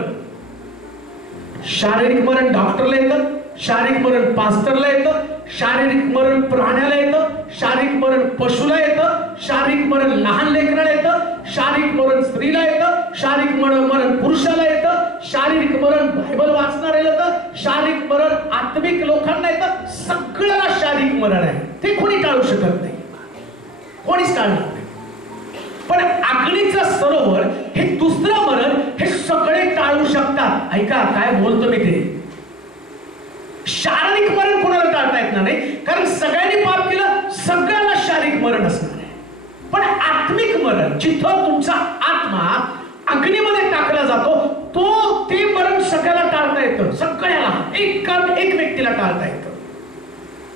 शारीरिक मरण डॉक्टरला येतं, शारीरिक मरण पास्टरला येतं, शारीरिक मरण प्राण्याला येतं, शारीरिक मरण पशुला येतं, शारीरिक मरण लहान लेकराला येतं, शारीरिक मरण स्त्रीला येतं, शारीरिक मरण पुरुषाला येतं, शारीरिक मरण बायबल वाचणाऱ्याला येतं, शारीरिक मरण आत्मिक लोकांना येतं. सगळ्याला शारीरिक मरण आहे. ते कोणी टाळू शकत नाही, कोणीच टाळणार नाही. पण अग्नीचं सरोवर हे दुसरं मरण हे सगळे टाळू शकतात. ऐका काय बोलतो मी ते. शारीरिक मरण कोणाला टाळता येत नाही, कारण सगळ्यांनी पाप केलं, सगळ्यांना शारीरिक मरण असणार आहे. पण आत्मिक मरण, जिथं तुमचा आत्मा अग्नीमध्ये टाकला जातो, तो ते मरण सगळ्याला टाळता येतं. सगळ्याला एक व्यक्तीला टाळता येतं.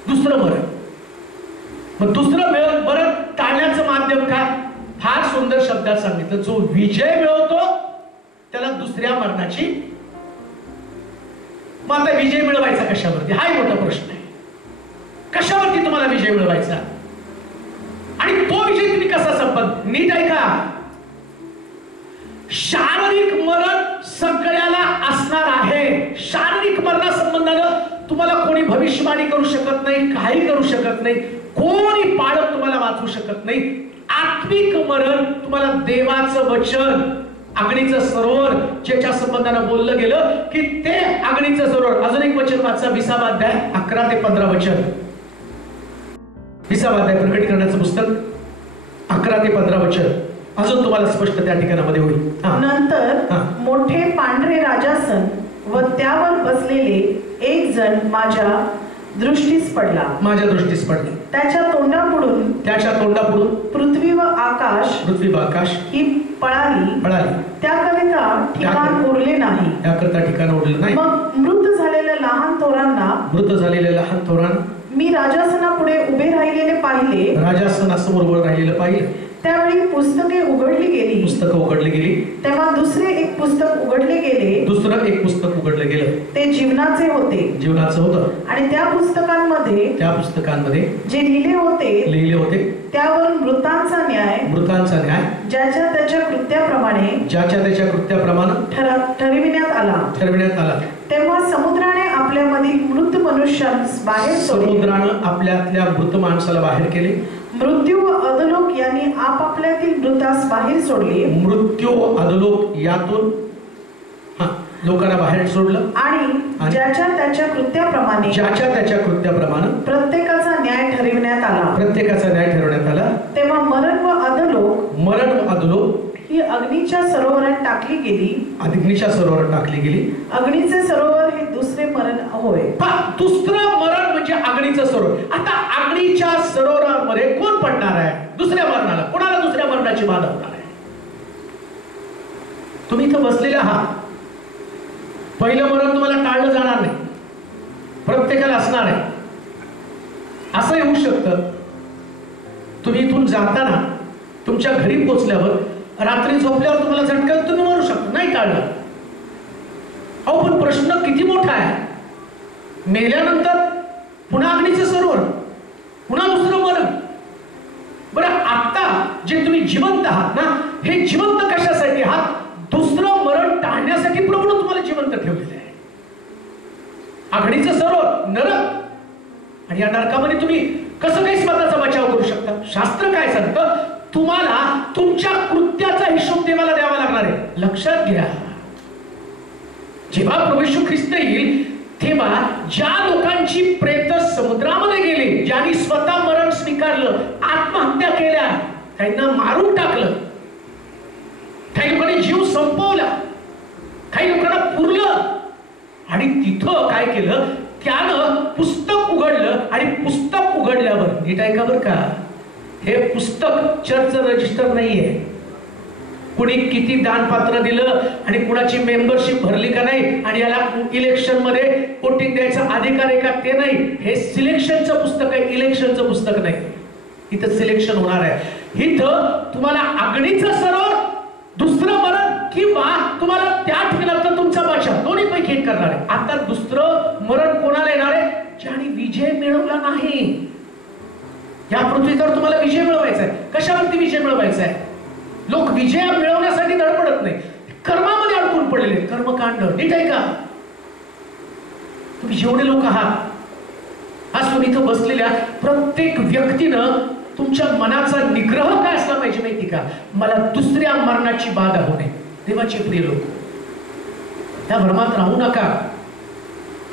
दुसरं मरण. मग दुसरं मरण टाळण्याचं माध्यम काय? फार सुंदर शब्दात सांगितलं. जो विजय मिळवतो त्याला दुसऱ्या मरणाची. मग आता विजय मिळवायचा कशावरती? हाही मोठा प्रश्न आहे. कशावरती तुम्हाला विजय मिळवायचा आणि तो विजय तुम्ही कसा संपत? नीट ऐका. शारीरिक मरण सगळ्याला असणार आहे. शारीरिक मरणा संबंधानं तुम्हाला कोणी भविष्यवाणी करू शकत नाही, काही करू शकत नाही. कोणी पाळत तुम्हाला वाचू शकत नाही. आत्मिक मरण तुम्हाला देवाचं वचन, अग्नीचं सरोवर ज्याच्या संबंधानं बोललं गेलं की ते अग्नीचं सरोवर. अजून एक वचन वाचा, 20 अध्याय 11 ते 15 वचन. 20 अध्याय प्रकटीकरणाचं पुस्तक 11 ते 15 वचन. अजून तुम्हाला स्पष्ट त्या ठिकाणामध्ये होईल. नंतर मोठे पांढरे राजासन व त्यावर बसलेले एक जण माझ्या दृष्टीस पडला. त्याच्या तोंडापुढून पृथ्वी व आकाश ही पळाली. त्याकरिता ठिकाण उरले नाही. मग मृत झालेल्या लहान थोरांना मी राजासनापुढे उभे राहिलेले पाहिले. त्यावेळी पुस्तके उघडली गेली. तेव्हा दुसरे एक पुस्तक उघडले गेले. ते जीवनाचे होते. आणि त्या पुस्तकांमध्ये जे लिहिले होते त्यावर मृतांचा न्याय ज्याच्या त्याच्या कृत्याप्रमाणे ठरविण्यात आला. तेव्हा समुद्राने आपल्यामधील मृत मनुष्यास आपल्यातल्या मृत माणसाला बाहेर केले. मृत्यू व अधोलोक यांनी आपापल्यातील मृतास बाहेर सोडले. मृत्यू अधोलोक यातून लोकांना बाहेर सोडलं. आणि ज्याच्या त्याच्या कृत्याप्रमाणे प्रत्येकाचा न्याय ठरविण्यात आला. तेव्हा मरण व अधोलोक ही अग्नीच्या सरोवरात टाकली गेली. अग्नीचे सरोवर हे दुसरे मरण होय. दुसरं मरण म्हणजे अग्नीचं सरोवर. आता अग्नीच्या सरोवरामध्ये कोण पडणार आहे दुसऱ्या मरणाला? कोणाला दुसऱ्या मरणाची बाधा होणार आहे? तुम्ही इथं बसलेले आहात. पहिलं मरण तुम्हाला टाळलं जाणार नाही, प्रत्येकाला असणार आहे. असं येऊ शकतं, तुम्ही इथून जाताना तुमच्या घरी पोहोचल्यावर रात्री झोपल्यावर तुम्हाला झटकन तुम्ही मरू शकता, नाही टाळलं. अहो पण प्रश्न किती मोठा आहे. मेल्यानंतर पुन्हा अग्नीचं सरोवर, पुन्हा दुसरं मरण. बरं, आता जे तुम्ही जिवंत आहात ना, हे जिवंत कशासाठी आहात? दुसरं मरण टाळण्यासाठी प्रभूने तुम्हाला जिवंत ठेवलेलं आहे. अग्नीचं सरोवर, नरक, आणि या नरकामध्ये तुम्ही कसं काही स्वतःचा बचाव करू शकता? शास्त्र काय सांगतं? तुम्हाला तुमच्या कृत्याचा हिशोब देवाला द्यावा लागणार आहे. लक्षात घ्या, जेव्हा प्रभू येशू ख्रिस्त येईल तेव्हा ज्या लोकांची प्रेत समुद्रामध्ये गेली, ज्यांनी स्वतः मरण स्वीकारलं, आत्महत्या केल्या, त्यांना मारून टाकलं, काही लोकांनी जीव संपवला, काही लोकांना पुरलं, आणि तिथं काय केलं? त्यानं पुस्तक उघडलं. आणि पुस्तक उघडल्यावर, नीट ऐका बरं का, हे पुस्तक चर्चचं रजिस्टर नाहीये. कुणी किती दानपात्र दिलं आणि कुणाची मेंबरशिप भरली का नाही, आणि याला इलेक्शन मध्ये वोटिंग द्यायचा अधिकार आहे का, ते नाही. हे सिलेक्शनचं पुस्तक आहे, इलेक्शनचं पुस्तक नाही. इथं सिलेक्शन होणार आहे. इथं तुम्हाला अग्नीचं सरोवर, दुसरं मरण, किंवा तुम्हाला त्या ठिकाणी तुमचा बचाव, दोन्ही पैकी एक करणार आहे. आता दुसरं मरण कोणाला येणार आहे? ज्याने विजय मिळवला नाही. या पृथ्वीवर तुम्हाला विजय मिळवायचा आहे. कशावरती विजय मिळवायचा आहे? लोक विजय मिळवण्यासाठी धडपडत नाही, कर्मामध्ये अडकून पडलेले. कर्मकांड, नीट आहे का? तुम्ही जेवढे लोक आहात, आज तुम्ही इथं बसलेल्या प्रत्येक व्यक्तीनं तुमच्या मनाचा निग्रह काय असला पाहिजे माहिती का? मला दुसऱ्या मरणाची बाधा होणे. देवाचे प्रिय लोक, त्या भ्रमात राहू नका.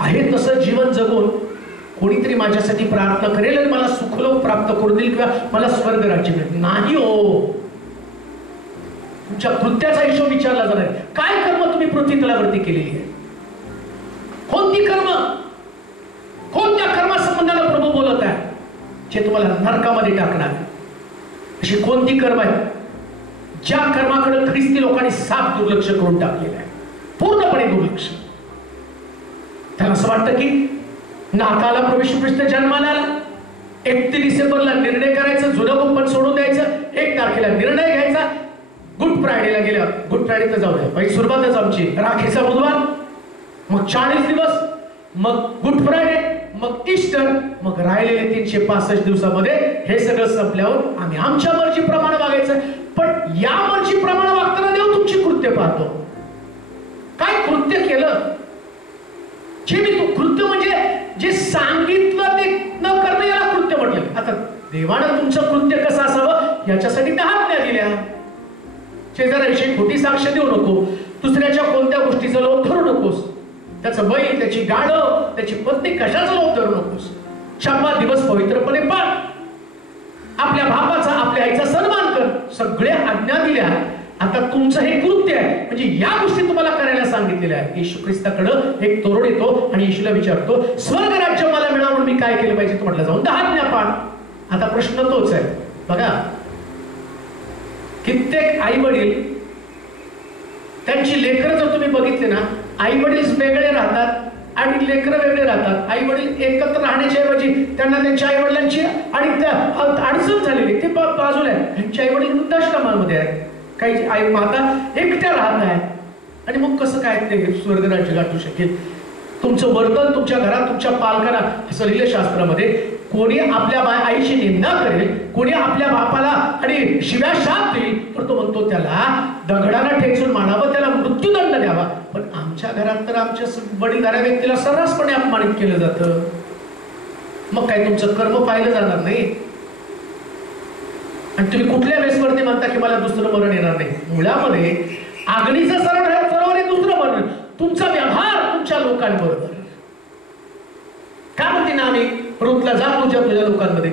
आहे तसं जीवन जगून कोणीतरी माझ्यासाठी प्रार्थना करेल आणि मला सुखलोक प्राप्त करून देईल किंवा मला स्वर्ग राज्य मिळेल, नाही हो. तुमच्या कृत्याचा हिशोब विचारला जाणार. काय कर्म तुम्ही पृथ्वी तलावरती केलेली आहे? कोणती कर्म, कोणत्या कर्मासंबंधाला प्रभू बोलत आहे जे तुम्हाला नरकामध्ये टाकणार? अशी कोणती कर्म आहे ज्या कर्माकडे ख्रिस्ती लोकांनी साफ दुर्लक्ष करून टाकलेलं आहे, पूर्णपणे दुर्लक्ष. त्यांना असं वाटतं की नाताला प्रभू येशू ख्रिस्त जन्माला आला, 31 डिसेंबरला निर्णय करायचा, जुनं कुंपण सोडून द्यायचं, 1 तारखेला निर्णय घ्यायचा, गुड फ्रायडेला गेल्या, गुड फ्रायडे तर जाऊ द्या, पहिली सुरुवातच आमची राखीचा बुधवार, मग 40 दिवस, मग गुड फ्रायडे, मग ईस्टर, मग राहिलेले 365 दिवसामध्ये हे सगळं संपल्यावर आम्ही आमच्या मर्जीप्रमाणे वागायचं. पण या मर्जीप्रमाणे वागताना देव तुमची कृत्य पाहतो. काय कृत्य केलं? जे मी कृत्य म्हणजे जे सांगितलं ते न करणं, याला कृत्य म्हटलं. आता देवानं तुमचं कृत्य कसं असावं याच्यासाठी 10 आज्ञा दिल्या. शेजाऱ्याविषयी खोटी साक्ष देऊ नको, दुसऱ्याच्या कोणत्या गोष्टीचं लोभ धरू नकोस, त्याचं बैल, त्याची गाढव, त्याची पत्नी कशाचं लोभ धरू नकोस, 4 दिवस पवित्रपणे पाळ, आपल्या बापाचा आपल्या आईचा सन्मान कर. सगळ्या आज्ञा दिल्या. आता तुमचं हे कृत्य आहे, म्हणजे या गोष्टी तुम्हाला करायला सांगितलेल्या आहेत. येशू ख्रिस्ताकडं एक तरुण येतो आणि येशूला विचारतो, स्वर्ग राज्य मला मिळावं मी काय केलं पाहिजे? तो म्हटलं, जाऊन 10 आज्ञा पाळ. आता प्रश्न तोच आहे बघा. कित्येक आई वडील त्यांची लेकरं जर तुम्ही बघितले ना, आई वडील वेगळे राहतात आणि लेकरं वेगळे राहतात. आई वडील एकत्र राहण्याच्या ऐवजी त्यांना त्यांच्या आई वडिलांची आणि अडचण झालेली ते बाजूला आहे. त्यांची आई वडील वृद्धाश्रमामध्ये आहेत, काही आई माता एकट्या राहत आहे. आणि मग कसं काय ते स्वर्ग राज्य गाठू शकेल? तुमचं वर्तन तुमच्या घरात तुमच्या पालकांना, असं लिहिलं शास्त्रामध्ये, कोणी आपल्या आईची निंदा करेल, कोणी आपल्या बापाला आणि शिव्या शाप देईल, तर तो म्हणतो त्याला दगडाला ठेचून मारावं, त्याला मृत्यूदंड द्यावा. पण आमच्या घरात तर आमच्या वडीलधाऱ्या व्यक्तीला सर्रासपणे अपमानित केलं जातं. मग काय तुमचं कर्म पाहिलं जाणार नाही? आणि तुम्ही कुठल्या बेसवरती म्हणता की मला दुसरं मरण येणार नाही? मुळामध्ये अग्नीचं सरोवर दुसरं मरण, तुमचा व्यवहार तुमच्या लोकांबरोबर. काय म्हणते ना आम्ही रुतला, जा तुझ्या लोकांमध्ये.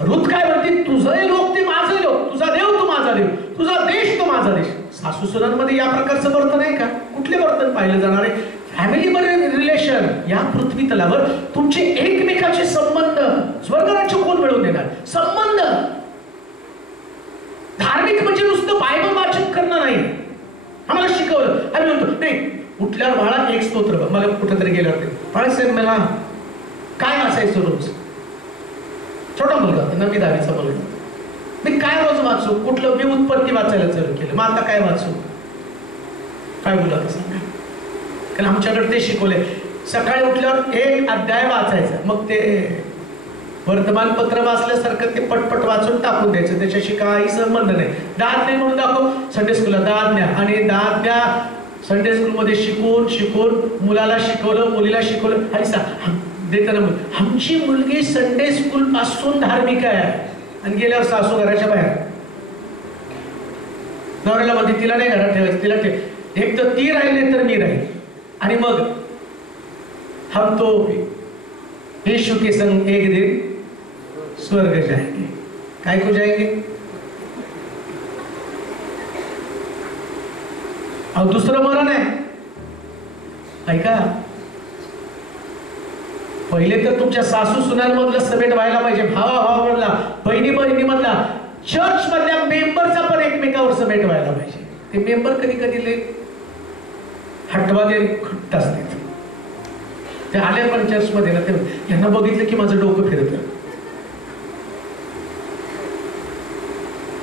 रुत काय म्हणते, तुझे लोक ते माझे लोक, तुझा देव तो माझा देव, तुझा देश तो माझा देश. सासू सुनांमध्ये या प्रकारचं वर्तन आहे का? कुठले वर्तन पाहिलं जाणार आहे? फॅमिलीमध्ये रिलेशन, या पृथ्वी तलावर तुमचे एकमेकाचे संबंध स्वर्गराज्य कोण मिळवून देणार? संबंध. धार्मिक म्हणजे नुसतं बायबल वाचन करणं नाही. आम्हाला शिकवलं, आम्ही म्हणतो नाही उठल्यावर बाळा एक स्तोत्र, मला कुठेतरी गेल्यावर बाळासाहेब मला काय वाचायचं रोज? छोटा मुलगा, 9वी 10वीचा मुलगा, मी काय रोज वाचू? कुठलं? मी उत्पत्ती वाचायला चालू केलं. मग आता काय वाचू? काय बोला सांगा? कारण आमच्याकडे ते शिकवले, सकाळी उठल्यावर एक अध्याय वाचायचा, मग ते वर्तमानपत्र वाचल्यासारखं ते पटपट वाचून टाकून द्यायचं, त्याच्याशी काही संबंध नाही. 10 आज्ञा म्हणून दाखव संडे स्कूलला 10 आज्ञा, आणि 10 आज्ञा संडे स्कूलमध्ये शिकून मुलाला शिकवलं, मुलीला शिकवलं. आणि देताना आमची मुलगी संडे स्कूल पासून धार्मिक आहे, आणि गेल्यावर सासू घराच्या बाहेर नवऱ्याला मध्ये तिला नाही घरात ठेवायचं, तिला ठेव, एक तर ती राहील तर मी राहील. आणि मग हम तो यीशु के संग एक दिन स्वर्ग जाएंगे. काय को जाएंगे? अहो दुसरं मरण आहे. ऐका, पहिले तर तुमच्या सासू सुनांमधलं समेट व्हायला पाहिजे, भावामधला, बहिणी मधला, चर्च मधल्या मेंबरचा पण एकमेकावर समेट व्हायला पाहिजे. ते मेंबर कधी कधी लय हटवादे खट्ट असते. ते आले पण चर्च मध्ये ना, ते यांना बघितलं की माझं डोकं फिरतं.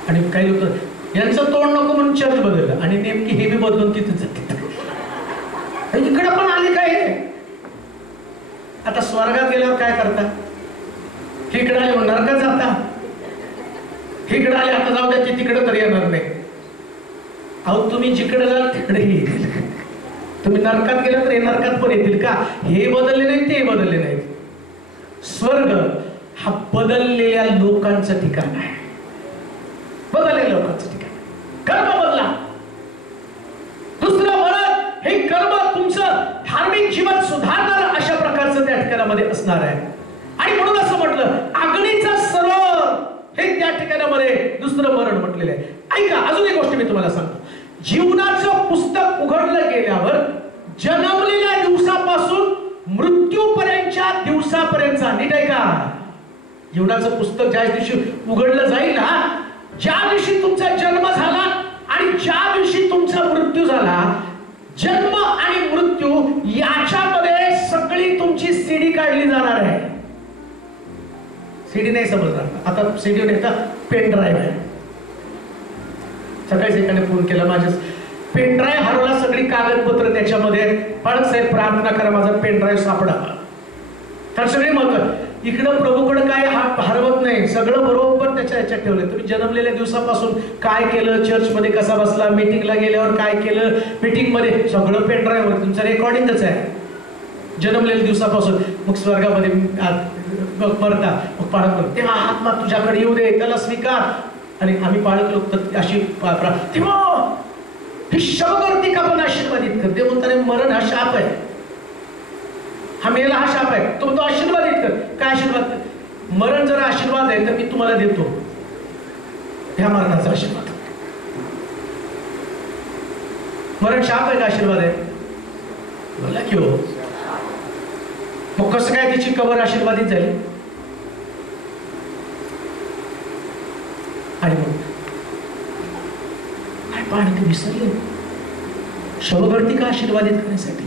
आणि काही लोक यांचं तोंड नको म्हणून चर्च बदललं, आणि नेमकी हे बी बदलून तिथं जाते. इकडे पण आले काय? आता स्वर्गात गेल्यावर काय करता? इकडे आले नरकात जाता, इकडे आले आता जाऊ द्या, तिकडे तर येणार नाही. अहो तुम्ही जिकडे जाल तिकडे येतील. तुम्ही नरकात गेला तर हे नरकात पण येतील का? हे बदलले नाही, ते बदलले नाहीत. स्वर्ग हा बदललेल्या लोकांचं ठिकाण आहे. बदललेल्या लोकांचं ठिकाण. कर्म बदला. दुसरं मरण हे कर्म तुमचं धार्मिक जीवन सुधारणार अशा प्रकारचं त्या ठिकाणामध्ये असणार आहे. आणि म्हणून असं म्हटलं, अग्नीचा सरोवर हे त्या ठिकाणामध्ये दुसरं मरण म्हटलेलं आहे. ऐका, अजून एक गोष्ट मी तुम्हाला सांगतो. जीवनाचं पुस्तक उघडलं गेल्यावर जन्मलेल्या दिवसापासून मृत्यूपर्यंतच्या दिवसापर्यंतचा, नीट ऐका, जीवनाचं पुस्तक ज्या दिवशी उघडलं जाईल ना, ज्या दिवशी तुमचा जन्म झाला आणि ज्या दिवशी तुमचा मृत्यू झाला, जन्म आणि मृत्यू याच्यामध्ये सगळी तुमची सीडी काढली जाणार आहे. सीडी नाही समजणार आता, सीडी नाही तर पेन ड्राईव्ह आहे. सकाळीच एकाने फोन केला, माझ्या पेन ड्राईव्ह हरवला, सगळी कागदपत्र त्याच्यामध्ये. पण साहेब प्रार्थना करा माझा पेन ड्राईव्ह सापडावा. तर सगळे म्हणतात इकडं प्रभूकडे काय हरवत नाही, सगळं बरोबर त्याच्या ह्याच्यात ठेवलं. तुम्ही जन्मलेल्या दिवसापासून काय केलं, चर्च मध्ये कसा बसला, मीटिंगला गेल्यावर काय केलं, मीटिंग मध्ये सगळं पेन ड्राईव्ह वर तुमचं रेकॉर्डिंगच आहे जन्मलेल्या दिवसापासून. मग स्वर्गामध्ये मरता, मग पाळत करतो तेव्हा आत्मा तुझ्याकडे येऊ दे, त्याला स्वीकार. आणि आम्ही पाळत लोक तर अशी तेव्हा ही शवगर्ती का पण आशीर्वादित करते. म्हणताना मरण हा शाप आहे, हा मेला हा शाप आहे, तो आशीर्वादित कर. काय आशीर्वाद? मरण जर आशीर्वाद आहे तर मी तुम्हाला देतो ह्या मरणाचा आशीर्वाद. मरण शाप आहे का आशीर्वाद आहे? बोला की हो. मग कसं काय तिची कबर आशीर्वादित झाली? आणि मग काय पाहणे विसरले. शवगर्ती का आशीर्वादित करण्यासाठी?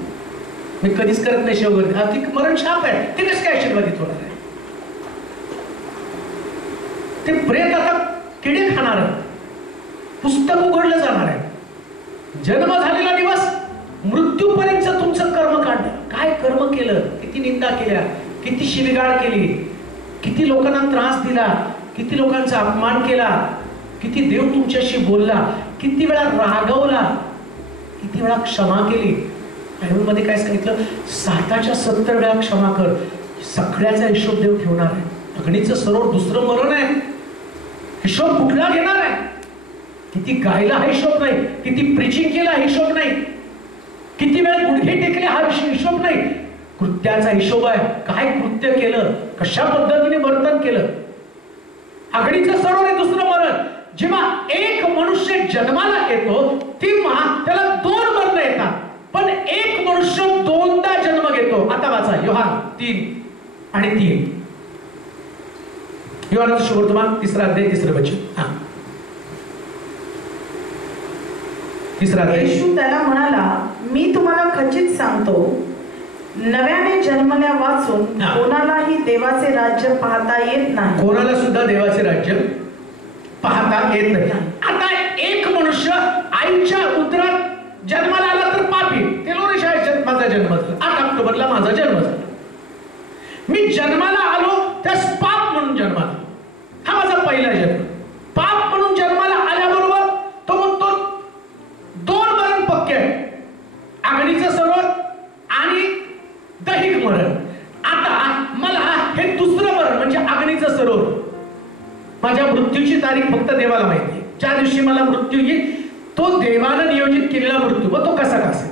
मी कधीच करत नाही शवगर्ती. हा ती मरण शाप आहे, ते कसं काय आशीर्वादित होणार आहे? ते प्रेत आता किडे खाणार आहे, पुस्तक उघडलं जाणार आहे. जन्म झालेला दिवस मृत्यूपर्यंत तुमचं कर्म काढलं. काय कर्म केलं? किती निंदा केल्या, किती शिवीगाळ केली, किती लोकांना त्रास दिला, किती लोकांचा अपमान केला, किती देव तुमच्याशी बोलला, किती वेळा रागवला, किती वेळा क्षमा केली. बायबलमध्ये काय सांगितलं? 60च्या 70 वेळा क्षमा कर. सगळ्याचा हिशोब देव ठेवणार आहे. अग्नीचं सरोवर दुसरं मरण आहे, हिशोब कुठला घेणार आहे? किती गायला हा हिशोब नाही, किती प्रीचिंग केला हा हिशोब नाही, किती वेळा गुडघे टेकले हा हिशोब नाही. कृत्याचा हिशोब आहे. काय कृत्य केलं, कशा पद्धतीने वर्तन केलं. अग्नीचं सरोवर आहे दुसरं मरण. जेव्हा एक मनुष्य जन्माला येतो तेव्हा त्याला 2 मरण येतात, पण एक मनुष्य 2दा जन्म घेतो. आता वाचा योहान 3 आणि 3. योहानाचा शुभवर्तमान 3रा अध्याय 3रं वचन. येशू त्याला म्हणाला, मी तुम्हाला खचित सांगतो, नव्याने जन्मल्या वाचून कोणालाही देवाचे राज्य पाहता येत नाही. कोणाला सुद्धा देवाचे राज्य पाहता येत नाही. आता एक मनुष्य आईच्या उदरात जन्माला आला तर पापी. तेलोरेशाळेत माझा जन्म झाला, 8 ऑक्टोबरला माझा जन्म झाला. मी जन्माला आलो त्यास पाप म्हणून जन्माला, हा माझा पहिला जन्म. पाप म्हणून जन्माला आल्याबरोबर तो म्हणतो 2 मरण पक्के आहे, अग्नीचं सरोवर आणि दैहिक मरण. आता मला हे दुसरं मरण म्हणजे अग्नीचं सरोवर, माझ्या मृत्यूची तारीख फक्त देवाला माहिती आहे. ज्या दिवशी मला मृत्यू येईल तो देवानं नियोजित केलेला मृत्यू. व तो कसा कसा?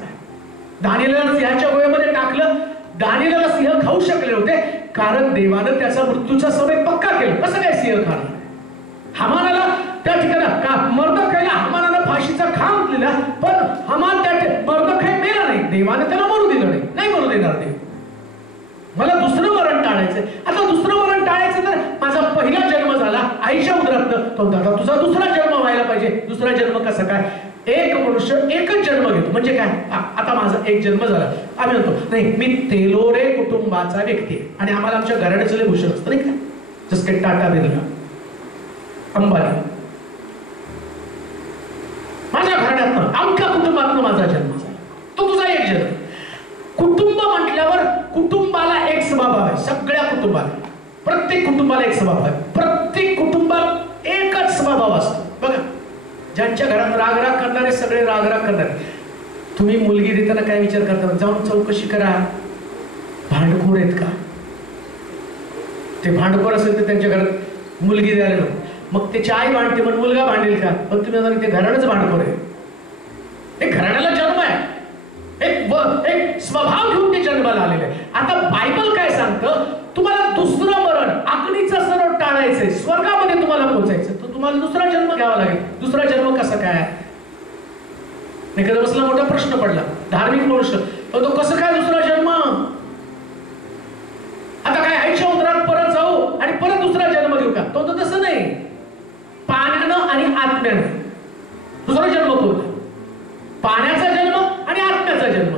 दानिएलला सिंहाच्या गोळ्यामध्ये टाकलं. दानिएलला सिंह खाऊ शकले होते कारण देवानं त्याचा मृत्यूचा समय पक्का केला. कसं काय सिंह खाणार? हमानाला त्या ठिकाणी मर्दखायला हमानानं फाशीचा खांब दिला, पण हमान त्या मर्दखाय मेला नाही. देवानं त्याला मरू दिलं नाही. नाही मरू देणार देव. मला दुसरं मरण टाळायचंय. आता दुसरं मरण टाळायचं तर माझा पहिला जन्म झाला आईच्या उदरात, तो दादा तुझा दुसरा जन्म व्हायला पाहिजे. दुसरा जन्म कसा काय? एक मनुष्य एकच जन्म घेतो म्हणजे काय? आता माझा एक जन्म झाला, आम्ही म्हणतो नाही मी तेलोरे कुटुंबाचा व्यक्ती आहे आणि आम्हाला आमच्या घराण्याचं भूषण असतं नाही का? जसं काही टाटा बिर्ला, अंबानी, माझ्या घराण्यातनं अमक्या कुटुंबातनं माझा जन्म झाला. तो तुझा एक जन्म. कुटुंब म्हटल्यावर कुटुंबाला एक स्वभाव आहे. सगळ्या कुटुंबाला, प्रत्येक कुटुंबाला एक स्वभाव आहे. प्रत्येक कुटुंबात एकच स्वभाव असतो. बघा, ज्यांच्या घरात रागराग करणारे सगळे रागराग करणारे. तुम्ही मुलगी देताना काय विचार करता? जाऊन चौकशी करा, भांडखोर आहेत का? ते भांडखोर असेल तर त्यांच्या घरात मुलगी द्यायला नको. मग त्याची आई भांडते पण मुलगा भांडेल का? पण तुम्ही म्हणता ते घराणंच भांडखोर आहे. हे घराण्याला जन्म आहे, एक स्वभाव घेऊन ते जन्माला आलेले आहे. आता बायबल काय सांगतं? तुम्हाला दुसरं मरण अग्नीचं सरोवर टाळायचंय, स्वर्गामध्ये तुम्हाला पोहोचायचं, तर तुम्हाला दुसरा जन्म घ्यावा लागेल. दुसरा जन्म कसा काय? निकोदेमसला मोठा प्रश्न पडला. धार्मिक मनुष्य, तो कसं काय दुसरा जन्म? आता काय आईच्या उदरात परत जाऊ आणि परत दुसरा जन्म घेऊ का? तो तसं नाही. पाण्यानं आणि आत्म्यानं दुसरा जन्म होतो. पाण्याचा जन्म आणि आत्म्याचा जन्म.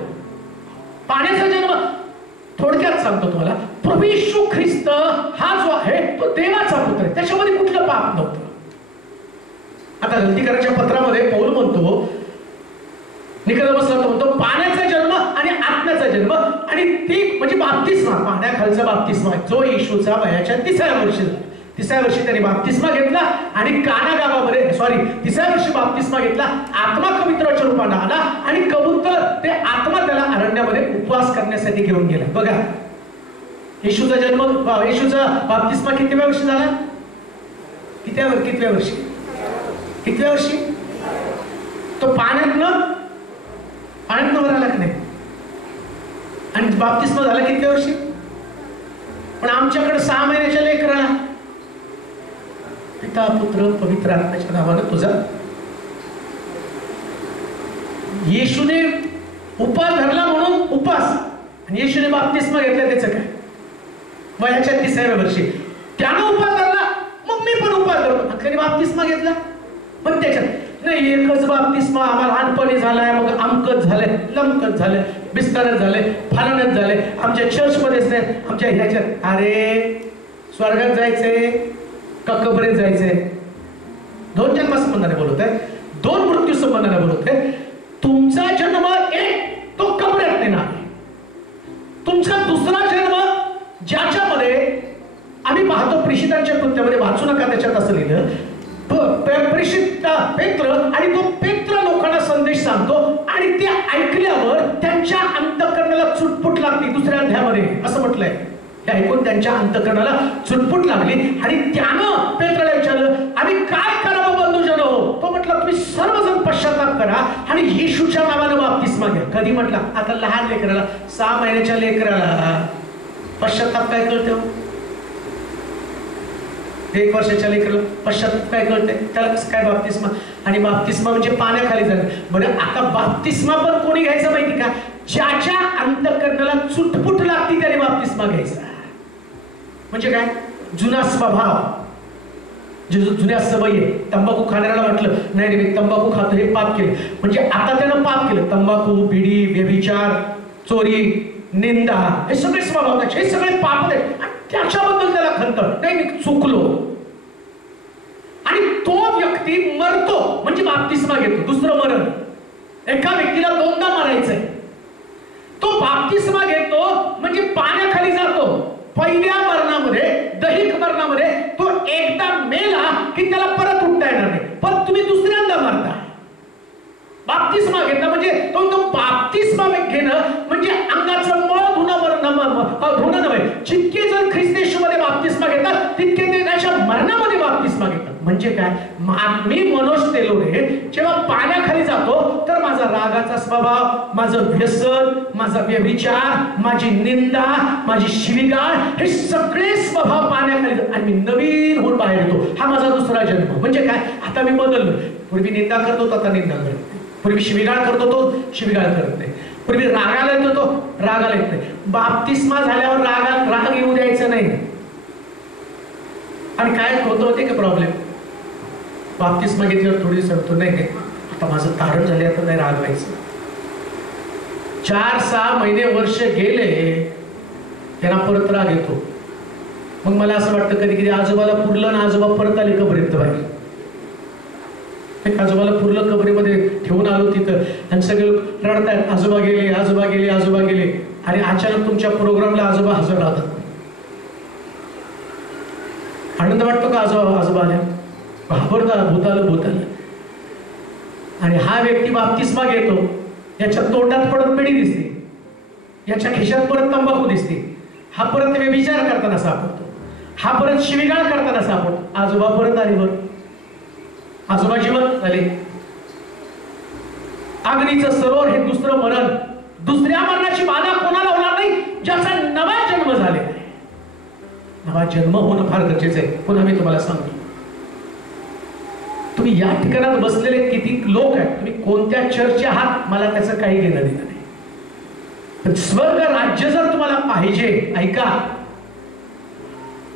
पाण्याचा जन्म थोडक्यात सांगतो तुम्हाला. प्रभू येशू ख्रिस्त हा जो आहे तो देवाचा पुत्र आहे, त्याच्यामध्ये कुठलं पाप नव्हतं. आता गलतीकराच्या पत्रामध्ये पौल म्हणतो, निकोदेमसला म्हणतो पाण्याचा जन्म आणि आत्म्याचा जन्म, आणि ती म्हणजे बाप्तिस्मा, पाण्याखालचा बाप्तिस्मा जो येशूचा वयाच्या 3ऱ्या वर्षी झाला. 3ऱ्या वर्षी त्याने बाप्तिस्मा घेतला आणि काना गावामध्ये 3ऱ्या वर्षी बाप्तिस्मा घेतला. आत्मा कबूतराच्या रूपाने आला आणि कबूतर ते आत्मा त्याला अरण्यामध्ये उपवास करण्यासाठी घेऊन गेला. बघा येशूचा बाप्तिस्मा कितव्या वर्षी झाला? कितव्या वर्षी तो पाण्यातनं वर आला की नाही? आणि बाप्तिस्मा झाला कितव्या वर्षी? पण आमच्याकडे 6 महिन्याच्या लेकराला पिता पुत्र पवित्र आत्म्याच्या नावानं तुझा. येशूने उपास धरला म्हणून उपास, आणि येशूने बाप्तिस्मा घेतला त्याचं काय? वयाच्या 30व्या वर्षी त्यानं उपास धरला, मग मी पण उपास धरतो. त्याने बाप्तिस्मा घेतला, मग त्याच्यात नाही एकच बाप्तिस्मा आम्हाला लहानपणी झालाय, मग अमकच झालंय, लमकच झालंय, बिस्तारच झालंय, फालनच झालंय, आमच्या चर्चमध्येच नाही, आमच्या ह्याच्यात. अरे स्वर्गात जायचंय का कबरेत जायचंय? 2 जन्म संबंधाने बोलत आहे, 2 मृत्यू संबंधाने बोलत आहे. तुमचा जन्म एक, तो कबरेत नेणार. तुमचा दुसरा जन्म ज्याच्यामध्ये आम्ही पाहतो प्रेषितांच्या कृत्यामध्ये, वाचू नका त्याच्यात असं लिहिलं, प्रेषित पेत्र, आणि तो पेत्र लोकांना संदेश सांगतो, आणि ते ऐकल्यावर त्यांच्या अंतःकरणाला चुटपुट लागली. दुसऱ्या अध्यायामध्ये असं म्हटलंय, हे ऐकून त्यांच्या अंतःकरणाला चुटपुट लागली, आणि त्यानं पेत्राला विचारलं, आम्ही काय करावं बंधुजनो? तो म्हटलं तुम्ही सर्वजण पश्चाताप करा आणि येशूच्या नावानं बाप्तिस्मा घ्या. कधी म्हटला? आता लहान लेकराला, 6 महिन्याच्या लेकराला पश्चाताप काय कळतं? 1 वर्षाच्या लेकराला पश्चाताप काय कळतंय? त्याला काय बाप्तिस्मा? आणि बाप्तिस्मा म्हणजे पाण्याखाली जाणं. बरं, आता बाप्तिस्मा पण कोणी घ्यायचं माहिती का? ज्याच्या अंतःकरणाला चुटपुट लागती त्याने बाप्तिस्मा घ्यायचा. म्हणजे काय? जुना स्वभाव, जुन्या सवयी. तंबाखू खाणाऱ्याला वाटलं नाही मी तंबाखू खातो, हे पाप केलं, म्हणजे आता त्यानं पाप केलं. तंबाखू, बिडी, व्यभिचार, चोरी, निंदा, हे सगळे स्वभाव, हे सगळे पाप आहेत, आणि त्याच्याबद्दल त्याला खंत नाही, मी चुकलो. आणि तो व्यक्ती मरतो म्हणजे बाप्तिस्मा घेतो. दुसरं मरण, एका व्यक्तीला 2दा मारायचंय, तो बाप्तिस्मा घेतो म्हणजे पाण्याखाली जातो. पहिल्या मरणामध्ये, दैहिक मरणामध्ये तो एकदा मेला की त्याला परत उठता येणार नाही, पण तुम्ही दुसऱ्यांदा मारता. बाप्तिस्मा घेतला म्हणजे तो बाप्तिस्मा घेणं म्हणजे अंगाचं मळ धुणं नव्हे. जितके जण ख्रिस्त येशूमध्ये बाप्तिस्मा घेतात तितके ते त्याच्या मरणामध्ये बाप्तिस्मा घेतात. म्हणजे काय? मी मनोज तेलोरे जेव्हा पाण्याखाली जातो तर माझा रागाचा स्वभाव, माझं व्यसन, माझा व्यभिचार, माझी निंदा, माझी शिवीगाळ, हे सगळे स्वभाव पाण्याखाली जातात आणि मी नवीन होऊन बाहेर येतो. हा माझा दुसरा जन्म. म्हणजे काय? आता मी बदललो. पूर्वी निंदा करतो, आता निंदा करतो. पूर्वी शिवीगाळ करतो, तो शिवीगाळ करत नाही. पूर्वी रागाला येतो, तो रागाला येत नाही. बाप्तिस्मा झाल्यावर राग येऊ द्यायचं नाही. आणि काय होतं होते का प्रॉब्लेम? बाप्तिस्मा घेतल्यावर थोडी सांगतो नाही, आता माझं तारण झाले, आता नाही रागवायचं. 4-6 महिने वर्ष गेले, त्यांना परत राग येतो. मग मला असं वाटतं कधी कधी आजोबाला पुरलं ना, आजोबा परत आले कबरीत बाहेर. आजोबाला पुरलं, कबरीमध्ये ठेवून आलो तिथं, आणि सगळे लोक रडतायत, आजोबा गेले, आजोबा गेले, आजोबा गेले. आणि अचानक तुमच्या प्रोग्रामला आजोबा हजर राहतात. आनंद वाटतो का? आजोबा आल्या, घाबरता, भूत आलं. आणि हा व्यक्ती बाप्तिस्मा घेतो, याच्या तोंडात परत पेढी दिसते, याच्या खिशात परत तंबाखू दिसते, हा परत व्यभिचार करताना सापडतो, हा परत शिवीगाळ करताना सापडतो. आजोबा परत आले, बरं आजोबा जिवंत झाले. अग्नीचं सरोवर हे दुसरं मरण. दुसऱ्या मरणाची बाधा कोणाला होणार नाही? ज्याचा नवा जन्म झालेला आहे. नवा जन्म होणं फार गरजेचं आहे. पुन्हा मी तुम्हाला सांगतो, तुम्ही या ठिकाणात बसलेले किती लोक आहेत, तुम्ही कोणत्या चर्चचे आहात, मला त्याचं काही घेणं देणं नाही. पण स्वर्ग राज्य जर तुम्हाला पाहिजे, ऐका,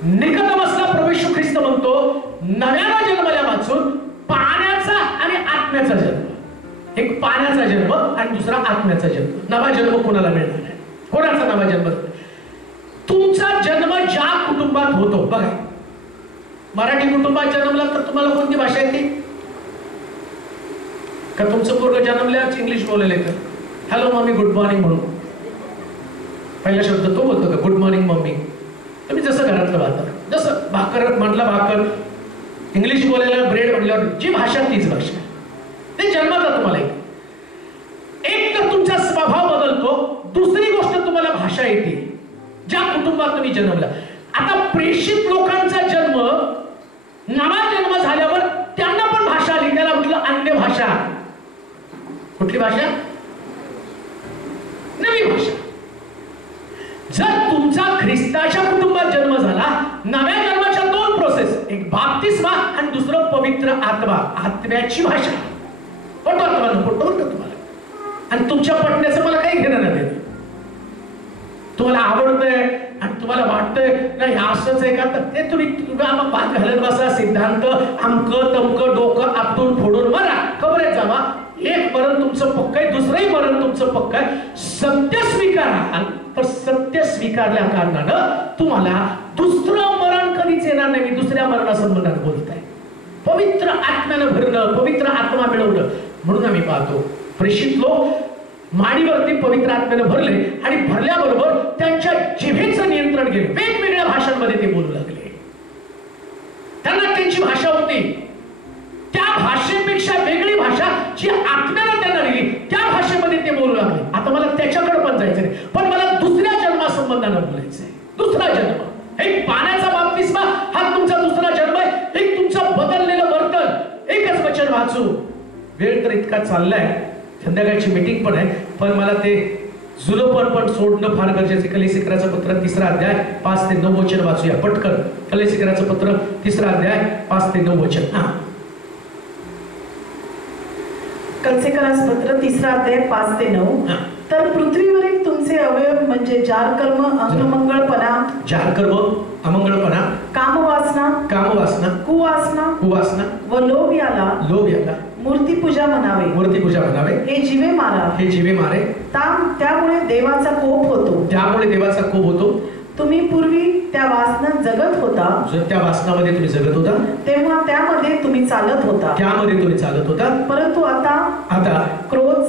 निकोदेमसला प्रभू येशू ख्रिस्त म्हणतो, नव्यानं जन्मल्या वाचून पाण्याचा आणि आत्म्याचा जन्म. एक पाण्याचा जन्म आणि दुसरा आत्म्याचा जन्म. नवा जन्म कोणाला मिळणार आहे? कोणाचा नवा जन्म? तुमचा जन्म ज्या कुटुंबात होतो, बघा, मराठी कुटुंबात जन्मला तर तुम्हाला कोणती भाषा येते? का तुमचं पोरग जन्मल्याच इंग्लिश बोलायला येतं? हॅलो मम्मी, गुड मॉर्निंग म्हणून पहिला शब्द तो बोलतो का? Good morning mummy. तुम्ही जसं घरातलं वाहता, जसं भाकर म्हटलं भाकर, इंग्लिश बोलायला ब्रेड म्हटल्यावर जी भाषा तीच भाषा, ते जन्माला तुम्हाला येते. एक तर तुमचा स्वभाव बदलतो, दुसरी गोष्ट तुम्हाला भाषा येते. ज्या कुटुंबात तुम्ही जन्मला. आता प्रेषित लोकांचा जन्म, नवा जन्म झाल्यावर त्यांना पण भाषा आली. त्याला म्हटलं अन्य भाषा. कुठली भाषा? नवी भाषा. जर तुमचा ख्रिस्ताच्या कुटुंबात जन्म झाला, नव्या जन्माच्या दोन प्रोसेस, एक बाप्तिस्मा आणि दुसरं पवित्र आत्मा. आत्म्याची भाषा पटतो तुम्हाला. आणि तुमच्या पटण्याचं मला काही घेणं नाही. तुम्हाला आवडतंय आणि तुम्हाला वाटतंय नाही असंच आहे का, तर ते तुम्ही बात घालत बसा. सिद्धांत अमकं तमकं डोकं आपटून फोडून मरा, खबरेत जावा. एक मरण तुमचं पक्क आहे, दुसरंही मरण तुमचं पक्क आहे. सत्य स्वीकाराल तर सत्य स्वीकारल्या कारणानं तुम्हाला दुसरं मरण कधीच येणार नाही. मी दुसऱ्या मरणासंबंधात बोलताय. पवित्र आत्म्यानं भरणं, पवित्र आत्मा मिळवणं. म्हणून आम्ही पाहतो प्रेषित लोक माडीवरती पवित्र आत्म्यानं भरले आणि भरल्याबरोबर त्यांच्या जिभेचं नियंत्रण गेलं. वेगवेगळ्या भाषांमध्ये ते बोलू लागले. त्यांना त्यांची भाषा होती. त्या भाषेपेक्षा वेगळी भाषा जी आत्म्यानं त्यांना दिली, त्या भाषेमध्ये ते बोलू लागले. आता मला त्याच्याकडे पण जायचं नाही, पण मला दुसऱ्या जन्मासंबंधानं बोलायचंय. दुसरा जन्म, एक पाण्याचा बाप्तिस्मा हा तुमचा दुसरा जन्म आहे. एक तुमचं बदललेलं वर्तन. एकच वचन वाचू. वेळ तर इतका चाललाय, संध्याकाळची मीटिंग पण आहे, पण मला ते जुलपण पण सोडणं फार गरजेचं. कलेसिकराचं पत्र 3रा अध्याय 5 ते 9 वचन वाचूया पटकन. कलेसिकराचं पत्र 3रा अध्याय 5 ते 9 वचन. कलेसिकराचं पत्र 3रा अध्याय 5 ते 9. तर पृथ्वीवरील तुमचे अवयव म्हणजे जारकर्म, अंगमंगळपणा, जारकर्म, अमंगळपणा, कामवासना, कामवासना, कुवासना व लोभ याला मूर्तिपूजा म्हणावे. हे जीवे मारे. त्यामुळे देवाचा कोप होतो. तुम्ही पूर्वी त्या वासनात जगत होता. त्या वासनामध्ये तुम्ही जगत होता, तेव्हा त्यामध्ये तुम्ही चालत होता. परंतु आता क्रोध,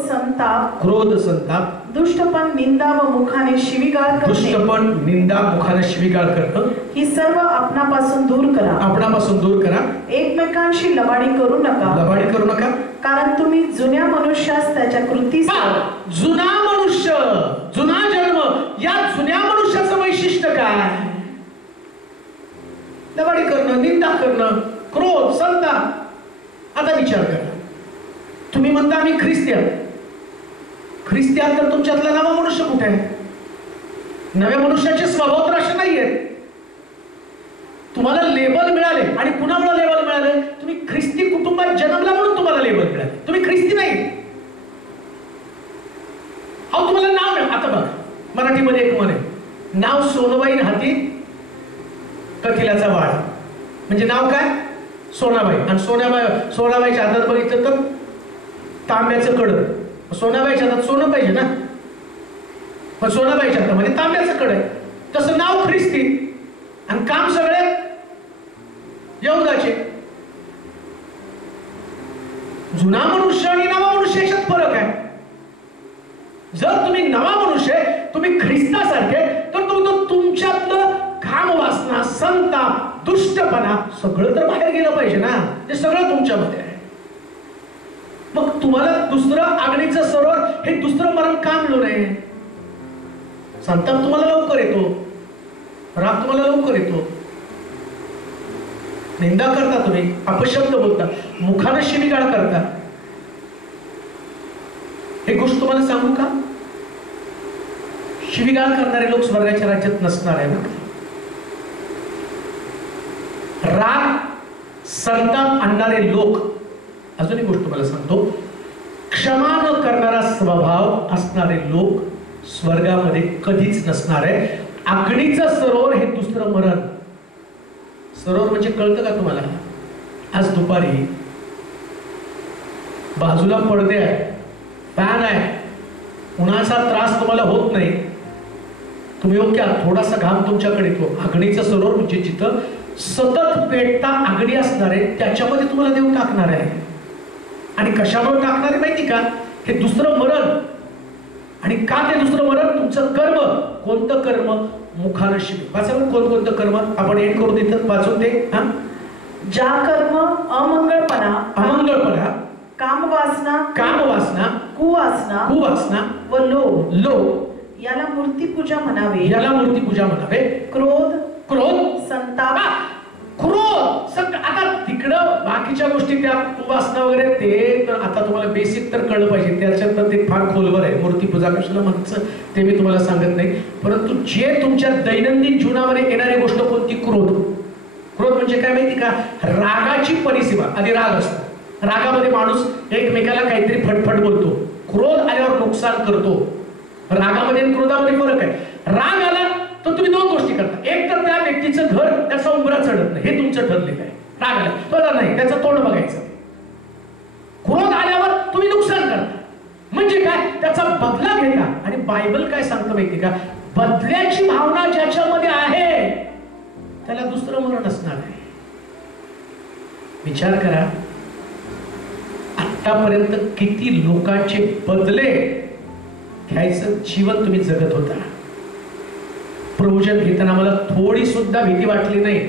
संताप, दुष्टपण, निंदा व मुखाने शिवीगाळ करणं ही सर्व आपणापासून दूर करा. एकमेकांशी लबाडी करू नका, कारण तुम्ही जुन्या मनुष्यास त्याच्या कृतीस. जुना मनुष्य, जुना जन्म. या जुन्या मनुष्याचं वैशिष्ट्य काय? लबाडी करणं, निंदा करणं, क्रोध, संताप. आता विचार करा, तुम्ही म्हणता आम्ही ख्रिस्तियन तर तुमच्यातला नवा मनुष्य कुठे आहे? नव्या मनुष्याचे स्वभाव तर असे नाहीयेत. तुम्हाला लेबल मिळाले. आणि कुणामुळे लेबल मिळाले? तुम्ही ख्रिस्ती कुटुंबात जन्मला म्हणून तुम्हाला लेबल मिळाले. तुम्ही ख्रिस्ती नाही. अहो तुम्हाला नाव मिळालं. आता बघा, मराठीमध्ये एक म्हण आहे, नाव सोनबाई हाती कथिलाचा वाळ. म्हणजे नाव काय? सोनाबाई. आणि सोनाबाईच्या हातात बघितलं तर तांब्याचं कड. सोनाबाईच्या हातात सोनं पाहिजे ना, पण सोनाबाईच्या हातामध्ये तांब्याचं कड आहे. तसं नाव ख्रिस्ती आणि काम सगळे यहुदाचे. जुना मनुष्य आणि नवा मनुष्य याच्यात फरक आहे. जर तुम्ही नवा मनुष्य, तुम्ही ख्रिस्तासारखे, तर तुमच्यातलं काम, वासना, संताप, दुष्टपणा सगळं तर बाहेर गेलं पाहिजे ना. ते सगळं तुमच्यामध्ये आहे. मग तुम्हाला दुसरं अग्नीचं सरोवर, हे दुसरं मरण का मिळू नये? संताप तुम्हाला लवकर येतो, राग तुम्हाला लवकर येतो, निंदा करता, तुम्ही अपशब्द बोलता, मुखानं शिवीगाळ करता. एक गोष्ट तुम्हाला सांगू का? शिवीगाळ करणारे लोक स्वर्गाच्या राज्यात नसणार आहे. राग, संताप आणणारे लोक, अजून एक गोष्ट तुम्हाला सांगतो, क्षमा न करणारा स्वभाव असणारे लोक स्वर्गामध्ये कधीच नसणार आहे. अग्नीचं सरोवर हे दुसरं मरण. सरोवर म्हणजे कळतं का तुम्हाला? आज दुपारी बाजूला पडदे आहे, फॅन आहे, उन्हाचा त्रास तुम्हाला होत नाही, तुम्ही ओके, थोडासा घाम तुमच्याकडे येतो. अग्नीचं सरोवर म्हणजे जिथं सतत पेटता अग्नी असणार आहे, त्याच्यामध्ये तुम्हाला देव टाकणार आहे. आणि कशामुळे टाकणार आहे माहिती का? हे दुसरं मरण. आणि का ते दुसरं मरण? तुमचं कर्म. कोणतं कर्म? मुखानं शिवी. वाचावं कोणतं कर्म? आपण एंड करू देतात वाचून ते. ज्या कर्म, अमंगळपणा, कामवासना, कुवासना व लोभ याला मूर्तीपूजा म्हणावे. याला मूर्तीपूजा म्हणावे. क्रोध, क्रोध, संताप, क्रोध. आता तिकडं बाकीच्या गोष्टी त्या उपासना वगैरे ते तर आता तुम्हाला बेसिक तर कळलं पाहिजे, त्याच्यात तर ते फार खोलवर आहे. मूर्तीपूजा कशाला म्हणायचं ते मी तुम्हाला सांगत नाही, परंतु जे तुमच्या दैनंदिन जीवनामध्ये येणारी गोष्ट कोणती? क्रोध. क्रोध म्हणजे काय माहिती का? रागाची परिसीमा. आधी राग असतो, रागामध्ये माणूस एकमेकाला काहीतरी फटफट बोलतो. क्रोध आल्यावर नुकसान करतो. रागामध्ये आणि क्रोधामध्ये फरक आहे. राग आला तर तुम्ही दोन गोष्टी करता. एक तर त्या व्यक्तीचं घर त्याचा उंबरा चढत नाही, हे तुमचं ठरलेलं आहे. राग आला बरं नाही, त्याचं तोंड बघायचं. क्रोध आल्यावर तुम्ही नुकसान करता, म्हणजे काय? त्याचा बदला घेता. आणि बायबल काय सांगतं माहिती का? बदल्याची भावना ज्याच्यामध्ये आहे त्याला दुसरं मरण असणार आहे. विचार करा, आतापर्यंत किती लोकांचे बदले घ्यायचं जीवन तुम्ही जगत होता. प्रवचन घेताना मला थोडी सुद्धा भीती वाटली नाही.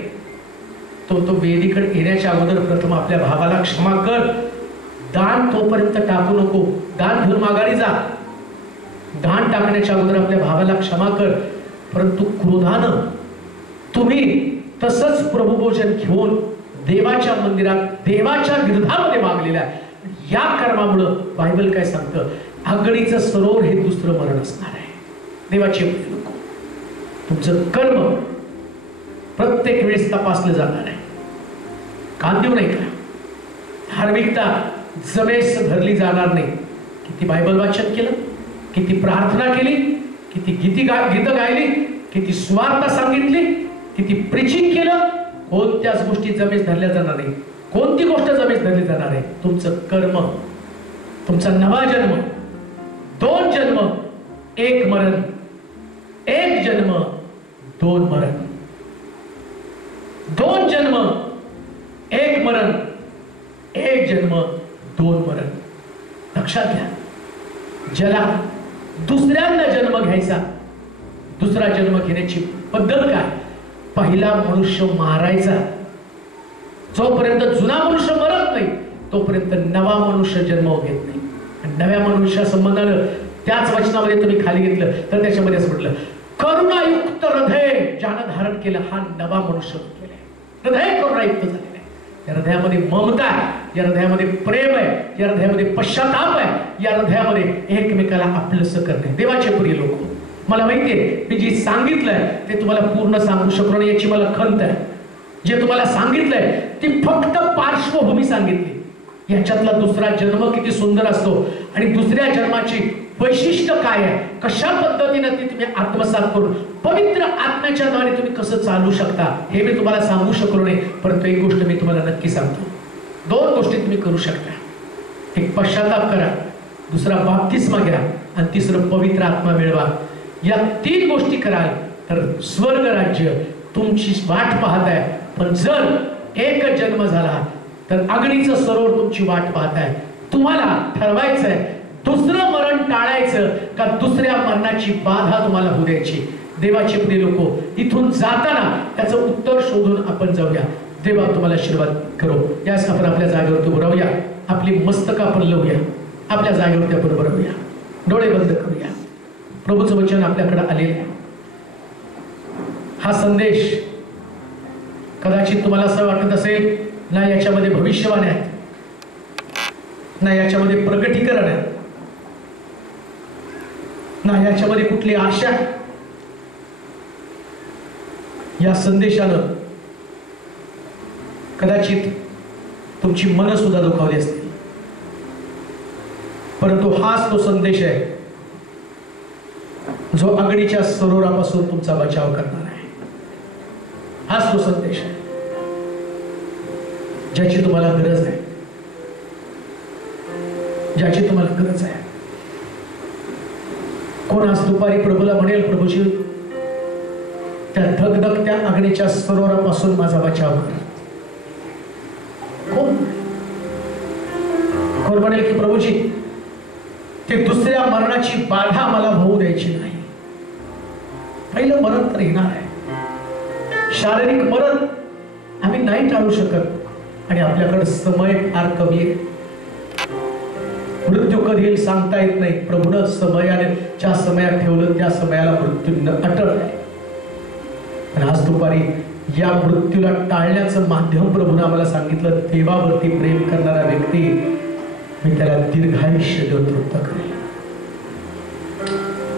तो वेदीकडे येण्याच्या अगोदर प्रथम आपल्या भावाला क्षमा कर, दान तोपर्यंत टाकू नको, दान घेऊन माघारी जा. दान टाकण्याच्या अगोदर आपल्या भावाला क्षमा कर. परंतु क्रोधानं तुम्ही तसंच प्रभुभोजन घेऊन देवाच्या मंदिरात देवाच्या विरोधामध्ये वागलेल्या या कर्मामुळं बायबल काय सांगतं? आगळीचं सरोवर हे दुसरं मरण असणार आहे. देवाचे लोक, तुमचं कर्म प्रत्येक वेळेस तपासलं जाणार आहे. कान देऊ नाही का? धार्मिकता जमेस धरली जाणार नाही. किती बायबल वाचन केलं, किती प्रार्थना केली, किती गीतं गायली, किती सुवार्ता सांगितली, किती प्रीचिंग केलं, कोणत्याच गोष्टी जमेस धरल्या जाणार नाही. कोणती गोष्ट जमेस धरली जाणार आहे? तुमचं कर्म, तुमचा नवा जन्म. 2 जन्म 1 मरण, 1 जन्म 2 मरण. 2 जन्म 1 मरण, 1 जन्म 2 मरण. लक्षात घ्या, ज्याला दुसऱ्यांदा जन्म घ्यायचा, दुसरा जन्म घेण्याची पद्धत काय? पहिला मनुष्य मारायचा. जोपर्यंत जुना मनुष्य मरत नाही तोपर्यंत नवा मनुष्य जन्म घेत नाही. आणि नव्या मनुष्या संबंधानं त्याच वचनामध्ये तुम्ही खाली घेतलं तर त्याच्यामध्ये असं म्हटलं, करुणायुक्त हृदय ज्यानं धारण केलं हा नवा मनुष्य केलाय. हृदय करुणायुक्त झालेलं आहे. या हृदयामध्ये ममता आहे, या हृदयामध्ये प्रेम आहे, या हृदयामध्ये पश्चाताप आहे, या हृदयामध्ये एकमेकाला आपलंसं करणे. देवाचे प्रिय लोक, मला माहितीये मी जे सांगितलंय ते तुम्हाला पूर्ण सांगू शकलो नाही, याची मला खंत आहे. जे तुम्हाला सांगितलंय ती फक्त पार्श्वभूमी सांगितली. याच्यातला दुसरा जन्म किती सुंदर असतो आणि दुसऱ्या जन्माची वैशिष्ट्य काय आहे, कशा पद्धतीने ती तुम्ही आत्मसात करून पवित्र आत्म्याच्या द्वारे तुम्ही कसं चालू शकता हे मी तुम्हाला सांगू शकलो नाही. परंतु एक गोष्ट मी तुम्हाला नक्की सांगतो, 2 गोष्टी तुम्ही करू शकता. एक पश्चाताप करा, दुसरा बाप्तिस्मा घ्या आणि तिसरं पवित्र आत्मा मिळवा. या 3 गोष्टी कराल तर स्वर्ग राज्य तुमची वाट पाहत आहे. पण जर 1 जन्म झाला तर अग्नीचं सरोवर तुमची वाट पाहत आहे. तुम्हाला ठरवायचंय दुसरं मरण टाळायचं का दुसऱ्या मरणाची बाधा तुम्हाला होऊ द्यायची. देवाचे प्रिय लोक, इथून जाताना त्याचं उत्तर शोधून आपण जाऊया. देवा तुम्हाला आशीर्वाद करो. यास आपण आपल्या जागेवरती उभं राहूया, आपली मस्तक आपण लावूया, आपल्या जागेवरती आपण उभं राहूया, डोळे बंद करूया. प्रभूचं वचन आपल्याकडे आलेलं आहे. हा संदेश कदाचित तुम्हाला असं वाटत असेल ना याच्यामध्ये भविष्यवाणी आहे, ना याच्यामध्ये प्रकटीकरण आहे, ना याच्यामध्ये कुठली आशा. या संदेशानं कदाचित तुमची मन सुद्धा दुखावली असतील, परंतु हाच तो संदेश आहे जो अग्नीच्या सरोवरापासून तुमचा बचाव करणार आहे. हाच तो संदेश आहे ज्याची तुम्हाला गरज आहे, ज्याची तुम्हाला गरज आहे. कोण आज दुपारी प्रभूला म्हणेल, प्रभूजी त्या धगधगत्या अग्नीच्या सरोवरापासून माझा बचाव कर? कोण म्हणेल की प्रभूजी ते दुसऱ्या मरणाची बाधा मला होऊ द्यायची नाही? पहिलं मरण तर येणार आहे. शारीरिक मरण आम्ही नाही टाळू शकत आणि आपल्याकडे समय फार कमी आहे. मृत्यू कधी येईल सांगता येत नाही. प्रभूनं समयाने ज्या समयात ठेवलं त्या समयाला मृत्यू अटळ आहे. आणि आज दुपारी या मृत्यूला टाळण्याचं माध्यम प्रभूनं आम्हाला सांगितलं. देवावरती प्रेम करणारा व्यक्ती मी त्याला दीर्घायुष्य देऊन तृप्त करेल.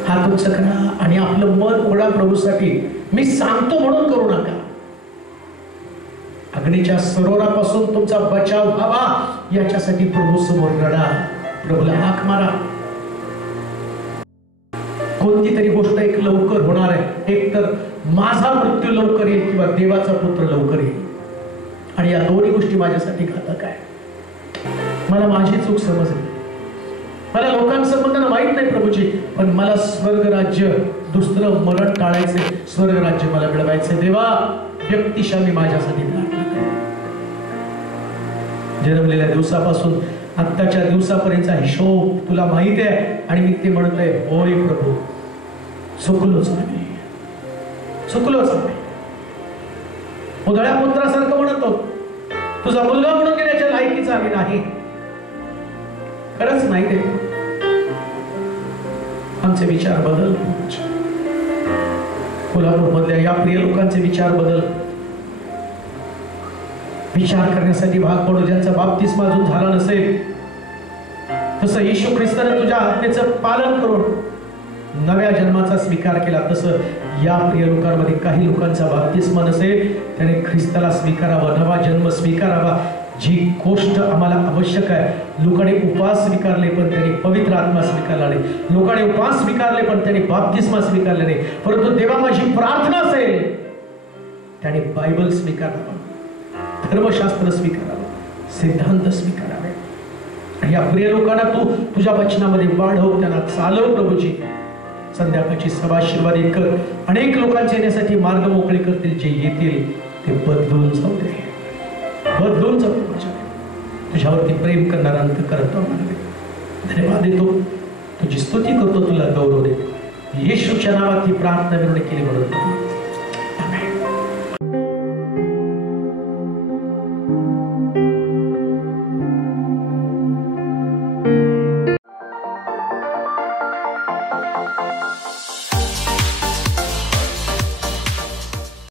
हात उंच करा आणि आपलं मन उघडा प्रभूसाठी. मी सांगतो म्हणून करू नका. अग्नीच्या सरोवरापासून तुमचा बचाव व्हावा याच्यासाठी प्रभू समोर रडा. प्रभूला हाक मारा. कोणती तरी गोष्ट एक लवकर होणार आहे. एक तर माझा मृत्यू लवकर येईल किंवा देवाचा पुत्र लवकर येईल. आणि या दोन्ही गोष्टी माझ्यासाठी घातक आहे. मला माझी चूक समजली. मला लोकांसंबंधानं माहित नाही प्रभूची, पण मला स्वर्ग राज्य, दुसरं मरण टाळायचे, स्वर्ग राज्य मला मिळवायचे. देवा व्यक्तिशः मी माझ्यासाठी प्रार्थना करतो. जन्मलेल्या दिवसापासून आत्ताच्या दिवसापर्यंतचा हिशोब तुला माहिती आहे. आणि मी ते म्हणतोय, होय प्रभू, चुकलोच नाही, चुकलोच नाही. उधळ्या पुत्रासारखं म्हणतो, तुझा मुलगा म्हणून गेल्याच्या लायकीचा आम्ही नाही. खरंच नाही ते. आमचे विचार बदल. कोल्हापूर मधल्या या प्रिय लोकांचे विचार बदल. विचार करण्यासाठी भाग पडू. ज्यांचा बाप्तिस्मा अजून झाला नसेल, तसं येशू ख्रिस्ताने तुझ्या आज्ञेचं पालन करून नव्या जन्माचा स्वीकार केला, तसं या प्रिय लोकांमध्ये काही लोकांचा बाप्तिस्मा नसेल, त्याने ख्रिस्ताला स्वीकारावा, नवा जन्म स्वीकारावा. जी गोष्ट आम्हाला आवश्यक आहे. लोकांनी उपवास स्वीकारले पण त्यांनी पवित्र आत्मा स्वीकारला नाही. लोकांनी उपवास स्वीकारले पण त्यांनी बाप्तिस्मा स्वीकारले नाही. परंतु देवा माझी प्रार्थना असेल, त्याने बायबल स्वीकारावा, धर्मशास्त्र स्वीकारावं, सिद्धांत स्वीकारावे. या प्रिय लोकांना तू तुझ्या वचनामध्ये वाढव, त्यांना चालव प्रभूजी. संध्याकाळची सभा आशीर्वादित कर. अनेक लोकांच्या येण्यासाठी मार्ग मोकळे करतील. जे येतील ते बदलून जाऊ दे, बदलून जाऊ दे. तुझ्यावरती प्रेम करणारा अंत करतो. धन्यवाद देतो, तुझी स्तुती करतो, तुला गौरव देतो. येशूच्या नावात ही प्रार्थना विनवणी केली म्हणून